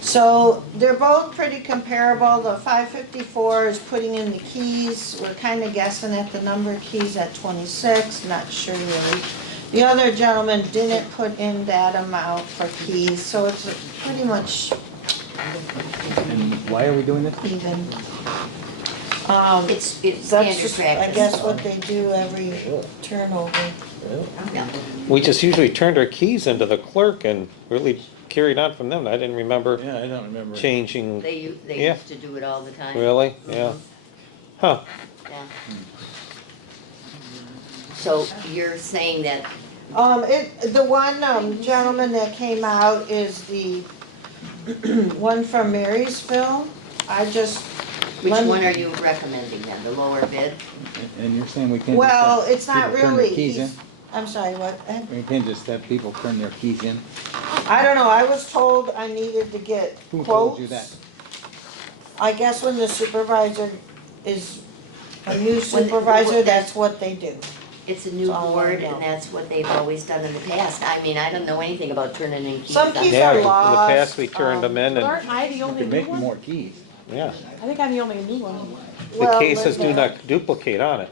So they're both pretty comparable. The 554 is putting in the keys. We're kind of guessing at the number of keys at 26, not sure really. The other gentleman didn't put in that amount for keys, so it's pretty much And why are we doing this? even. It's That's standard just, practice. I guess, what they do every turnover. Yeah. We just usually turned our keys into the clerk and really carried on from them. I didn't remember Yeah, I don't remember. changing, They Yeah. used to do it all the time. really? Yeah. Huh. Yeah. So you're saying that, The one gentleman that came out is the one from Marysville. which one are you recommending then, the lower bid? And you're saying we can't just Well, have it's not people turn their really. keys in? I'm sorry, what? We can't just have people turn their keys in? I don't know, I was told I needed to get Who quotes. told you that? I guess when the supervisor is a new When supervisor, the- that's what they do. It's a new That's all I board know. and that's what they've always done in the past. I mean, I don't know anything about turning in keys. Some on- keys Yeah, are in the lost. past, we turned them in But and, aren't I the We only could new make one? more keys. yeah. I think I'm the only new one. The Well, cases do Linda- not duplicate on it.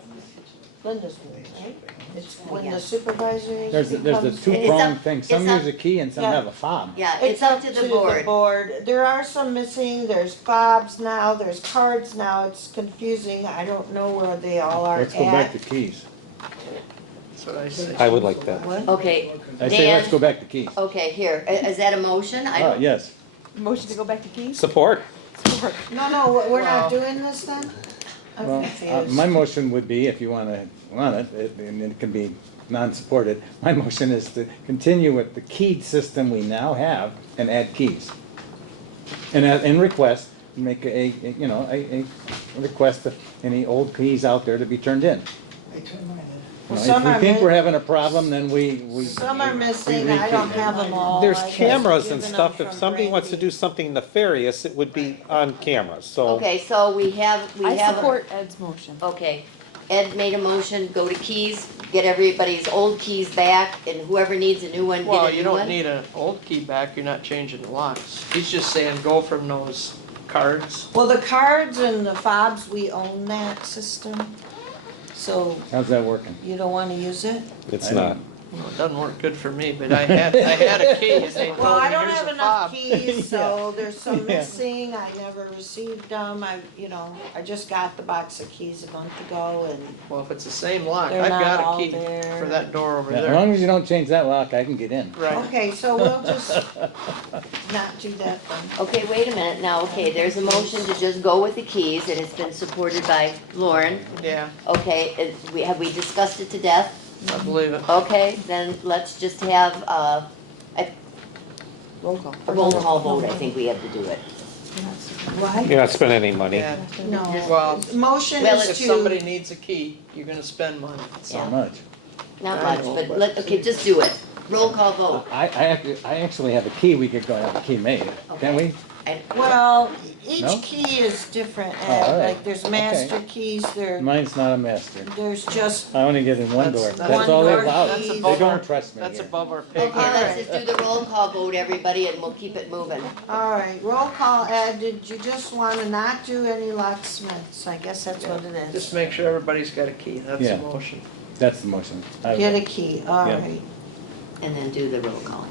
Linda's doing it, right? It's when the Yes. supervisor There's a becomes- two-pronged thing. it's Some up- use a key and some Yeah. have a fob. Yeah, it's up to the board. There are some missing, there's fobs now, there's cards now, it's confusing, I don't know where they all are Let's go back to at. keys. That's what I say. I would like that. What? Okay, I say let's go Dan, back to keys. okay, here, is that a motion? I Oh, don't, yes. Motion to go back to keys? Support. No, we're not Wow. doing this then? I'm Well, confused. my motion would be, if you want it, and it can be non-supported, my motion is to continue with the keyed system we now have and add keys. And request, make a request of any old keys out there to be turned in. Well, If some we are think mi- we're having a problem, then we. Some are missing, we I don't rekey. have them all. There's I got cameras and given stuff. them If from somebody wants to Brandy. do something nefarious, it would be on camera, so. okay, so we have, I support Ed's motion. okay. Ed made a motion, go to keys, get everybody's old keys back, and whoever needs a new one, get Well, a you new don't one. need an old key back, you're not changing the locks. He's just saying go from those cards. Well, the cards and the fobs, we own that system, so How's that working? you don't wanna use it? It's I don't not. Well, it doesn't work good for me, but I had a key and they Well, told I me don't here's have a enough fob. keys, so there's some Yeah. missing, I never received them, I just got the box of keys a month ago and Well, if it's the same lock, They're I've not got all a key there. for that door over As there. long as you don't change that lock, I can get in. Right. Okay, so we'll just not do that then. Okay, wait a minute now, okay, there's a motion to just go with the keys, and it's been supported by Lauren. Yeah, Okay, have we discussed it to death? I believe it. Okay, then let's just have a Roll call. roll call vote, I think we have to do it. What? You're not spending any money. Yeah. No, Well, motion Well, is if to. somebody needs a key, you're gonna spend money. So Yeah. much. Not I much, know, but but- okay, just do it. Roll call vote. I actually have a key, we could go have a key made, can we? Well, each No? key is different, Oh, all Ed, right. like there's master keys, Mine's not a master. there's just, I only get in one door. That's- That's all they one door allow. key. They above our- don't trust me That's here. above our pay Okay, grade. let's just do the roll call vote, everybody, and we'll keep it moving. alright, roll call, Ed, did you just wanna not do any locksmiths? I guess that's what it Just is. make sure everybody's got a key, that's Yeah. the motion. That's the motion. I Get a will. key, alright. And then do the roll call.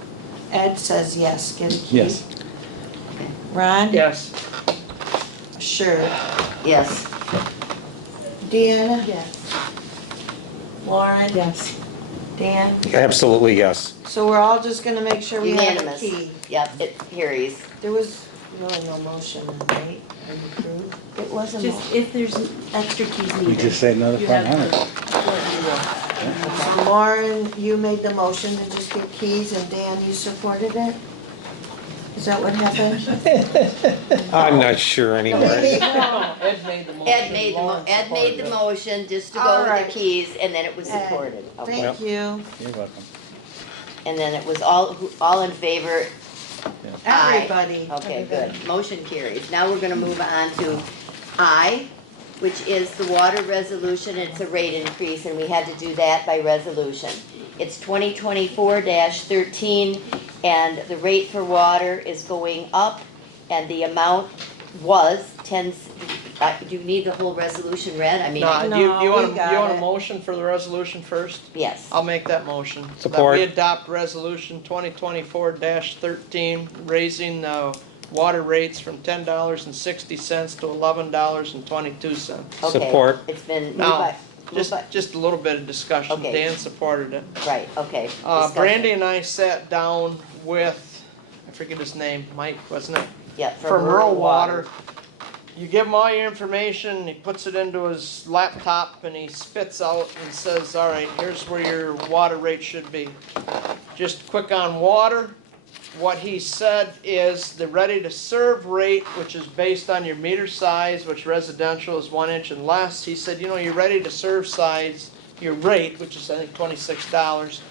Ed says yes, get a key. Yes. Ron? Yes, Sure. Yes. Deanna? Yes. Lauren? Yes. Dan? Absolutely, yes. So we're all just gonna make sure we have a Unanimous. key. Yep, it carries. There was really no motion, right? Are you approved? It was a Just if there's extra keys needed. You just say another you have 500. to let me know. So Lauren, you made the motion to just get keys, and Dan, you supported it? Is that what happened? I'm not sure anymore. Ed made the motion. Ed made the motion just to go All with the right. keys, and then it was supported. Okay. Thank you, You're welcome. And then it was all in favor. Aye. everybody. Okay, good. Motion carries. Now we're gonna move on to I, which is the water resolution. It's a rate increase, and we had to do that by resolution. It's 2024-13, and the rate for water is going up, and the amount was 10, do you need the whole resolution read? I mean, No, No, you we want got a it. motion for the resolution first? yes. I'll make that motion. Support. That we adopt resolution 2024-13, raising the water rates from $10.60 to $11.22. Okay. Support. It's been moved Now, by, just a little bit of discussion. Okay. Dan supported it. right, okay. Discussion. Brandy and I sat down with, I forget his name, Mike, wasn't it? Yeah, From rural water. You give him all your information, he puts it into his laptop and he spits out and says, all right, here's where your water rate should be. Just quick on water, what he said is the ready to serve rate, which is based on your meter size, which residential is 1 inch and less. He said, you know, your ready to serve size, your rate, which is I think $26,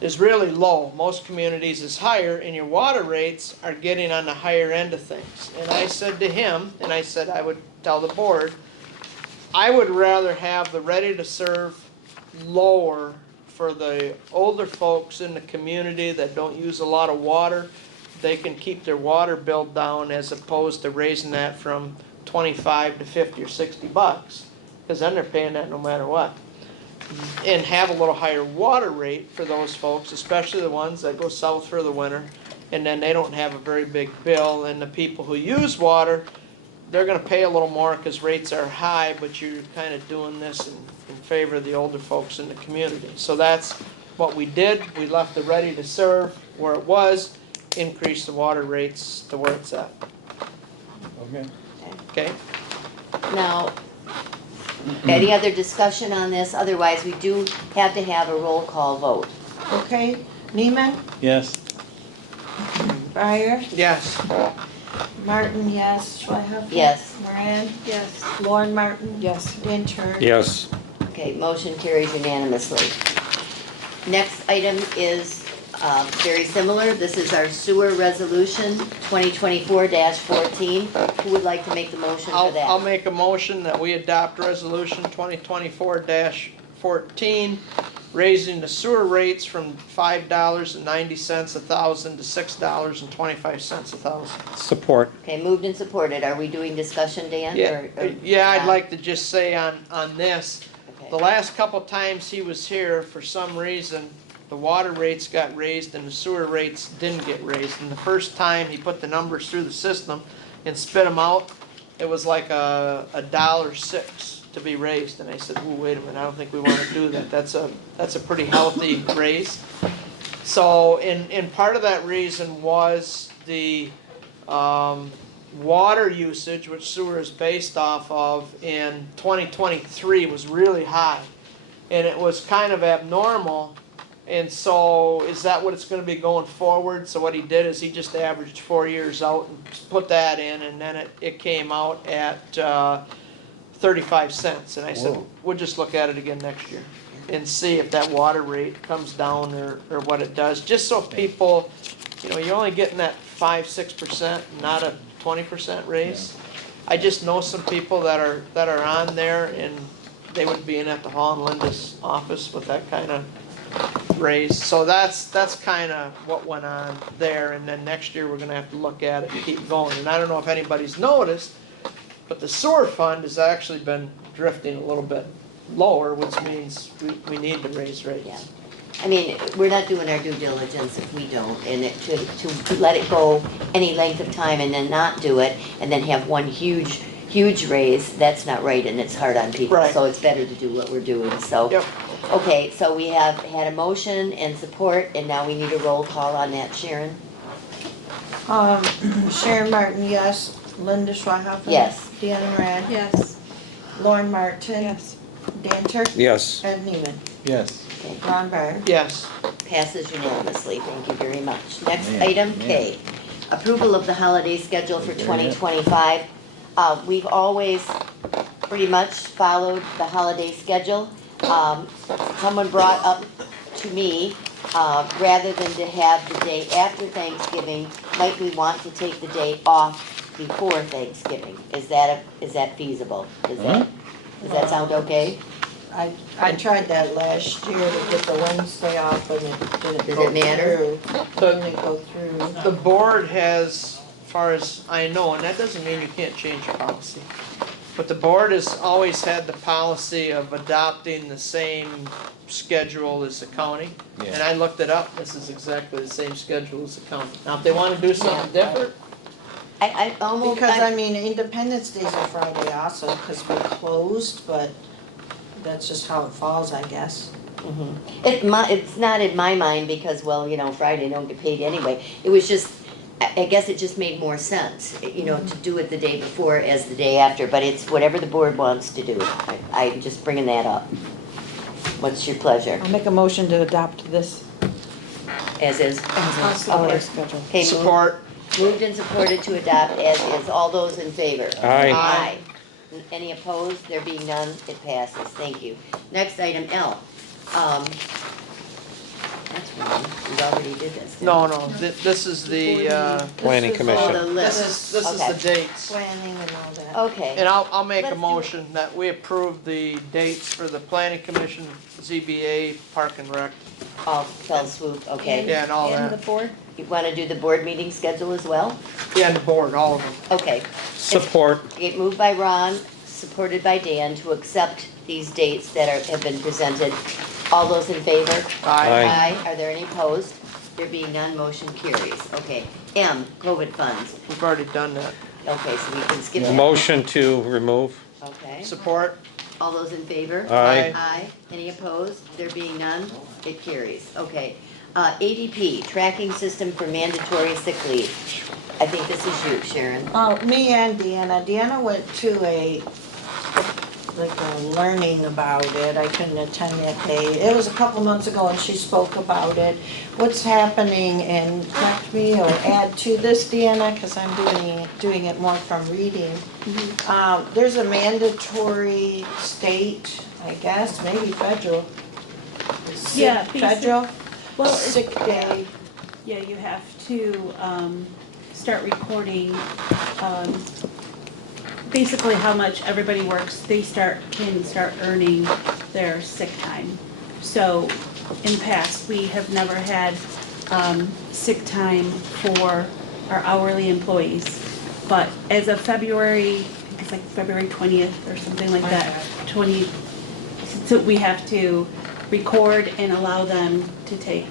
is really low. Most communities is higher, and your water rates are getting on the higher end of things. And I said to him, and I said I would tell the board, I would rather have the ready to serve lower for the older folks in the community that don't use a lot of water. They can keep their water bill down as opposed to raising that from 25 to 50 or 60 bucks, because then they're paying that no matter what. And have a little higher water rate for those folks, especially the ones that go south for the winter, and then they don't have a very big bill. And the people who use water, they're gonna pay a little more because rates are high, but you're kind of doing this in favor of the older folks in the community. So that's what we did. We left the ready to serve where it was, increased the water rates to where it's at. Okay. Okay? Now, any other discussion on this? Otherwise, we do have to have a roll call vote. Okay, Neiman, Yes. Breyer, Yes. Martin, yes, Schweihaufer. Yes. Moran, Yes. Lauren Martin. Yes. Dan Turner. Yes. Okay, motion carries unanimously. Next item is very similar. This is our sewer resolution, 2024-14. Who would like to make the motion for I'll that? make a motion that we adopt resolution 2024-14, raising the sewer rates from $5.90 a thousand to $6.25 a thousand. Support. Okay, moved and supported. Are we doing discussion, Dan? Yeah, or yeah, I'd John? like to just say on this, Okay. the last couple times he was here, for some reason, the water rates got raised and the sewer rates didn't get raised. And the first time he put the numbers through the system and spit them out, it was like a $1.06 to be raised. And I said, ooh, wait a minute, I don't think we want to do that. That's a pretty healthy raise. So, and part of that reason was the water usage, which sewer is based off of, in 2023 was really high. And it was kind of abnormal. And so, is that what it's gonna be going forward? So what he did is he just averaged 4 years out and put that in, and then it came out at 35 cents. And I said, Whoa. we'll just look at it again next year and see if that water rate comes down or what it does. Just so people, you're only getting that 5-6%, not a 20% raise. I just know some people that are on there, and they would be in at the Hall and Linda's office with that kind of raise. So that's kind of what went on there, and then next year we're gonna have to look at it and keep going. And I don't know if anybody's noticed, but the sewer fund has actually been drifting a little bit lower, which means we need to raise rates. Yeah. I mean, we're not doing our due diligence if we don't, and to let it go any length of time and then not do it, and then have one huge raise, that's not right, and it's hard on people. Right. So it's better to do what we're doing, so. Yep. Okay, so we have had a motion and support, and now we need a roll call on that, Sharon? Sharon Martin, yes. Linda Schweihaufer. Yes. Deanna Moran. Yes. Lauren Martin. Yes. Dancer, Yes. Ed Neiman, Yes. Ron Byers. Yes. Passes unanimously, thank you very much. Next Man, item, man. K. Approval of the holiday schedule for Is there yet? 2025. We've always pretty much followed the holiday schedule. Someone brought up to me, rather than to have the day after Thanksgiving, might we want to take the day off before Thanksgiving? Is that feasible? Does that sound okay? I tried that last year to get the Wednesday off and it didn't Does go it matter? through. Didn't go through. The board has, as far as I know, and that doesn't mean you can't change your policy, but the board has always had the policy of adopting the same schedule as the county. Yeah. And I looked it up, this is exactly the same schedule as the county. Now, if they wanna do something different, I almost. Because I mean, Independence Day's a Friday also, because we're closed, but that's just how it falls, I guess. It's not in my mind because, well, Friday don't get paid anyway. It was just, I guess it just made more sense, to do it the day before as the day after, but it's whatever the board wants to do. I'm just bringing that up. What's your pleasure? I'll make a motion to adopt this As is? as I'll a support. holiday schedule. Okay, support, moved and supported to adopt as is. All those in favor? Aye. Aye. Any opposed? There being none, it passes. Thank you. Next item, L. That's wrong. We already did this. didn't no, we? no, this is the, Planning This is Oh, Commission. the list. this is Okay. the dates. Planning and all that. Okay. And I'll make a Let's do it. motion that we approve the dates for the planning commission, ZBA, Park and Rec. All fell swoop, okay. Yeah, and all And that. the board? You wanna do the board meeting schedule as well? Yeah, and the board, all of them. Okay. Support. Okay, moved by Ron, supported by Dan to accept these dates that have been presented. All those in favor? Aye. Are there any opposed? There being none, motion carries. Okay. M, COVID funds. We've already done that. Okay, so we can skip that. Motion to remove. Okay. Support? All those in favor? Aye. Aye. Any opposed? There being none, it carries. Okay. ADP, tracking system for mandatory sick leave. I think this is you, Sharon. Me and Deanna. Deanna went to a learning about it. I couldn't attend that day. It was a couple months ago and she spoke about it. What's happening, and correct me or add to this, Deanna, because I'm doing it more from reading. There's a mandatory state, I guess, maybe federal. Yeah, Federal Well, it's- sick day. Yeah, you have to start recording basically how much everybody works. They can start earning their sick time. So in the past, we have never had sick time for our hourly employees. But as of February, I think it's like February 20th or something like that, so we have to record and allow them to take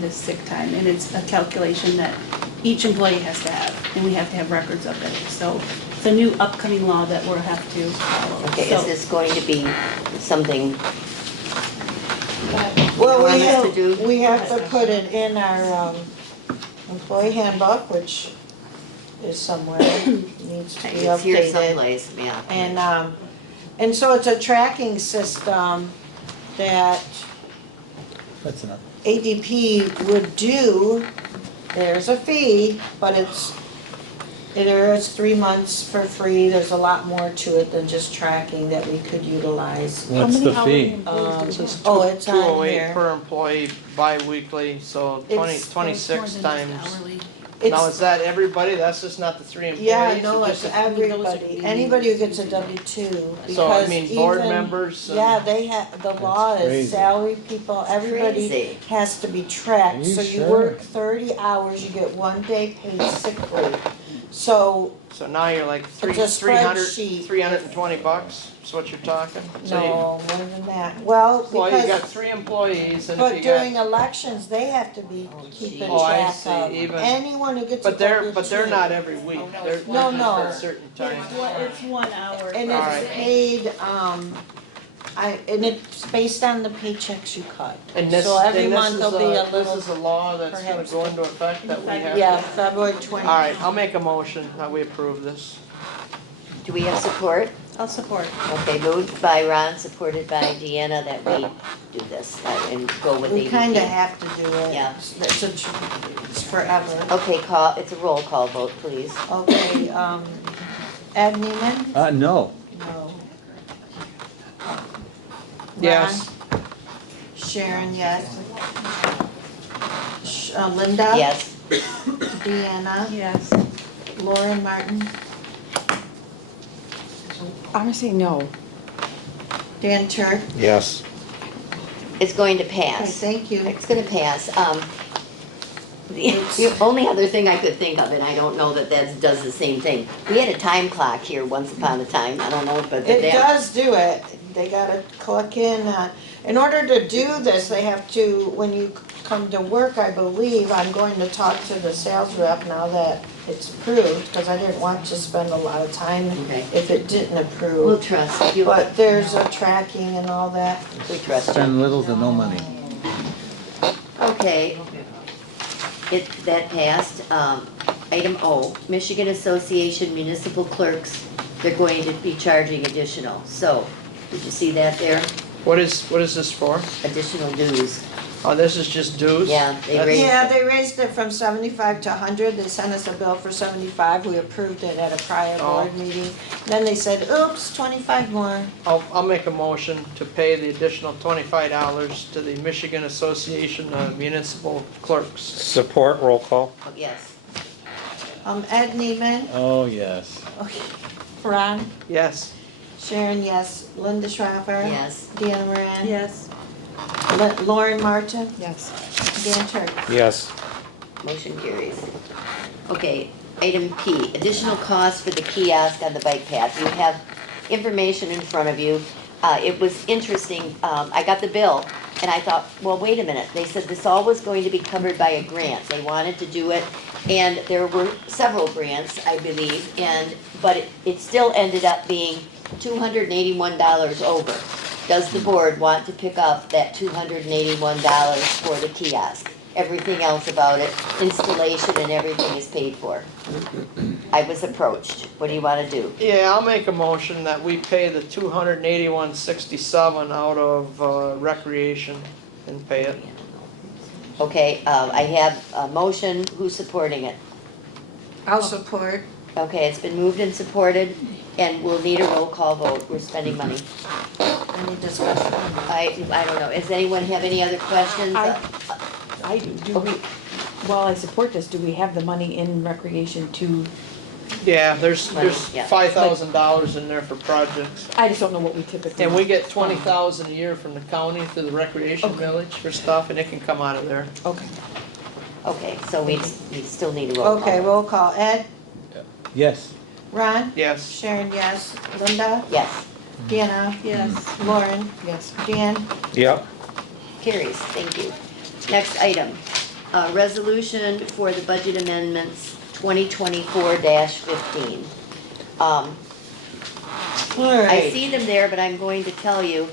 this sick time. And it's a calculation that each employee has to have, and we have to have records of it. So it's a new upcoming law that we'll have to follow. Okay, So- is this going to be something? Well, want us to do? we have to put it in our employee handbook, which is somewhere, needs to be It's here updated. someplace, yeah. And so it's a tracking system that That's enough. ADP would do. There's a fee, but there is 3 months for free. There's a lot more to it than just tracking that we could utilize. What's the fee? Oh, it's on 208 here. per employee bi-weekly, so It's- 26 times. It's- Now, is that everybody? That's just not the 3 employees? Yeah, no, or it's just- everybody, anybody who gets a W-2, So, I because mean, board even- members and- Yeah, they have, the law crazy. is salary people, everybody Crazy. has to be tracked. Are you So you sure? work 30 hours, you get 1 day paid sick leave. So, So now you're like It's a 300, spreadsheet. 320 bucks, is what you're talking? So you- no, more than that. Well, Well, you got because, 3 employees and if but you got, during elections, they have to be keeping Oh, I track see, of even- anyone who gets a but W-2. they're not every week, they're No, just no. at certain times. It's 1 hour. And per it's day. paid, and it's based on the paychecks you cut. And this, So every and this month is there'll be a this little, is a law that's gonna perhaps go into effect that we have? yeah, February 20th. Alright, I'll make a motion that we approve this. Do we have support? I'll support. Okay, moved by Ron, supported by Deanna, that we do this and go with We kinda ADP. have to do it. Yeah. It's forever. Okay, it's a roll call vote, please. Okay, Ed Neiman? No. No. Yes. Ron? Sharon, yes. Linda? Yes. Deanna? Yes. Lauren Martin? I'm gonna say no. Dan Turk? Yes. It's going to Okay, pass. thank you. It's gonna pass. The only other thing I could think of, and I don't know that does the same thing, we had a time clock here once upon a time, I don't know, but It that, does do it. They gotta click in order to do this, they have to, when you come to work, I believe, I'm going to talk to the sales rep now that it's approved, because I didn't want to spend a lot of time Okay. if it didn't we'll approve. trust you. But there's a tracking and all that. We trust you. Spend little to no money. Okay. That passed. Item O, Michigan Association Municipal Clerks, they're going to be charging additional. So, did you see that there? What is this for? Additional dues. Oh, this is just dues? Yeah, they That's- raised- Yeah, they raised it from 75 to 100. They sent us a bill for 75. We approved it at a prior Oh. board meeting. Then they said, oops, 25 more. I'll make a motion to pay the additional $25 to the Michigan Association of Municipal Clerks. Support, roll call. Oh, yes. Ed Neiman, Oh, yes. okay. Ron, Yes. Sharon, yes. Linda Schreiber. Yes. Deanna Moran. Yes. Lauren Martin. Yes. Dan Turk. Yes. Motion carries. Okay, item P, additional costs for the kiosk on the bike path. You have information in front of you. It was interesting, I got the bill, and I thought, well, wait a minute. They said this all was going to be covered by a grant. They wanted to do it, and there were several grants, I believe, but it still ended up being $281 over. Does the board want to pick up that $281 for the kiosk? Everything else about it, installation and everything is paid for. I was approached. What do you want to do? Yeah, I'll make a motion that we pay the $281.67 out of recreation and pay it. Okay, I have a motion. Who's supporting it? I'll support. Okay, it's been moved and supported, and we'll need a roll call vote. We're spending money. Any discussion? I don't know. Does anyone have any other questions? I do. Do we, while I support this, do we have the money in recreation to, Yeah, there's Yeah. $5,000 in there for projects. I just don't know what we typically. And we get $20,000 a year from the county through the recreation village for stuff, and it can come out of there. Okay. Okay, so we still need a roll call. Okay, roll call. Ed? Yes. Ron? Yes. Sharon, yes. Linda? Yes, Deanna? Yes. Lauren? Yes. Dan? Yep. carries. Thank you. Next item, resolution for the budget amendments 2024-15. All I right. see them there, but I'm going to tell you,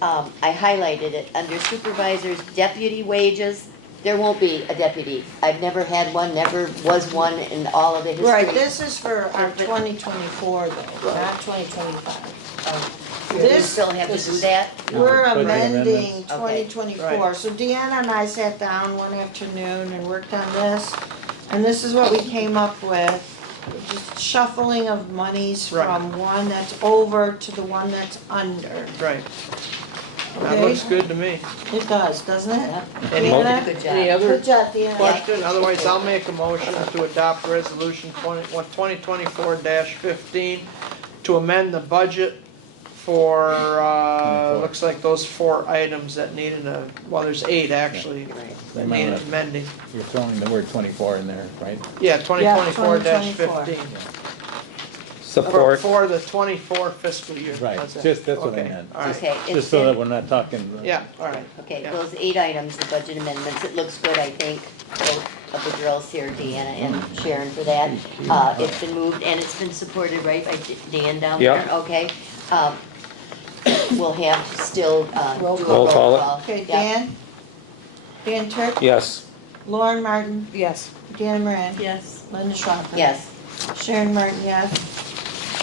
I highlighted it, under supervisors' deputy wages, there won't be a deputy. I've never had one, never was one in all of the history. Right, this is for our But- 2024 though, not 2025. We This, still have to do that? we're Budget amending amendments. Okay. 2024. Right. So Deanna and I sat down one afternoon and worked on this. And this is what we came up with, just shuffling of monies Right. from one that's over to the one that's under. Right. That Okay? looks good to me. It does, doesn't it? Any, Deanna? Good job. any other Good job, Deanna. question? Otherwise, I'll make a motion to adopt resolution 2024-15 to amend the budget for, looks like those 4 items that needed well, there's 8 actually, that needed amending. You're throwing the word 24 in there, right? Yeah, 2024-15. 2024. Support. For the 24 fiscal year. Right, That's it. that's what I Okay, meant. all right. Okay, Just it's so that been, we're not talking. Yeah, all right. okay, Yeah. those 8 items, the budget amendments, it looks good, I think, both of the girls here, Deanna and Sharon for that. It's been moved and it's been supported, right, by Dan down there? Yeah. Okay. We'll have to still, do a Roll roll call it. call. Okay, Yeah. Dan Turk? Yes. Lauren Martin? Yes. Deanna Moran? Yes. Linda Schreiber? Yes, Sharon Martin, yes.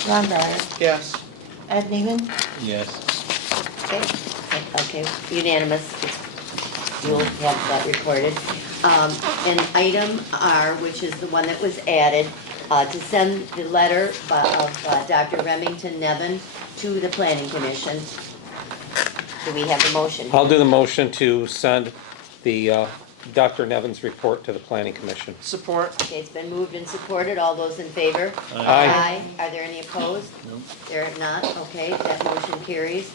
Ron Breyer? Yes. Ed Neiman? Yes. Okay, unanimous. You'll have that recorded. And item R, which is the one that was added, to send the letter of Dr. Remington Nevin to the Planning Commission. Do we have the motion? I'll do the motion to send the Dr. Nevin's report to the Planning Commission. Support. Okay, it's been moved and supported. All those in favor? Aye. Are there any opposed? Nope. There are not. Okay, that motion carries.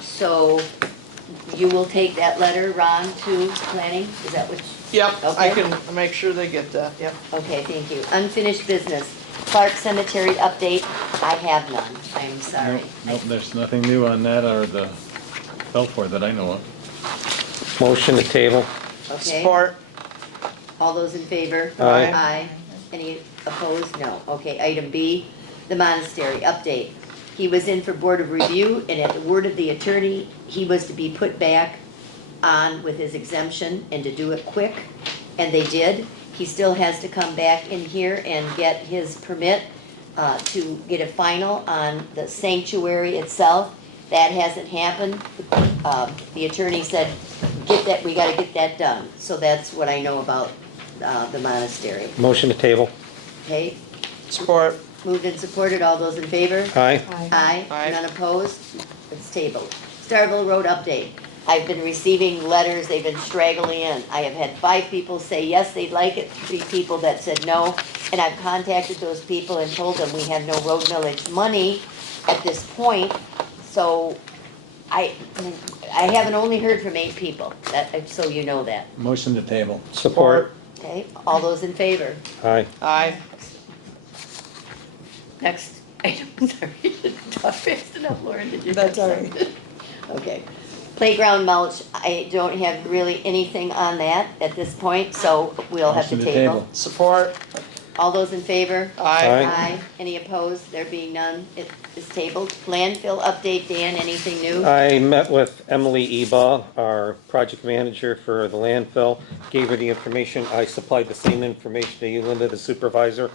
So you will take that letter, Ron, to planning? Is that what? Yep, I Okay. can make sure they get that, yep. Okay, thank you. Unfinished business. Clark Cemetery update. I have none. I'm sorry. Nope, there's nothing new on that or the Belfour that I know of. Motion to table. Okay. Support. All those in favor? Aye. Aye. Any opposed? No. Okay, item B, the monastery update. He was in for board of review, and at the word of the attorney, he was to be put back on with his exemption and to do it quick, and they did. He still has to come back in here and get his permit to get a final on the sanctuary itself. That hasn't happened. The attorney said, we gotta get that done. So that's what I know about the monastery. Motion to table. Okay, Support. moved and supported, all those in favor? Aye. Aye. Aye. None opposed? It's tabled. Starville Road update. I've been receiving letters, they've been straggling in. I have had 5 people say yes, they'd like it, 3 people that said no. And I've contacted those people and told them we have no road millage money at this point. So I haven't only heard from 8 people, so you know that. Motion to table. Support. Okay, all those in favor? Aye. Aye. Next item, sorry, talk fast enough, Lauren, did you? That's all right. Okay. Playground mulch, I don't have really anything on that at this point, so we'll have to Motion to table. table. Support. All those in favor? Aye. Aye. Any opposed? There being none, it is tabled. Landfill update, Dan, anything new? I met with Emily Eba, our project manager for the landfill, gave her the information. I supplied the same information to you, Linda, the supervisor.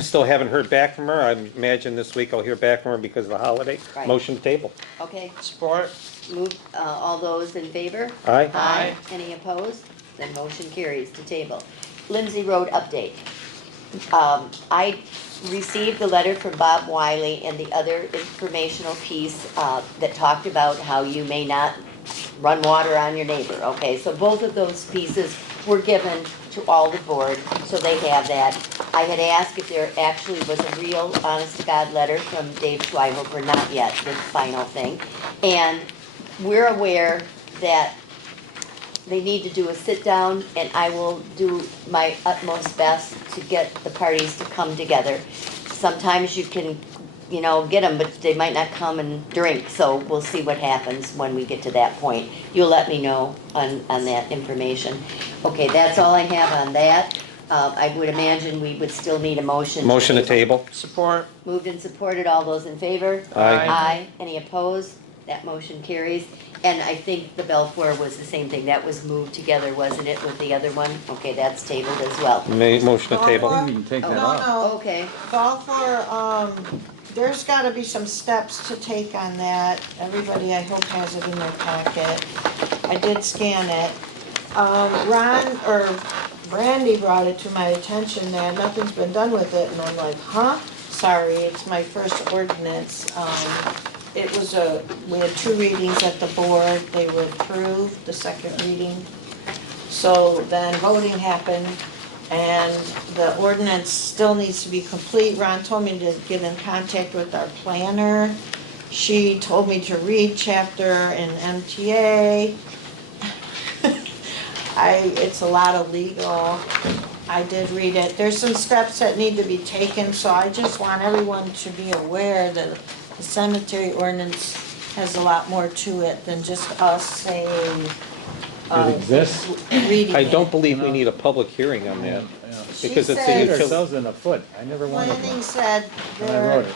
Still haven't heard back from her. I imagine this week I'll hear back from her because of the holiday. Right. Motion to table. Okay, Support. move, all those in favor? Aye. Aye. Any opposed? Then motion carries to table. Lindsay Road update. I received the letter from Bob Wiley and the other informational piece that talked about how you may not run water on your neighbor, okay? So both of those pieces were given to all the board, so they have that. I had asked if there actually was a real, honest-to-God letter from Dave Schweihofer, not yet, the final thing. And we're aware that they need to do a sit-down, and I will do my utmost best to get the parties to come together. Sometimes you can, get them, but they might not come and drink, so we'll see what happens when we get to that point. You'll let me know on that information. Okay, that's all I have on that. I would imagine we would still need a motion. Motion to table. Support. Moved and supported, all those in favor? Aye. Aye. Any opposed? That motion carries. And I think the Belfour was the same thing, that was moved together, wasn't it, with the other one? Okay, that's tabled as well. Motion to table. You can take that No, off. no, Okay, Balfour, there's gotta be some steps to take on that. Everybody, I hope, has it in their packet. I did scan it. Ron, or Brandy brought it to my attention that nothing's been done with it, and I'm like, huh? Sorry, it's my first ordinance. We had 2 readings at the board, they were approved, the second reading. So then voting happened, and the ordinance still needs to be complete. Ron told me to get in contact with our planner. She told me to read chapter in MTA. It's a lot of legal. I did read it. There's some steps that need to be taken, so I just want everyone to be aware that the cemetery ordinance has a lot more to it than just us saying, It exists. reading I it. don't believe we need a public hearing on that, Yeah. because it's She a Hit said- utility. ourselves in the foot. I never wanted Planning one. said And I there, wrote it.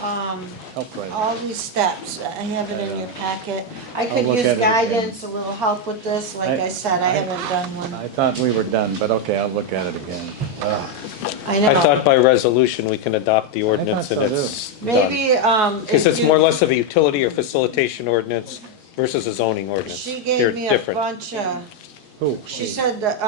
Help right. all these steps, I have it in your packet. I I'll could look use at it again. guidance, a little help with this, like I said, I haven't done one. I thought we were done, but okay, I'll look at it again. I know. I thought by resolution, we can adopt the ordinance and so, too. it's done. Maybe, Because if it's more or you, less of a utility or facilitation ordinance versus a zoning ordinance. she They're gave me a different. bunch of, Who? she said that,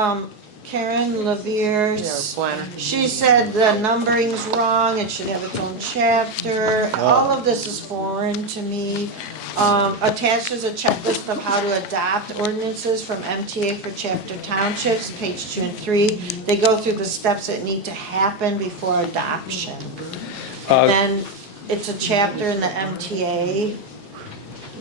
Karen Yeah, Levere's. planner. She said the numbering's wrong, it should have its own chapter, all of this is foreign to me. Attached is a checklist of how to adopt ordinances from MTA for chapter townships, page 2 and 3. They go through the steps that need to happen before adoption. Uh, And then it's a chapter in the MTA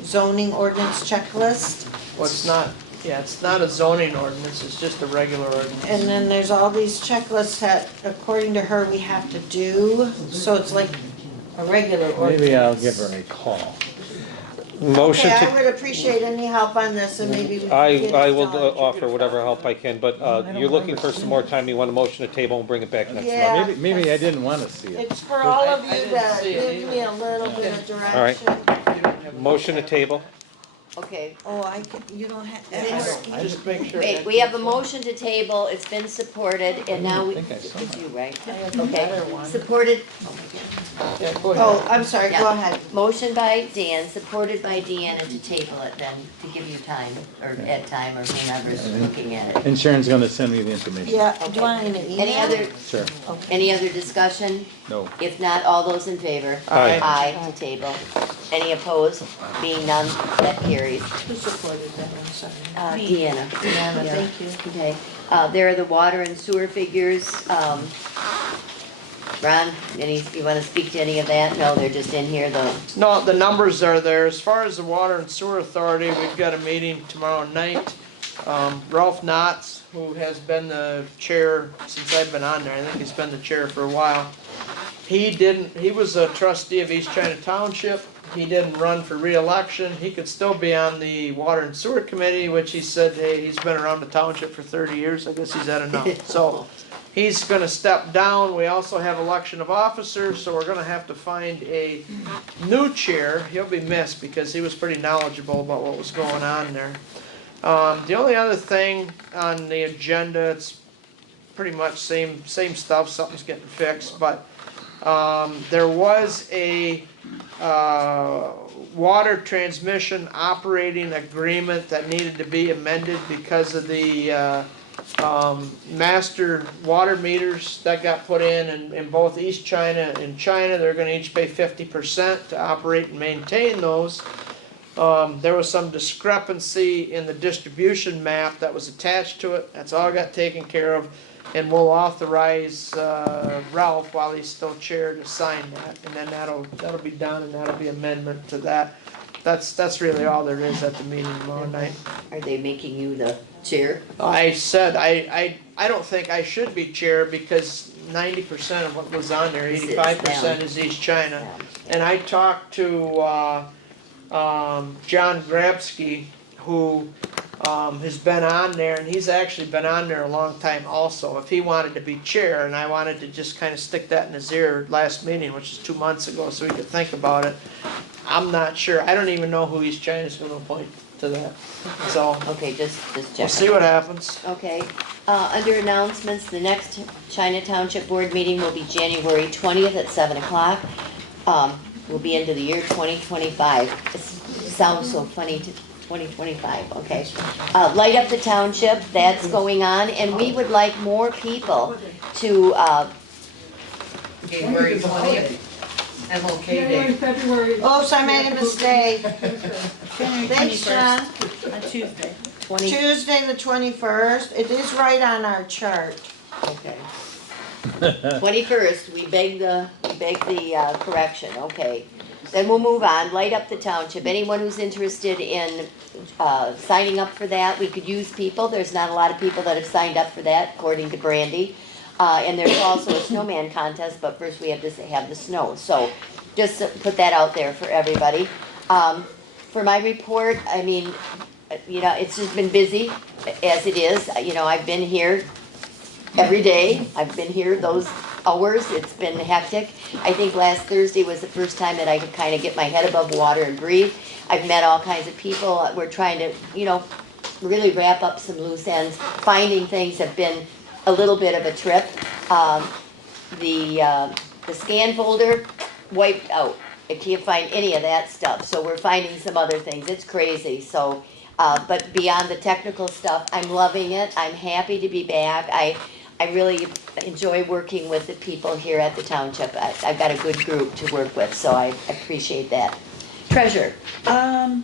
zoning ordinance checklist. Well, it's not, yeah, it's not a zoning ordinance, it's just a regular ordinance. And then there's all these checklists that, according to her, we have to do, so it's like a regular ordinance. Maybe I'll give her a call. Motion Okay, I to, would appreciate any help on this, and maybe we can get it I will done. offer whatever help I can, but you're looking for some more time, you want a motion to table and bring it back next month? Yeah. Maybe I didn't wanna see it. It's for all of I you didn't to see it give me a little bit of right. direction. Motion to table? Okay, Oh, you don't have, Just make sure. wait, we have a motion to table, it's been supported, and now we, think I saw it's you, right? better Okay, one. supported, Yeah, go ahead. oh, I'm sorry, go Yeah. ahead. motion by Dan, supported by Deanna to table it then, to give you time, or add time, or whomever's looking at it. And Sharon's gonna send me the information. Yeah, do you want it in an email? Any other, Sure. any other discussion? No. If not, all those in favor? Aye. Aye to table. Any opposed? Being none, that carries. Who supported that, I'm sorry? Deanna. Deanna, Yeah. thank you. Okay, there are the water and sewer figures. Ron, you wanna speak to any of that? No, they're just in here though. No, the numbers are there. As far as the Water and Sewer Authority, we've got a meeting tomorrow night. Ralph Knotts, who has been the chair since I've been on there, I think he's been the chair for a while. He was a trustee of East China Township. He didn't run for re-election. He could still be on the Water and Sewer Committee, which he said, hey, he's been around the township for 30 years. I guess he's had enough. So he's gonna step down. We also have election of officers, so we're gonna have to find a new chair. He'll be missed because he was pretty knowledgeable about what was going on there. The only other thing on the agenda, it's pretty much same stuff, something's getting fixed, but there was a water transmission operating agreement that needed to be amended because of the master water meters that got put in both East China and China. They're gonna each pay 50% to operate and maintain those. There was some discrepancy in the distribution map that was attached to it. That's all got taken care of. And we'll authorize Ralph, while he's still chair, to sign that. And then that'll be done, and that'll be amendment to that. That's really all there is at the meeting tomorrow night. Are they making you the chair? I said, I don't think I should be chair because 90% of what was on there, Is 85% is East China. And I talked to John Grabsky, who has been on there, and he's actually been on there a long time also. If he wanted to be chair, and I wanted to just kind of stick that in his ear last meeting, which is 2 months ago, so he could think about it. I'm not sure. I don't even know who East China's gonna appoint to that. So, Okay, just we'll check. see what happens. Okay, under announcements, the next China Township Board meeting will be January 20th at 7 o'clock. We'll be into the year 2025. It sounds so funny to 2025, okay. Light Up the Township, that's going on, and we would like more people to, January 20th, MLK Day. Oops, I made a mistake. Thanks, John. On Tuesday. 20, Tuesday, the 21st, it is right on our chart. okay. 21st, we beg the correction, okay. Then we'll move on, Light Up the Township. Anyone who's interested in signing up for that, we could use people. There's not a lot of people that have signed up for that, according to Brandy. And there's also a snowman contest, but first we have to have the snow. So just to put that out there for everybody. For my report, I mean, it's just been busy as it is. I've been here every day. I've been here those hours. It's been hectic. I think last Thursday was the first time that I could kind of get my head above water and breathe. I've met all kinds of people. We're trying to, really wrap up some loose ends. Finding things have been a little bit of a trip. The scan folder wiped out. I can't find any of that stuff, so we're finding some other things. It's crazy, so, but beyond the technical stuff, I'm loving it. I'm happy to be back. I really enjoy working with the people here at the township. I've got a good group to work with, so I appreciate that. Treasurer, I'll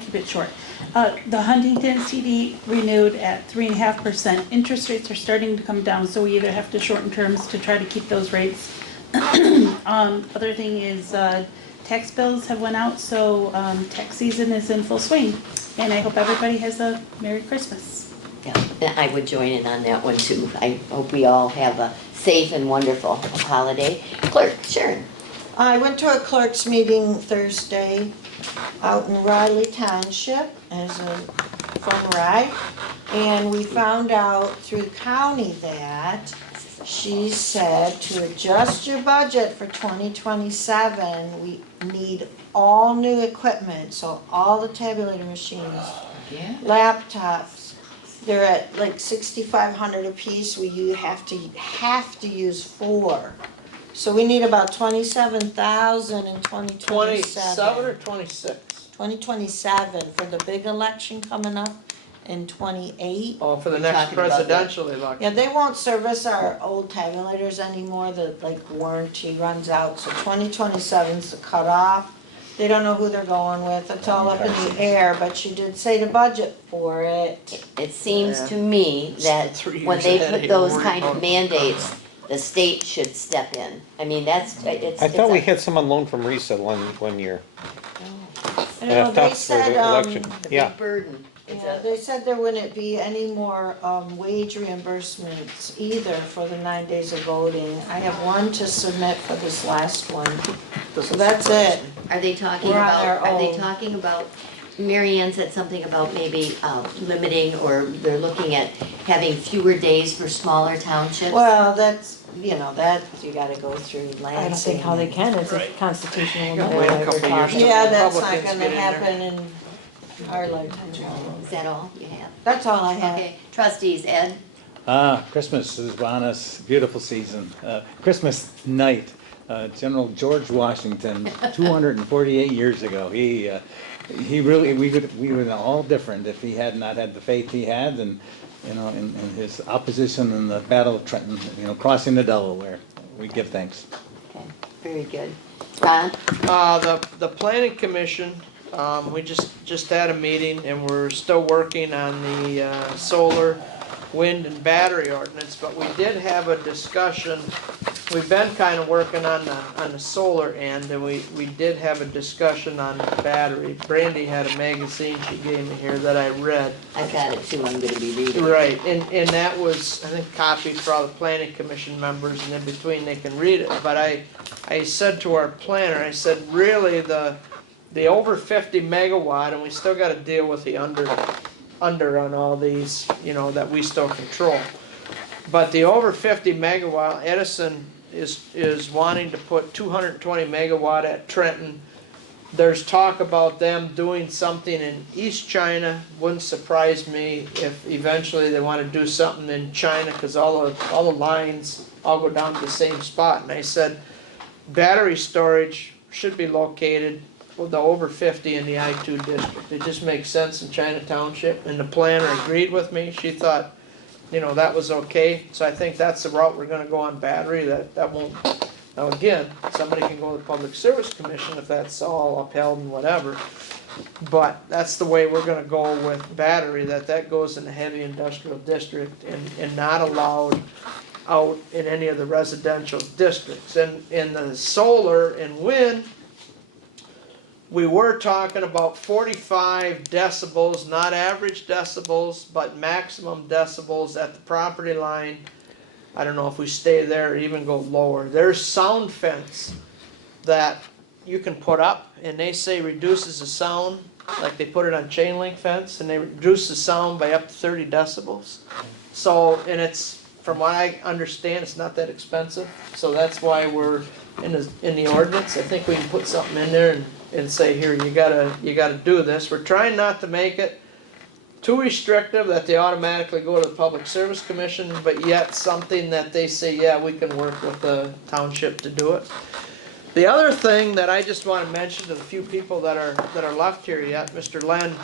keep it short. The Huntington CD renewed at 3.5%. Interest rates are starting to come down, so we either have to shorten terms to try to keep those rates. Other thing is, tax bills have went out, so, tax season is in full swing. And I hope everybody has a Merry Christmas. yeah, I would join in on that one too. I hope we all have a safe and wonderful holiday. Clerk, Sharon. I went to a clerk's meeting Thursday out in Riley Township as a fun ride. And we found out through the county that she said to adjust your budget for 2027, we need all new equipment. So all the tabulator machines, laptops, they're at like 6,500 a piece. You have to use 4. So we need about 27,000 in 27 2027. or 26? 2027 for the big election coming up in 28. Oh, for the We're next talking about that. presidential election. Yeah, they won't service our old tabulators anymore, the like warranty runs out, so 2027's the cutoff. They don't know who they're going with, it's all up in the air, but she did say to budget for it. It seems Yeah. to me that 3 when years they ahead, put ain't those worried kind of about it. mandates, the state should step in. I mean, it's. I thought we had some on loan from RISA one year. I know, they for the said, election. The Yeah. big burden. It's yeah, a- they said there wouldn't be any more wage reimbursements either for the 9 days of voting. I have one to submit for this last one, so that's it. Are they talking We're on about, our are they own. talking about, Mary Ann said something about maybe limiting, or they're looking at having fewer days for smaller townships? Well, that's, that, you gotta go through I don't Lansing. think how they can, it's a Right. constitutional Gotta amendment wait a that we're couple years. talking. Yeah, that's not Republicans gonna get in there. happen in our lifetime. Is that all you have? That's all I have. Okay, trustees, Ed? Christmas is upon us, beautiful season. Christmas night, General George Washington, 248 years ago, he really, we were all different if he had not had the faith he had, and, in his opposition in the Battle of Trenton, crossing the Delaware. We give thanks. Okay, very good. Ron? The planning commission, we just had a meeting and we're still working on the solar, wind and battery ordinance, but we did have a discussion. We've been kind of working on the solar end, and we did have a discussion on battery. Brandy had a magazine she gave me here that I read. I've got it too, I'm gonna be reading. Right, and that was, I think, copied for all the planning commission members, and in between they can read it. But I said to our planner, I said, really, the over 50 megawatt, and we still gotta deal with the under on all these, that we still control. But the over 50 megawatt, Edison is wanting to put 220 megawatt at Trenton. There's talk about them doing something in East China. Wouldn't surprise me if eventually they want to do something in China, because all the lines all go down to the same spot. And I said, battery storage should be located with the over 50 in the I-2 district. It just makes sense in China Township, and the planner agreed with me. She thought, that was okay. So I think that's the route we're gonna go on battery. That won't, now again, somebody can go to the Public Service Commission if that's all upheld and whatever. But that's the way we're gonna go with battery, that goes in the heavy industrial district and not allowed out in any of the residential districts. And in the solar and wind, we were talking about 45 decibels, not average decibels, but maximum decibels at the property line. I don't know if we stay there or even go lower. There's sound fence that you can put up, and they say reduces the sound, like they put it on chain link fence, and they reduce the sound by up to 30 decibels. So, and it's, from what I understand, it's not that expensive, so that's why we're in the ordinance. I think we can put something in there and say, here, you gotta do this. We're trying not to make it too restrictive that they automatically go to the Public Service Commission, but yet something that they say, yeah, we can work with the township to do it. The other thing that I just wanna mention to the few people that are left here yet, Mr. Len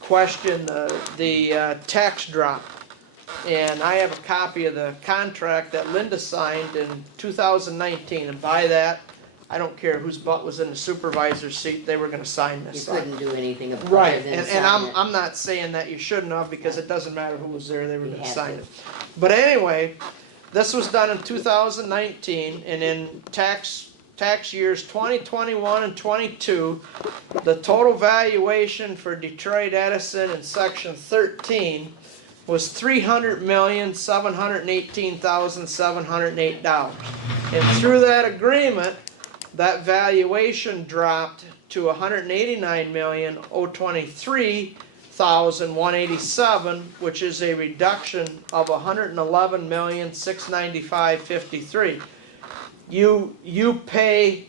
questioned the tax drop. And I have a copy of the contract that Linda signed in 2019, and by that, I don't care whose butt was in the supervisor's seat, they were gonna sign You this. couldn't do anything other Right, than and sign I'm, it. I'm not saying that you shouldn't have, because it doesn't matter who was there, they were You gonna have sign to. it. But anyway, this was done in 2019, and in tax years 2021 and 22, the total valuation for Detroit Edison in section 13 was $300,718,708. And through that agreement, that valuation dropped to $189,023,187, which is a reduction of $111,695,53. You pay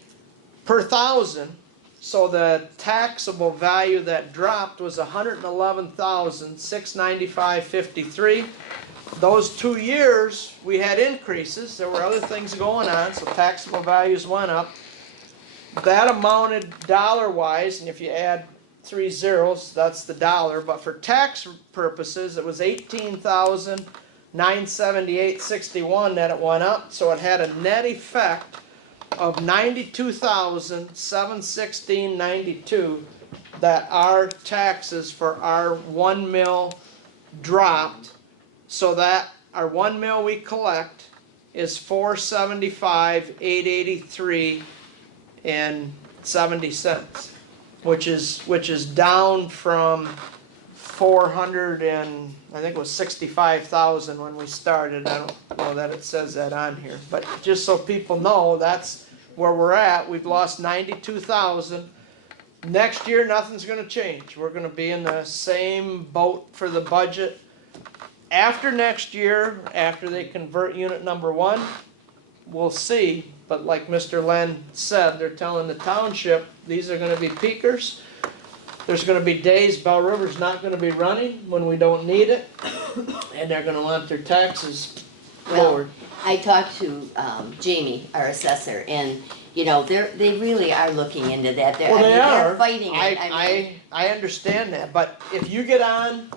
per thousand, so the taxable value that dropped was $111,695.53. Those 2 years, we had increases, there were other things going on, so taxable values went up. That amounted dollar-wise, and if you add 3 zeros, that's the dollar, but for tax purposes, it was $18,978.61 that it went up, so it had a net effect of $92,716.92 that our taxes for our 1 mil dropped, so that our 1 mil we collect is $475,883 and 70 cents, which is down from 400 and I think it was 65,000 when we started. I don't know that it says that on here, but just so people know, that's where we're at. We've lost 92,000. Next year, nothing's gonna change. We're gonna be in the same boat for the budget. After next year, after they convert unit number 1, we'll see. But like Mr. Len said, they're telling the township, these are gonna be peakers. There's gonna be days Bell River's not gonna be running when we don't need it, and they're gonna want their taxes lowered. I talked to Jamie, our assessor, and, you know, they really are looking into that. Well, they are. They're fighting it. I mean, I understand that, but if you get on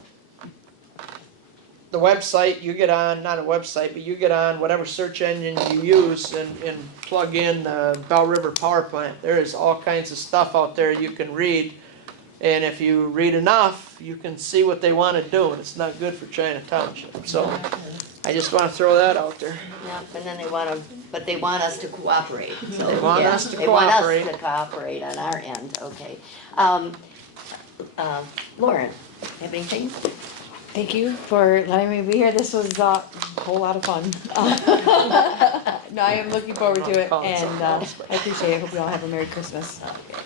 the website, you get on, not a website, but you get on whatever search engine you use and plug in Bell River Power Plant, there is all kinds of stuff out there you can read. And if you read enough, you can see what they want to do, and it's not good for China Township. So I just want to throw that out there. yeah, and then they want us to cooperate, so. They want yeah, us to They want cooperate. us to cooperate on our end, okay. Lauren, have anything? Thank you for letting me be here. This was a whole lot of fun. No, I am looking forward to it, and I appreciate it. Hope we all have a Merry Christmas.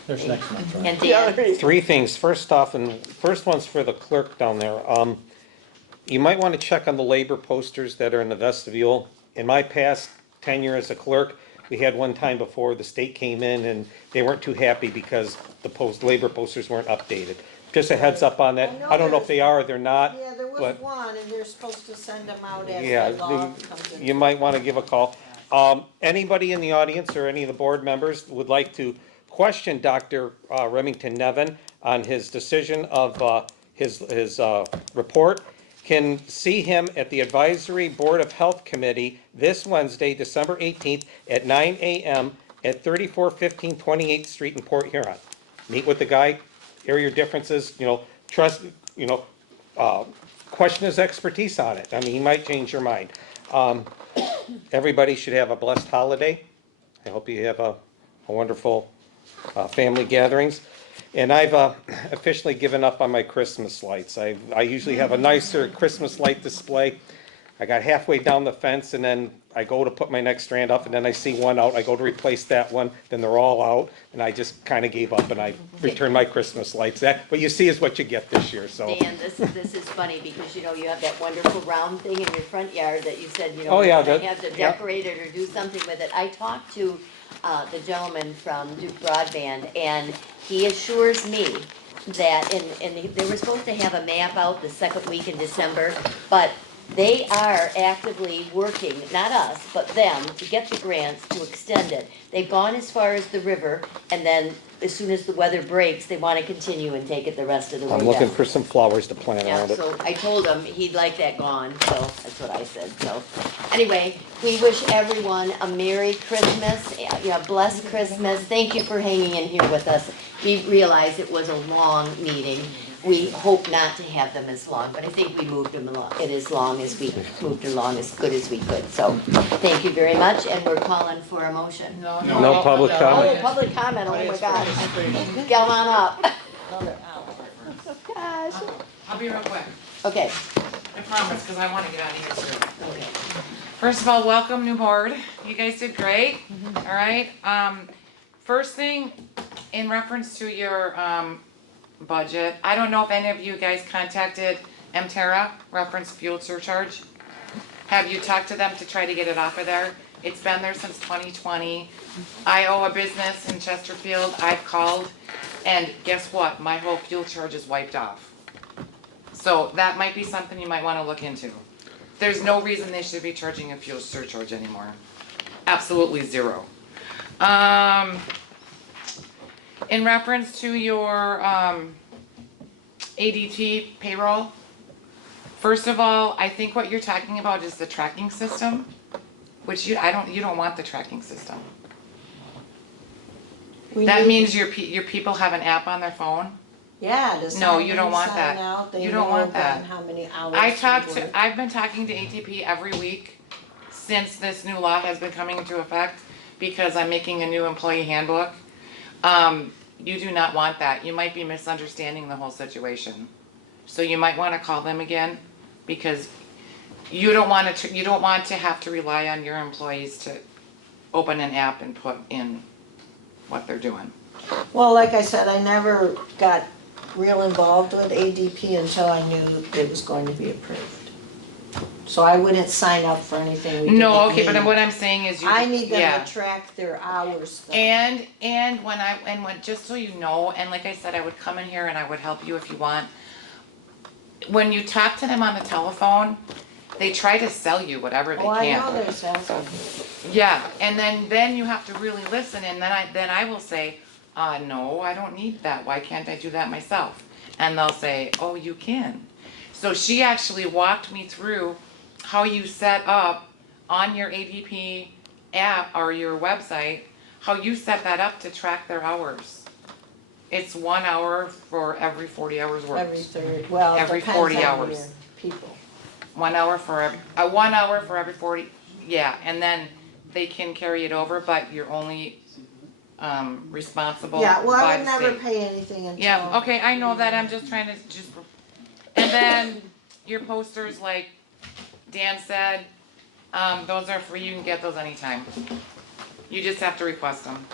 There's next month, right? And Dan? 3 things. First off, and first one's for the clerk down there. You might want to check on the labor posters that are in the vestibule. In my past tenure as a clerk, we had one time before the state came in and they weren't too happy because the labor posters weren't updated. Just a heads up on that. I don't know if they are or they're not. Yeah, there was but- one, and they're supposed to send them out Yeah, as the law comes in. you might want to give a call. Anybody in the audience or any of the board members would like to question Dr. Remington Nevin on his decision of his report, can see him at the Advisory Board of Health Committee this Wednesday, December 18th at 9 a.m. at 3415 28th Street in Port Huron. Meet with the guy, hear your differences, question his expertise on it. I mean, he might change your mind. Everybody should have a blessed holiday. I hope you have a wonderful family gatherings. And I've officially given up on my Christmas lights. I usually have a nicer Christmas light display. I got halfway down the fence and then I go to put my next strand up and then I see one out. I go to replace that one, then they're all out. And I just kind of gave up and I returned my Christmas lights. What you see is what you get this year, so. Dan, this is funny because, you know, you have that wonderful round thing in your front yard that you said, you know, Oh, yeah, you're gonna that- have to yeah. decorate it or do something with it. I talked to the gentleman from Duke Broadband, and he assures me that, and they were supposed to have a map out the second week in December, but they are actively working, not us, but them, to get the grants to extend it. They've gone as far as the river, and then as soon as the weather breaks, they wanna continue and take it the rest of the way I'm down. looking for some flowers to plant Yeah, around it. so I told him he'd like that gone, so that's what I said, so. Anyway, we wish everyone a Merry Christmas, a blessed Christmas. Thank you for hanging in here with us. We realize it was a long meeting. We hope not to have them as long, but I think we moved them along, it as long as we moved along as good as we could. So, thank you very much, and we're calling for a motion. No public Oh, comment. public comment, oh my gosh. Come on up. Gosh. I'll be real quick, Okay. I promise, because I want to get out of here soon. Okay. First of all, welcome, new board. You guys did great, all right? First thing, in reference to your, budget, I don't know if any of you guys contacted Mterra, reference fuel surcharge. Have you talked to them to try to get it off of there? It's been there since 2020. I owe a business in Chesterfield, I've called, and guess what? My whole fuel charge is wiped off. So that might be something you might wanna look into. There's no reason they should be charging a fuel surcharge anymore. Absolutely zero. In reference to your, ADT payroll, first of all, I think what you're talking about is the tracking system, which you don't want the tracking system. That means your people have an app on their phone? Yeah, does No, you don't somebody want sign that. out? They You don't know want that. then how many hours you work. I've been talking to ATP every week since this new law has been coming into effect, because I'm making a new employee handbook. You do not want that. You might be misunderstanding the whole situation. So you might wanna call them again, because you don't want to have to rely on your employees to open an app and put in what they're doing. Well, like I said, I never got real involved with ADP until I knew it was going to be approved. So I wouldn't sign up for anything we didn't No, okay, but need. what I'm saying is I need yeah. them to track their hours though. And just so you know, and like I said, I would come in here and I would help you if you want. When you talk to them on the telephone, they try to sell you whatever they Oh, I can. know there's that. Yeah, and then you have to really listen, and then I will say, no, I don't need that, why can't I do that myself? And they'll say, oh, you can. So she actually walked me through how you set up on your ADP app or your website, how you set that up to track their hours. It's 1 hour for every 40 hours worked. Every third, well, it Every depends 40 on hours. your people. 1 hour for every, 1 hour for every 40, yeah, and then they can carry it over, but you're only, responsible Yeah, well, I by would the never state. pay anything until. Yeah, okay, I know that, I'm just trying to and then your posters, like Dan said, those are free, you can get those anytime. You just have to request them.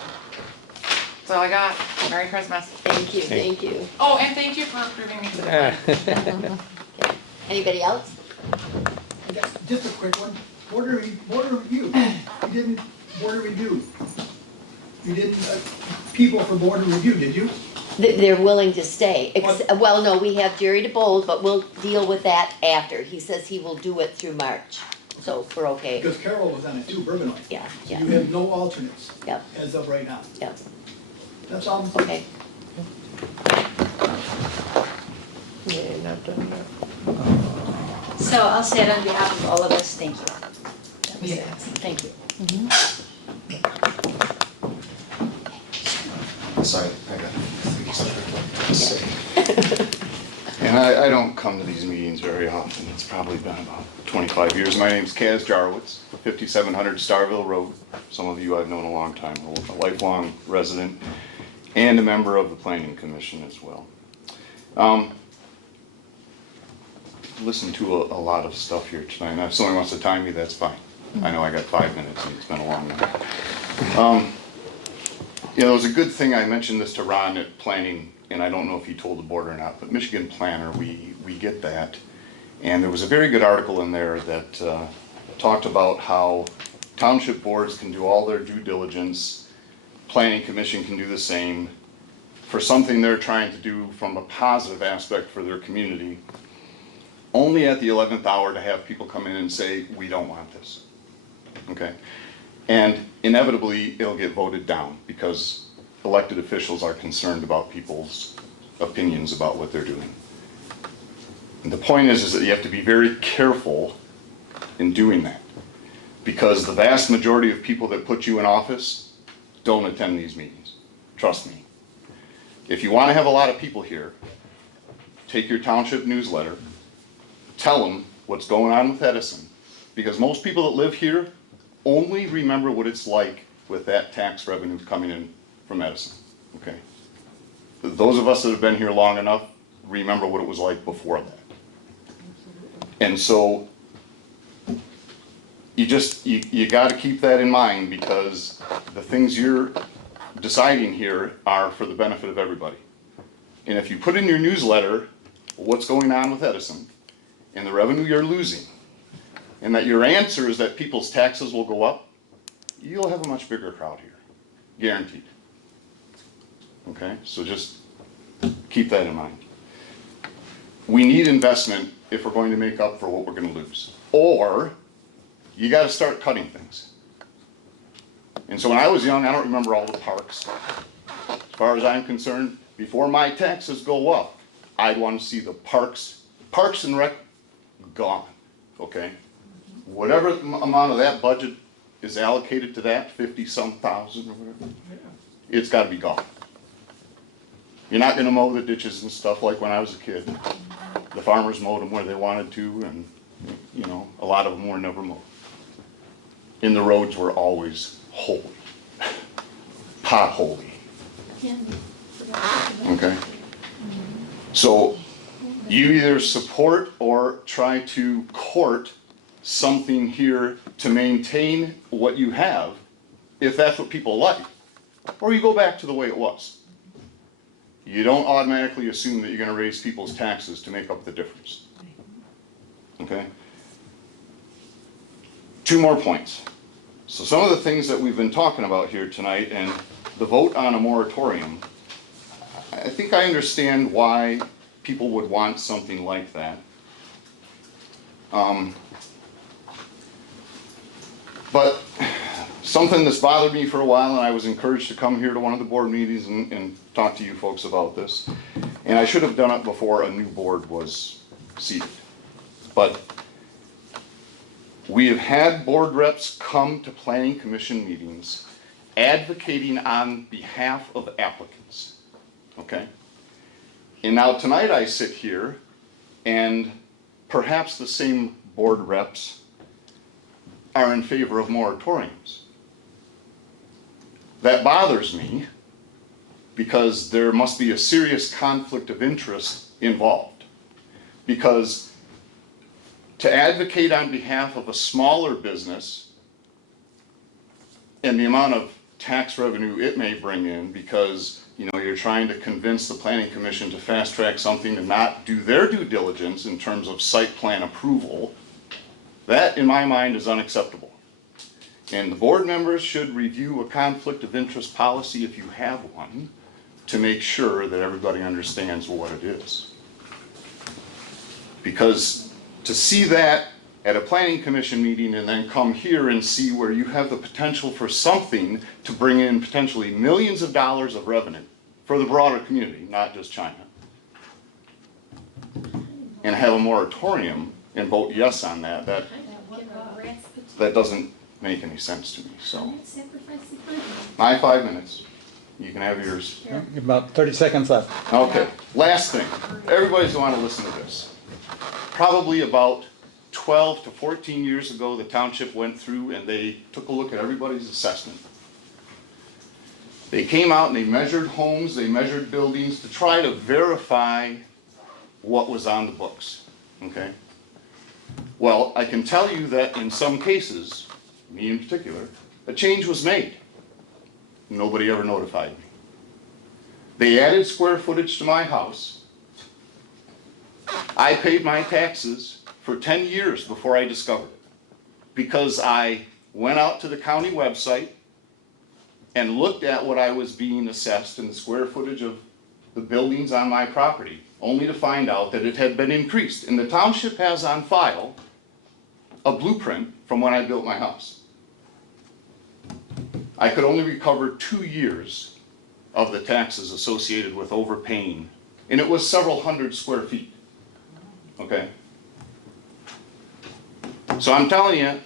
That's all I got, Merry Christmas. Thank you, thank you. Oh, and thank you for approving me to the fund. Anybody else? I got just a quick one. Board review. You didn't board review. You didn't, people for board review, did you? They're willing to stay. Well, no, we have Jerry DeBold, but we'll deal with that after. He says he will do it through March, so we're okay. Because Carol was on it too, Bourbonite. Yeah, So yeah, you have no alternates yep, as of right now. yep, That's all. okay. Yeah, not done that. So I'll say it on behalf of all of us, thank you. That was it. Yes. Thank you. Sorry, I got things to say. And I don't come to these meetings very often. It's probably been about 25 years. My name's Kaz Jarwitz, 5700 Starville Road. Some of you I've known a long time, a lifelong resident and a member of the Planning Commission as well. Listened to a lot of stuff here tonight. And if someone wants to time me, that's fine. I know I got 5 minutes and it's been a long night. You know, it was a good thing I mentioned this to Ron at planning, and I don't know if he told the board or not, but Michigan Planner, we get that. And there was a very good article in there that talked about how township boards can do all their due diligence, planning commission can do the same, for something they're trying to do from a positive aspect for their community, only at the 11th hour to have people come in and say, we don't want this, okay? And inevitably, it'll get voted down because elected officials are concerned about people's opinions about what they're doing. And the point is that you have to be very careful in doing that, because the vast majority of people that put you in office don't attend these meetings. Trust me. If you want to have a lot of people here, take your township newsletter, tell them what's going on with Edison, because most people that live here only remember what it's like with that tax revenue coming in from Edison, okay? Those of us that have been here long enough remember what it was like before that. And so you got to keep that in mind, because the things you're deciding here are for the benefit of everybody. And if you put in your newsletter what's going on with Edison and the revenue you're losing, and that your answer is that people's taxes will go up, you'll have a much bigger crowd here, guaranteed. Okay, so just keep that in mind. We need investment if we're going to make up for what we're going to lose, or you got to start cutting things. And so when I was young, I don't remember all the parks. As far as I'm concerned, before my taxes go up, I'd want to see the parks and rec gone, okay? Whatever amount of that budget is allocated to that, 50-some thousand or whatever, it's got to be gone. You're not going to mow the ditches and stuff like when I was a kid. The farmers mowed them where they wanted to, and you know, a lot of them were never mowed. And the roads were always holy, potholy. Okay? So you either support or try to court something here to maintain what you have, if that's what people like, or you go back to the way it was. You don't automatically assume that you're going to raise people's taxes to make up the difference. Okay? 2 more points. So some of the things that we've been talking about here tonight, and the vote on a moratorium, I think I understand why people would want something like that. But something that's bothered me for a while, and I was encouraged to come here to one of the board meetings and talk to you folks about this, and I should have done it before a new board was seated. But we have had board reps come to planning commission meetings advocating on behalf of applicants, okay? And now tonight I sit here, and perhaps the same board reps are in favor of moratoriums. That bothers me, because there must be a serious conflict of interest involved. Because to advocate on behalf of a smaller business and the amount of tax revenue it may bring in, because you're trying to convince the planning commission to fast track something and not do their due diligence in terms of site plan approval, that in my mind is unacceptable. And the board members should review a conflict of interest policy, if you have one, to make sure that everybody understands what it is. Because to see that at a planning commission meeting and then come here and see where you have the potential for something to bring in potentially millions of dollars of revenue for the broader community, not just China, and have a moratorium and vote yes on that, that doesn't make any sense to me. So my 5 minutes. You can have yours. About 30 seconds left. Okay, last thing. Everybody's going to want to listen to this. Probably about 12 to 14 years ago, the township went through and they took a look at everybody's assessment. They came out and they measured homes, they measured buildings to try to verify what was on the books, okay? Well, I can tell you that in some cases, me in particular, a change was made. Nobody ever notified me. They added square footage to my house. I paid my taxes for 10 years before I discovered it, because I went out to the county website and looked at what I was being assessed and the square footage of the buildings on my property, only to find out that it had been increased. And the township has on file a blueprint from when I built my house. I could only recover 2 years of the taxes associated with overpaying, and it was several hundred square feet, okay? So I'm telling you,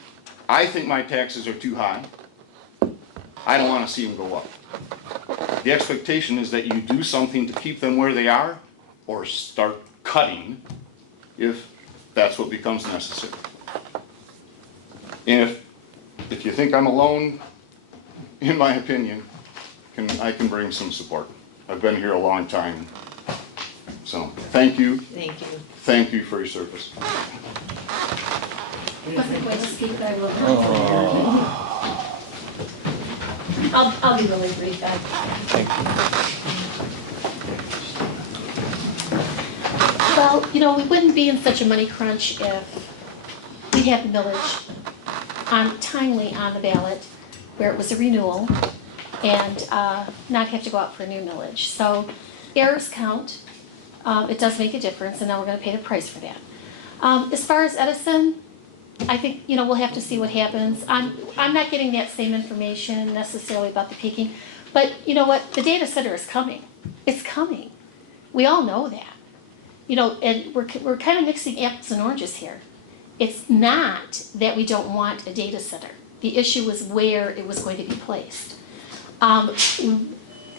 I think my taxes are too high. I don't wanna see them go up. The expectation is that you do something to keep them where they are, or start cutting if that's what becomes necessary. And if you think I'm alone, in my opinion, I can bring some support. I've been here a long time. So, thank you. Thank you. Thank you for your service. Wasn't going to speak, but I will. I'll be really brief. Well, you know, we wouldn't be in such a money crunch if we had millage timely on the ballot, where it was a renewal, and not have to go out for a new millage. So errors count. It does make a difference, and now we're going to pay the price for that. As far as Edison, I think, you know, we'll have to see what happens. I'm not getting that same information necessarily about the peaking, but you know what? The data center is coming. It's coming. We all know that. You know, and we're kind of mixing apples and oranges here. It's not that we don't want a data center. The issue is where it was going to be placed.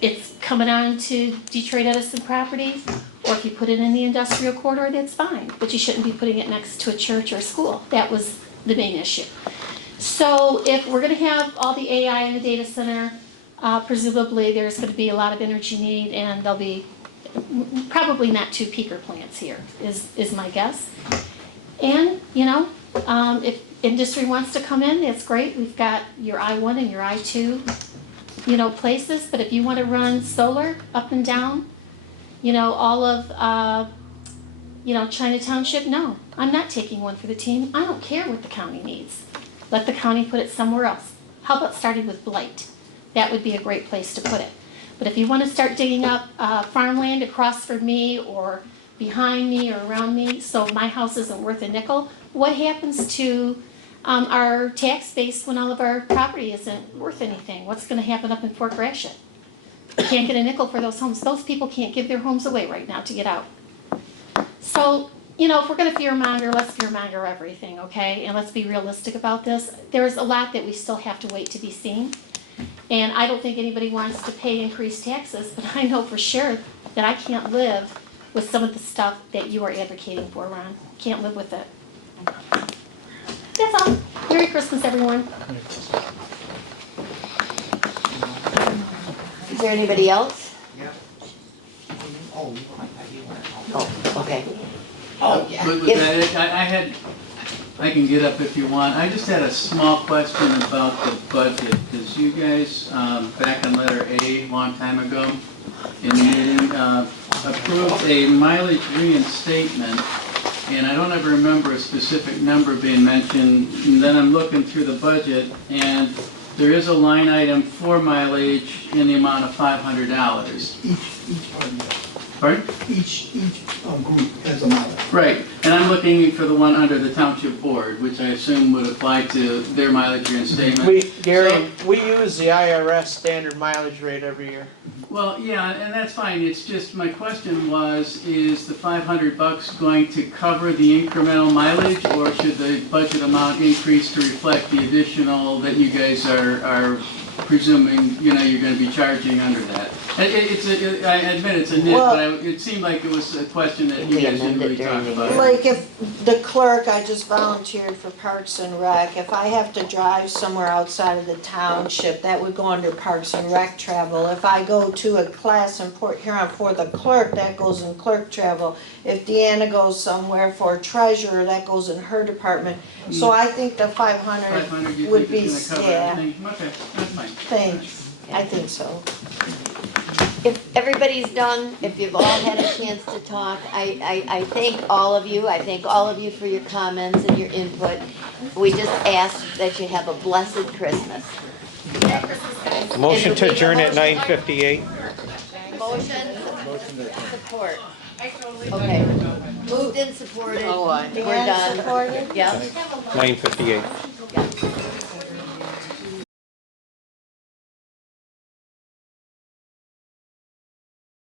It's coming on to Detroit Edison properties, or if you put it in the industrial corridor, that's fine, but you shouldn't be putting it next to a church or a school. That was the main issue. So if we're gonna have all the AI in the data center, presumably there's gonna be a lot of energy need, and there'll be probably not 2 peaker plants here, is my guess. And, you know, if industry wants to come in, that's great. We've got your I-1 and your I-2, you know, places, but if you want to run solar up and down, you know, all of, you know, China Township, no, I'm not taking one for the team. I don't care what the county needs. Let the county put it somewhere else. How about starting with Blight? That would be a great place to put it. But if you want to start digging up farmland across from me or behind me or around me, so my house isn't worth a nickel, what happens to our tax base when all of our property isn't worth anything? What's going to happen up in Fort Gratiot? You can't get a nickel for those homes. Those people can't give their homes away right now to get out. So, you know, if we're going to fearmonger, let's fearmonger everything, okay? And let's be realistic about this. There's a lot that we still have to wait to be seen. And I don't think anybody wants to pay increased taxes, but I know for sure that I can't live with some of the stuff that you are advocating for, Ron. Can't live with it. That's all. Merry Christmas, everyone. Is there anybody else? Oh, okay. But with that, I can get up if you want. I just had a small question about the budget, because you guys, back on letter A, long time ago, in the meeting, approved a mileage reinstatement, and I don't ever remember a specific number being mentioned. And then I'm looking through the budget, and there is a line item for mileage in the amount of $500. Each party, Pardon? each group has a model. Right, and I'm looking for the one under the township board, which I assume would apply to their mileage reinstatement. Gary, we use the IRS standard mileage rate every year. Well, yeah, and that's fine. It's just, my question was, is the $500 going to cover the incremental mileage, or should the budget amount increase to reflect the additional that you guys are presuming, you know, you're gonna be charging under that? I admit it's a nit, but it seemed like it was a question that you guys didn't really talk about. Like if the clerk, I just volunteered for Parks and Rec, if I have to drive somewhere outside of the township, that would go under Parks and Rec travel. If I go to a class in Port Huron for the clerk, that goes in clerk travel. If Deanna goes somewhere for treasurer, that goes in her department. So I think the 500 you would think be, is gonna cover yeah, everything? Okay, that's fine. thanks, I think so. If everybody's done, if you've all had a chance to talk, I thank all of you. I thank all of you for your comments and your input. We just ask that you have a blessed Christmas. Motion to adjourn at 9:58. Motion? Support. I totally Okay. Moved and supported. Oh, I- We're done. supported? Yeah. 9:58. Yeah.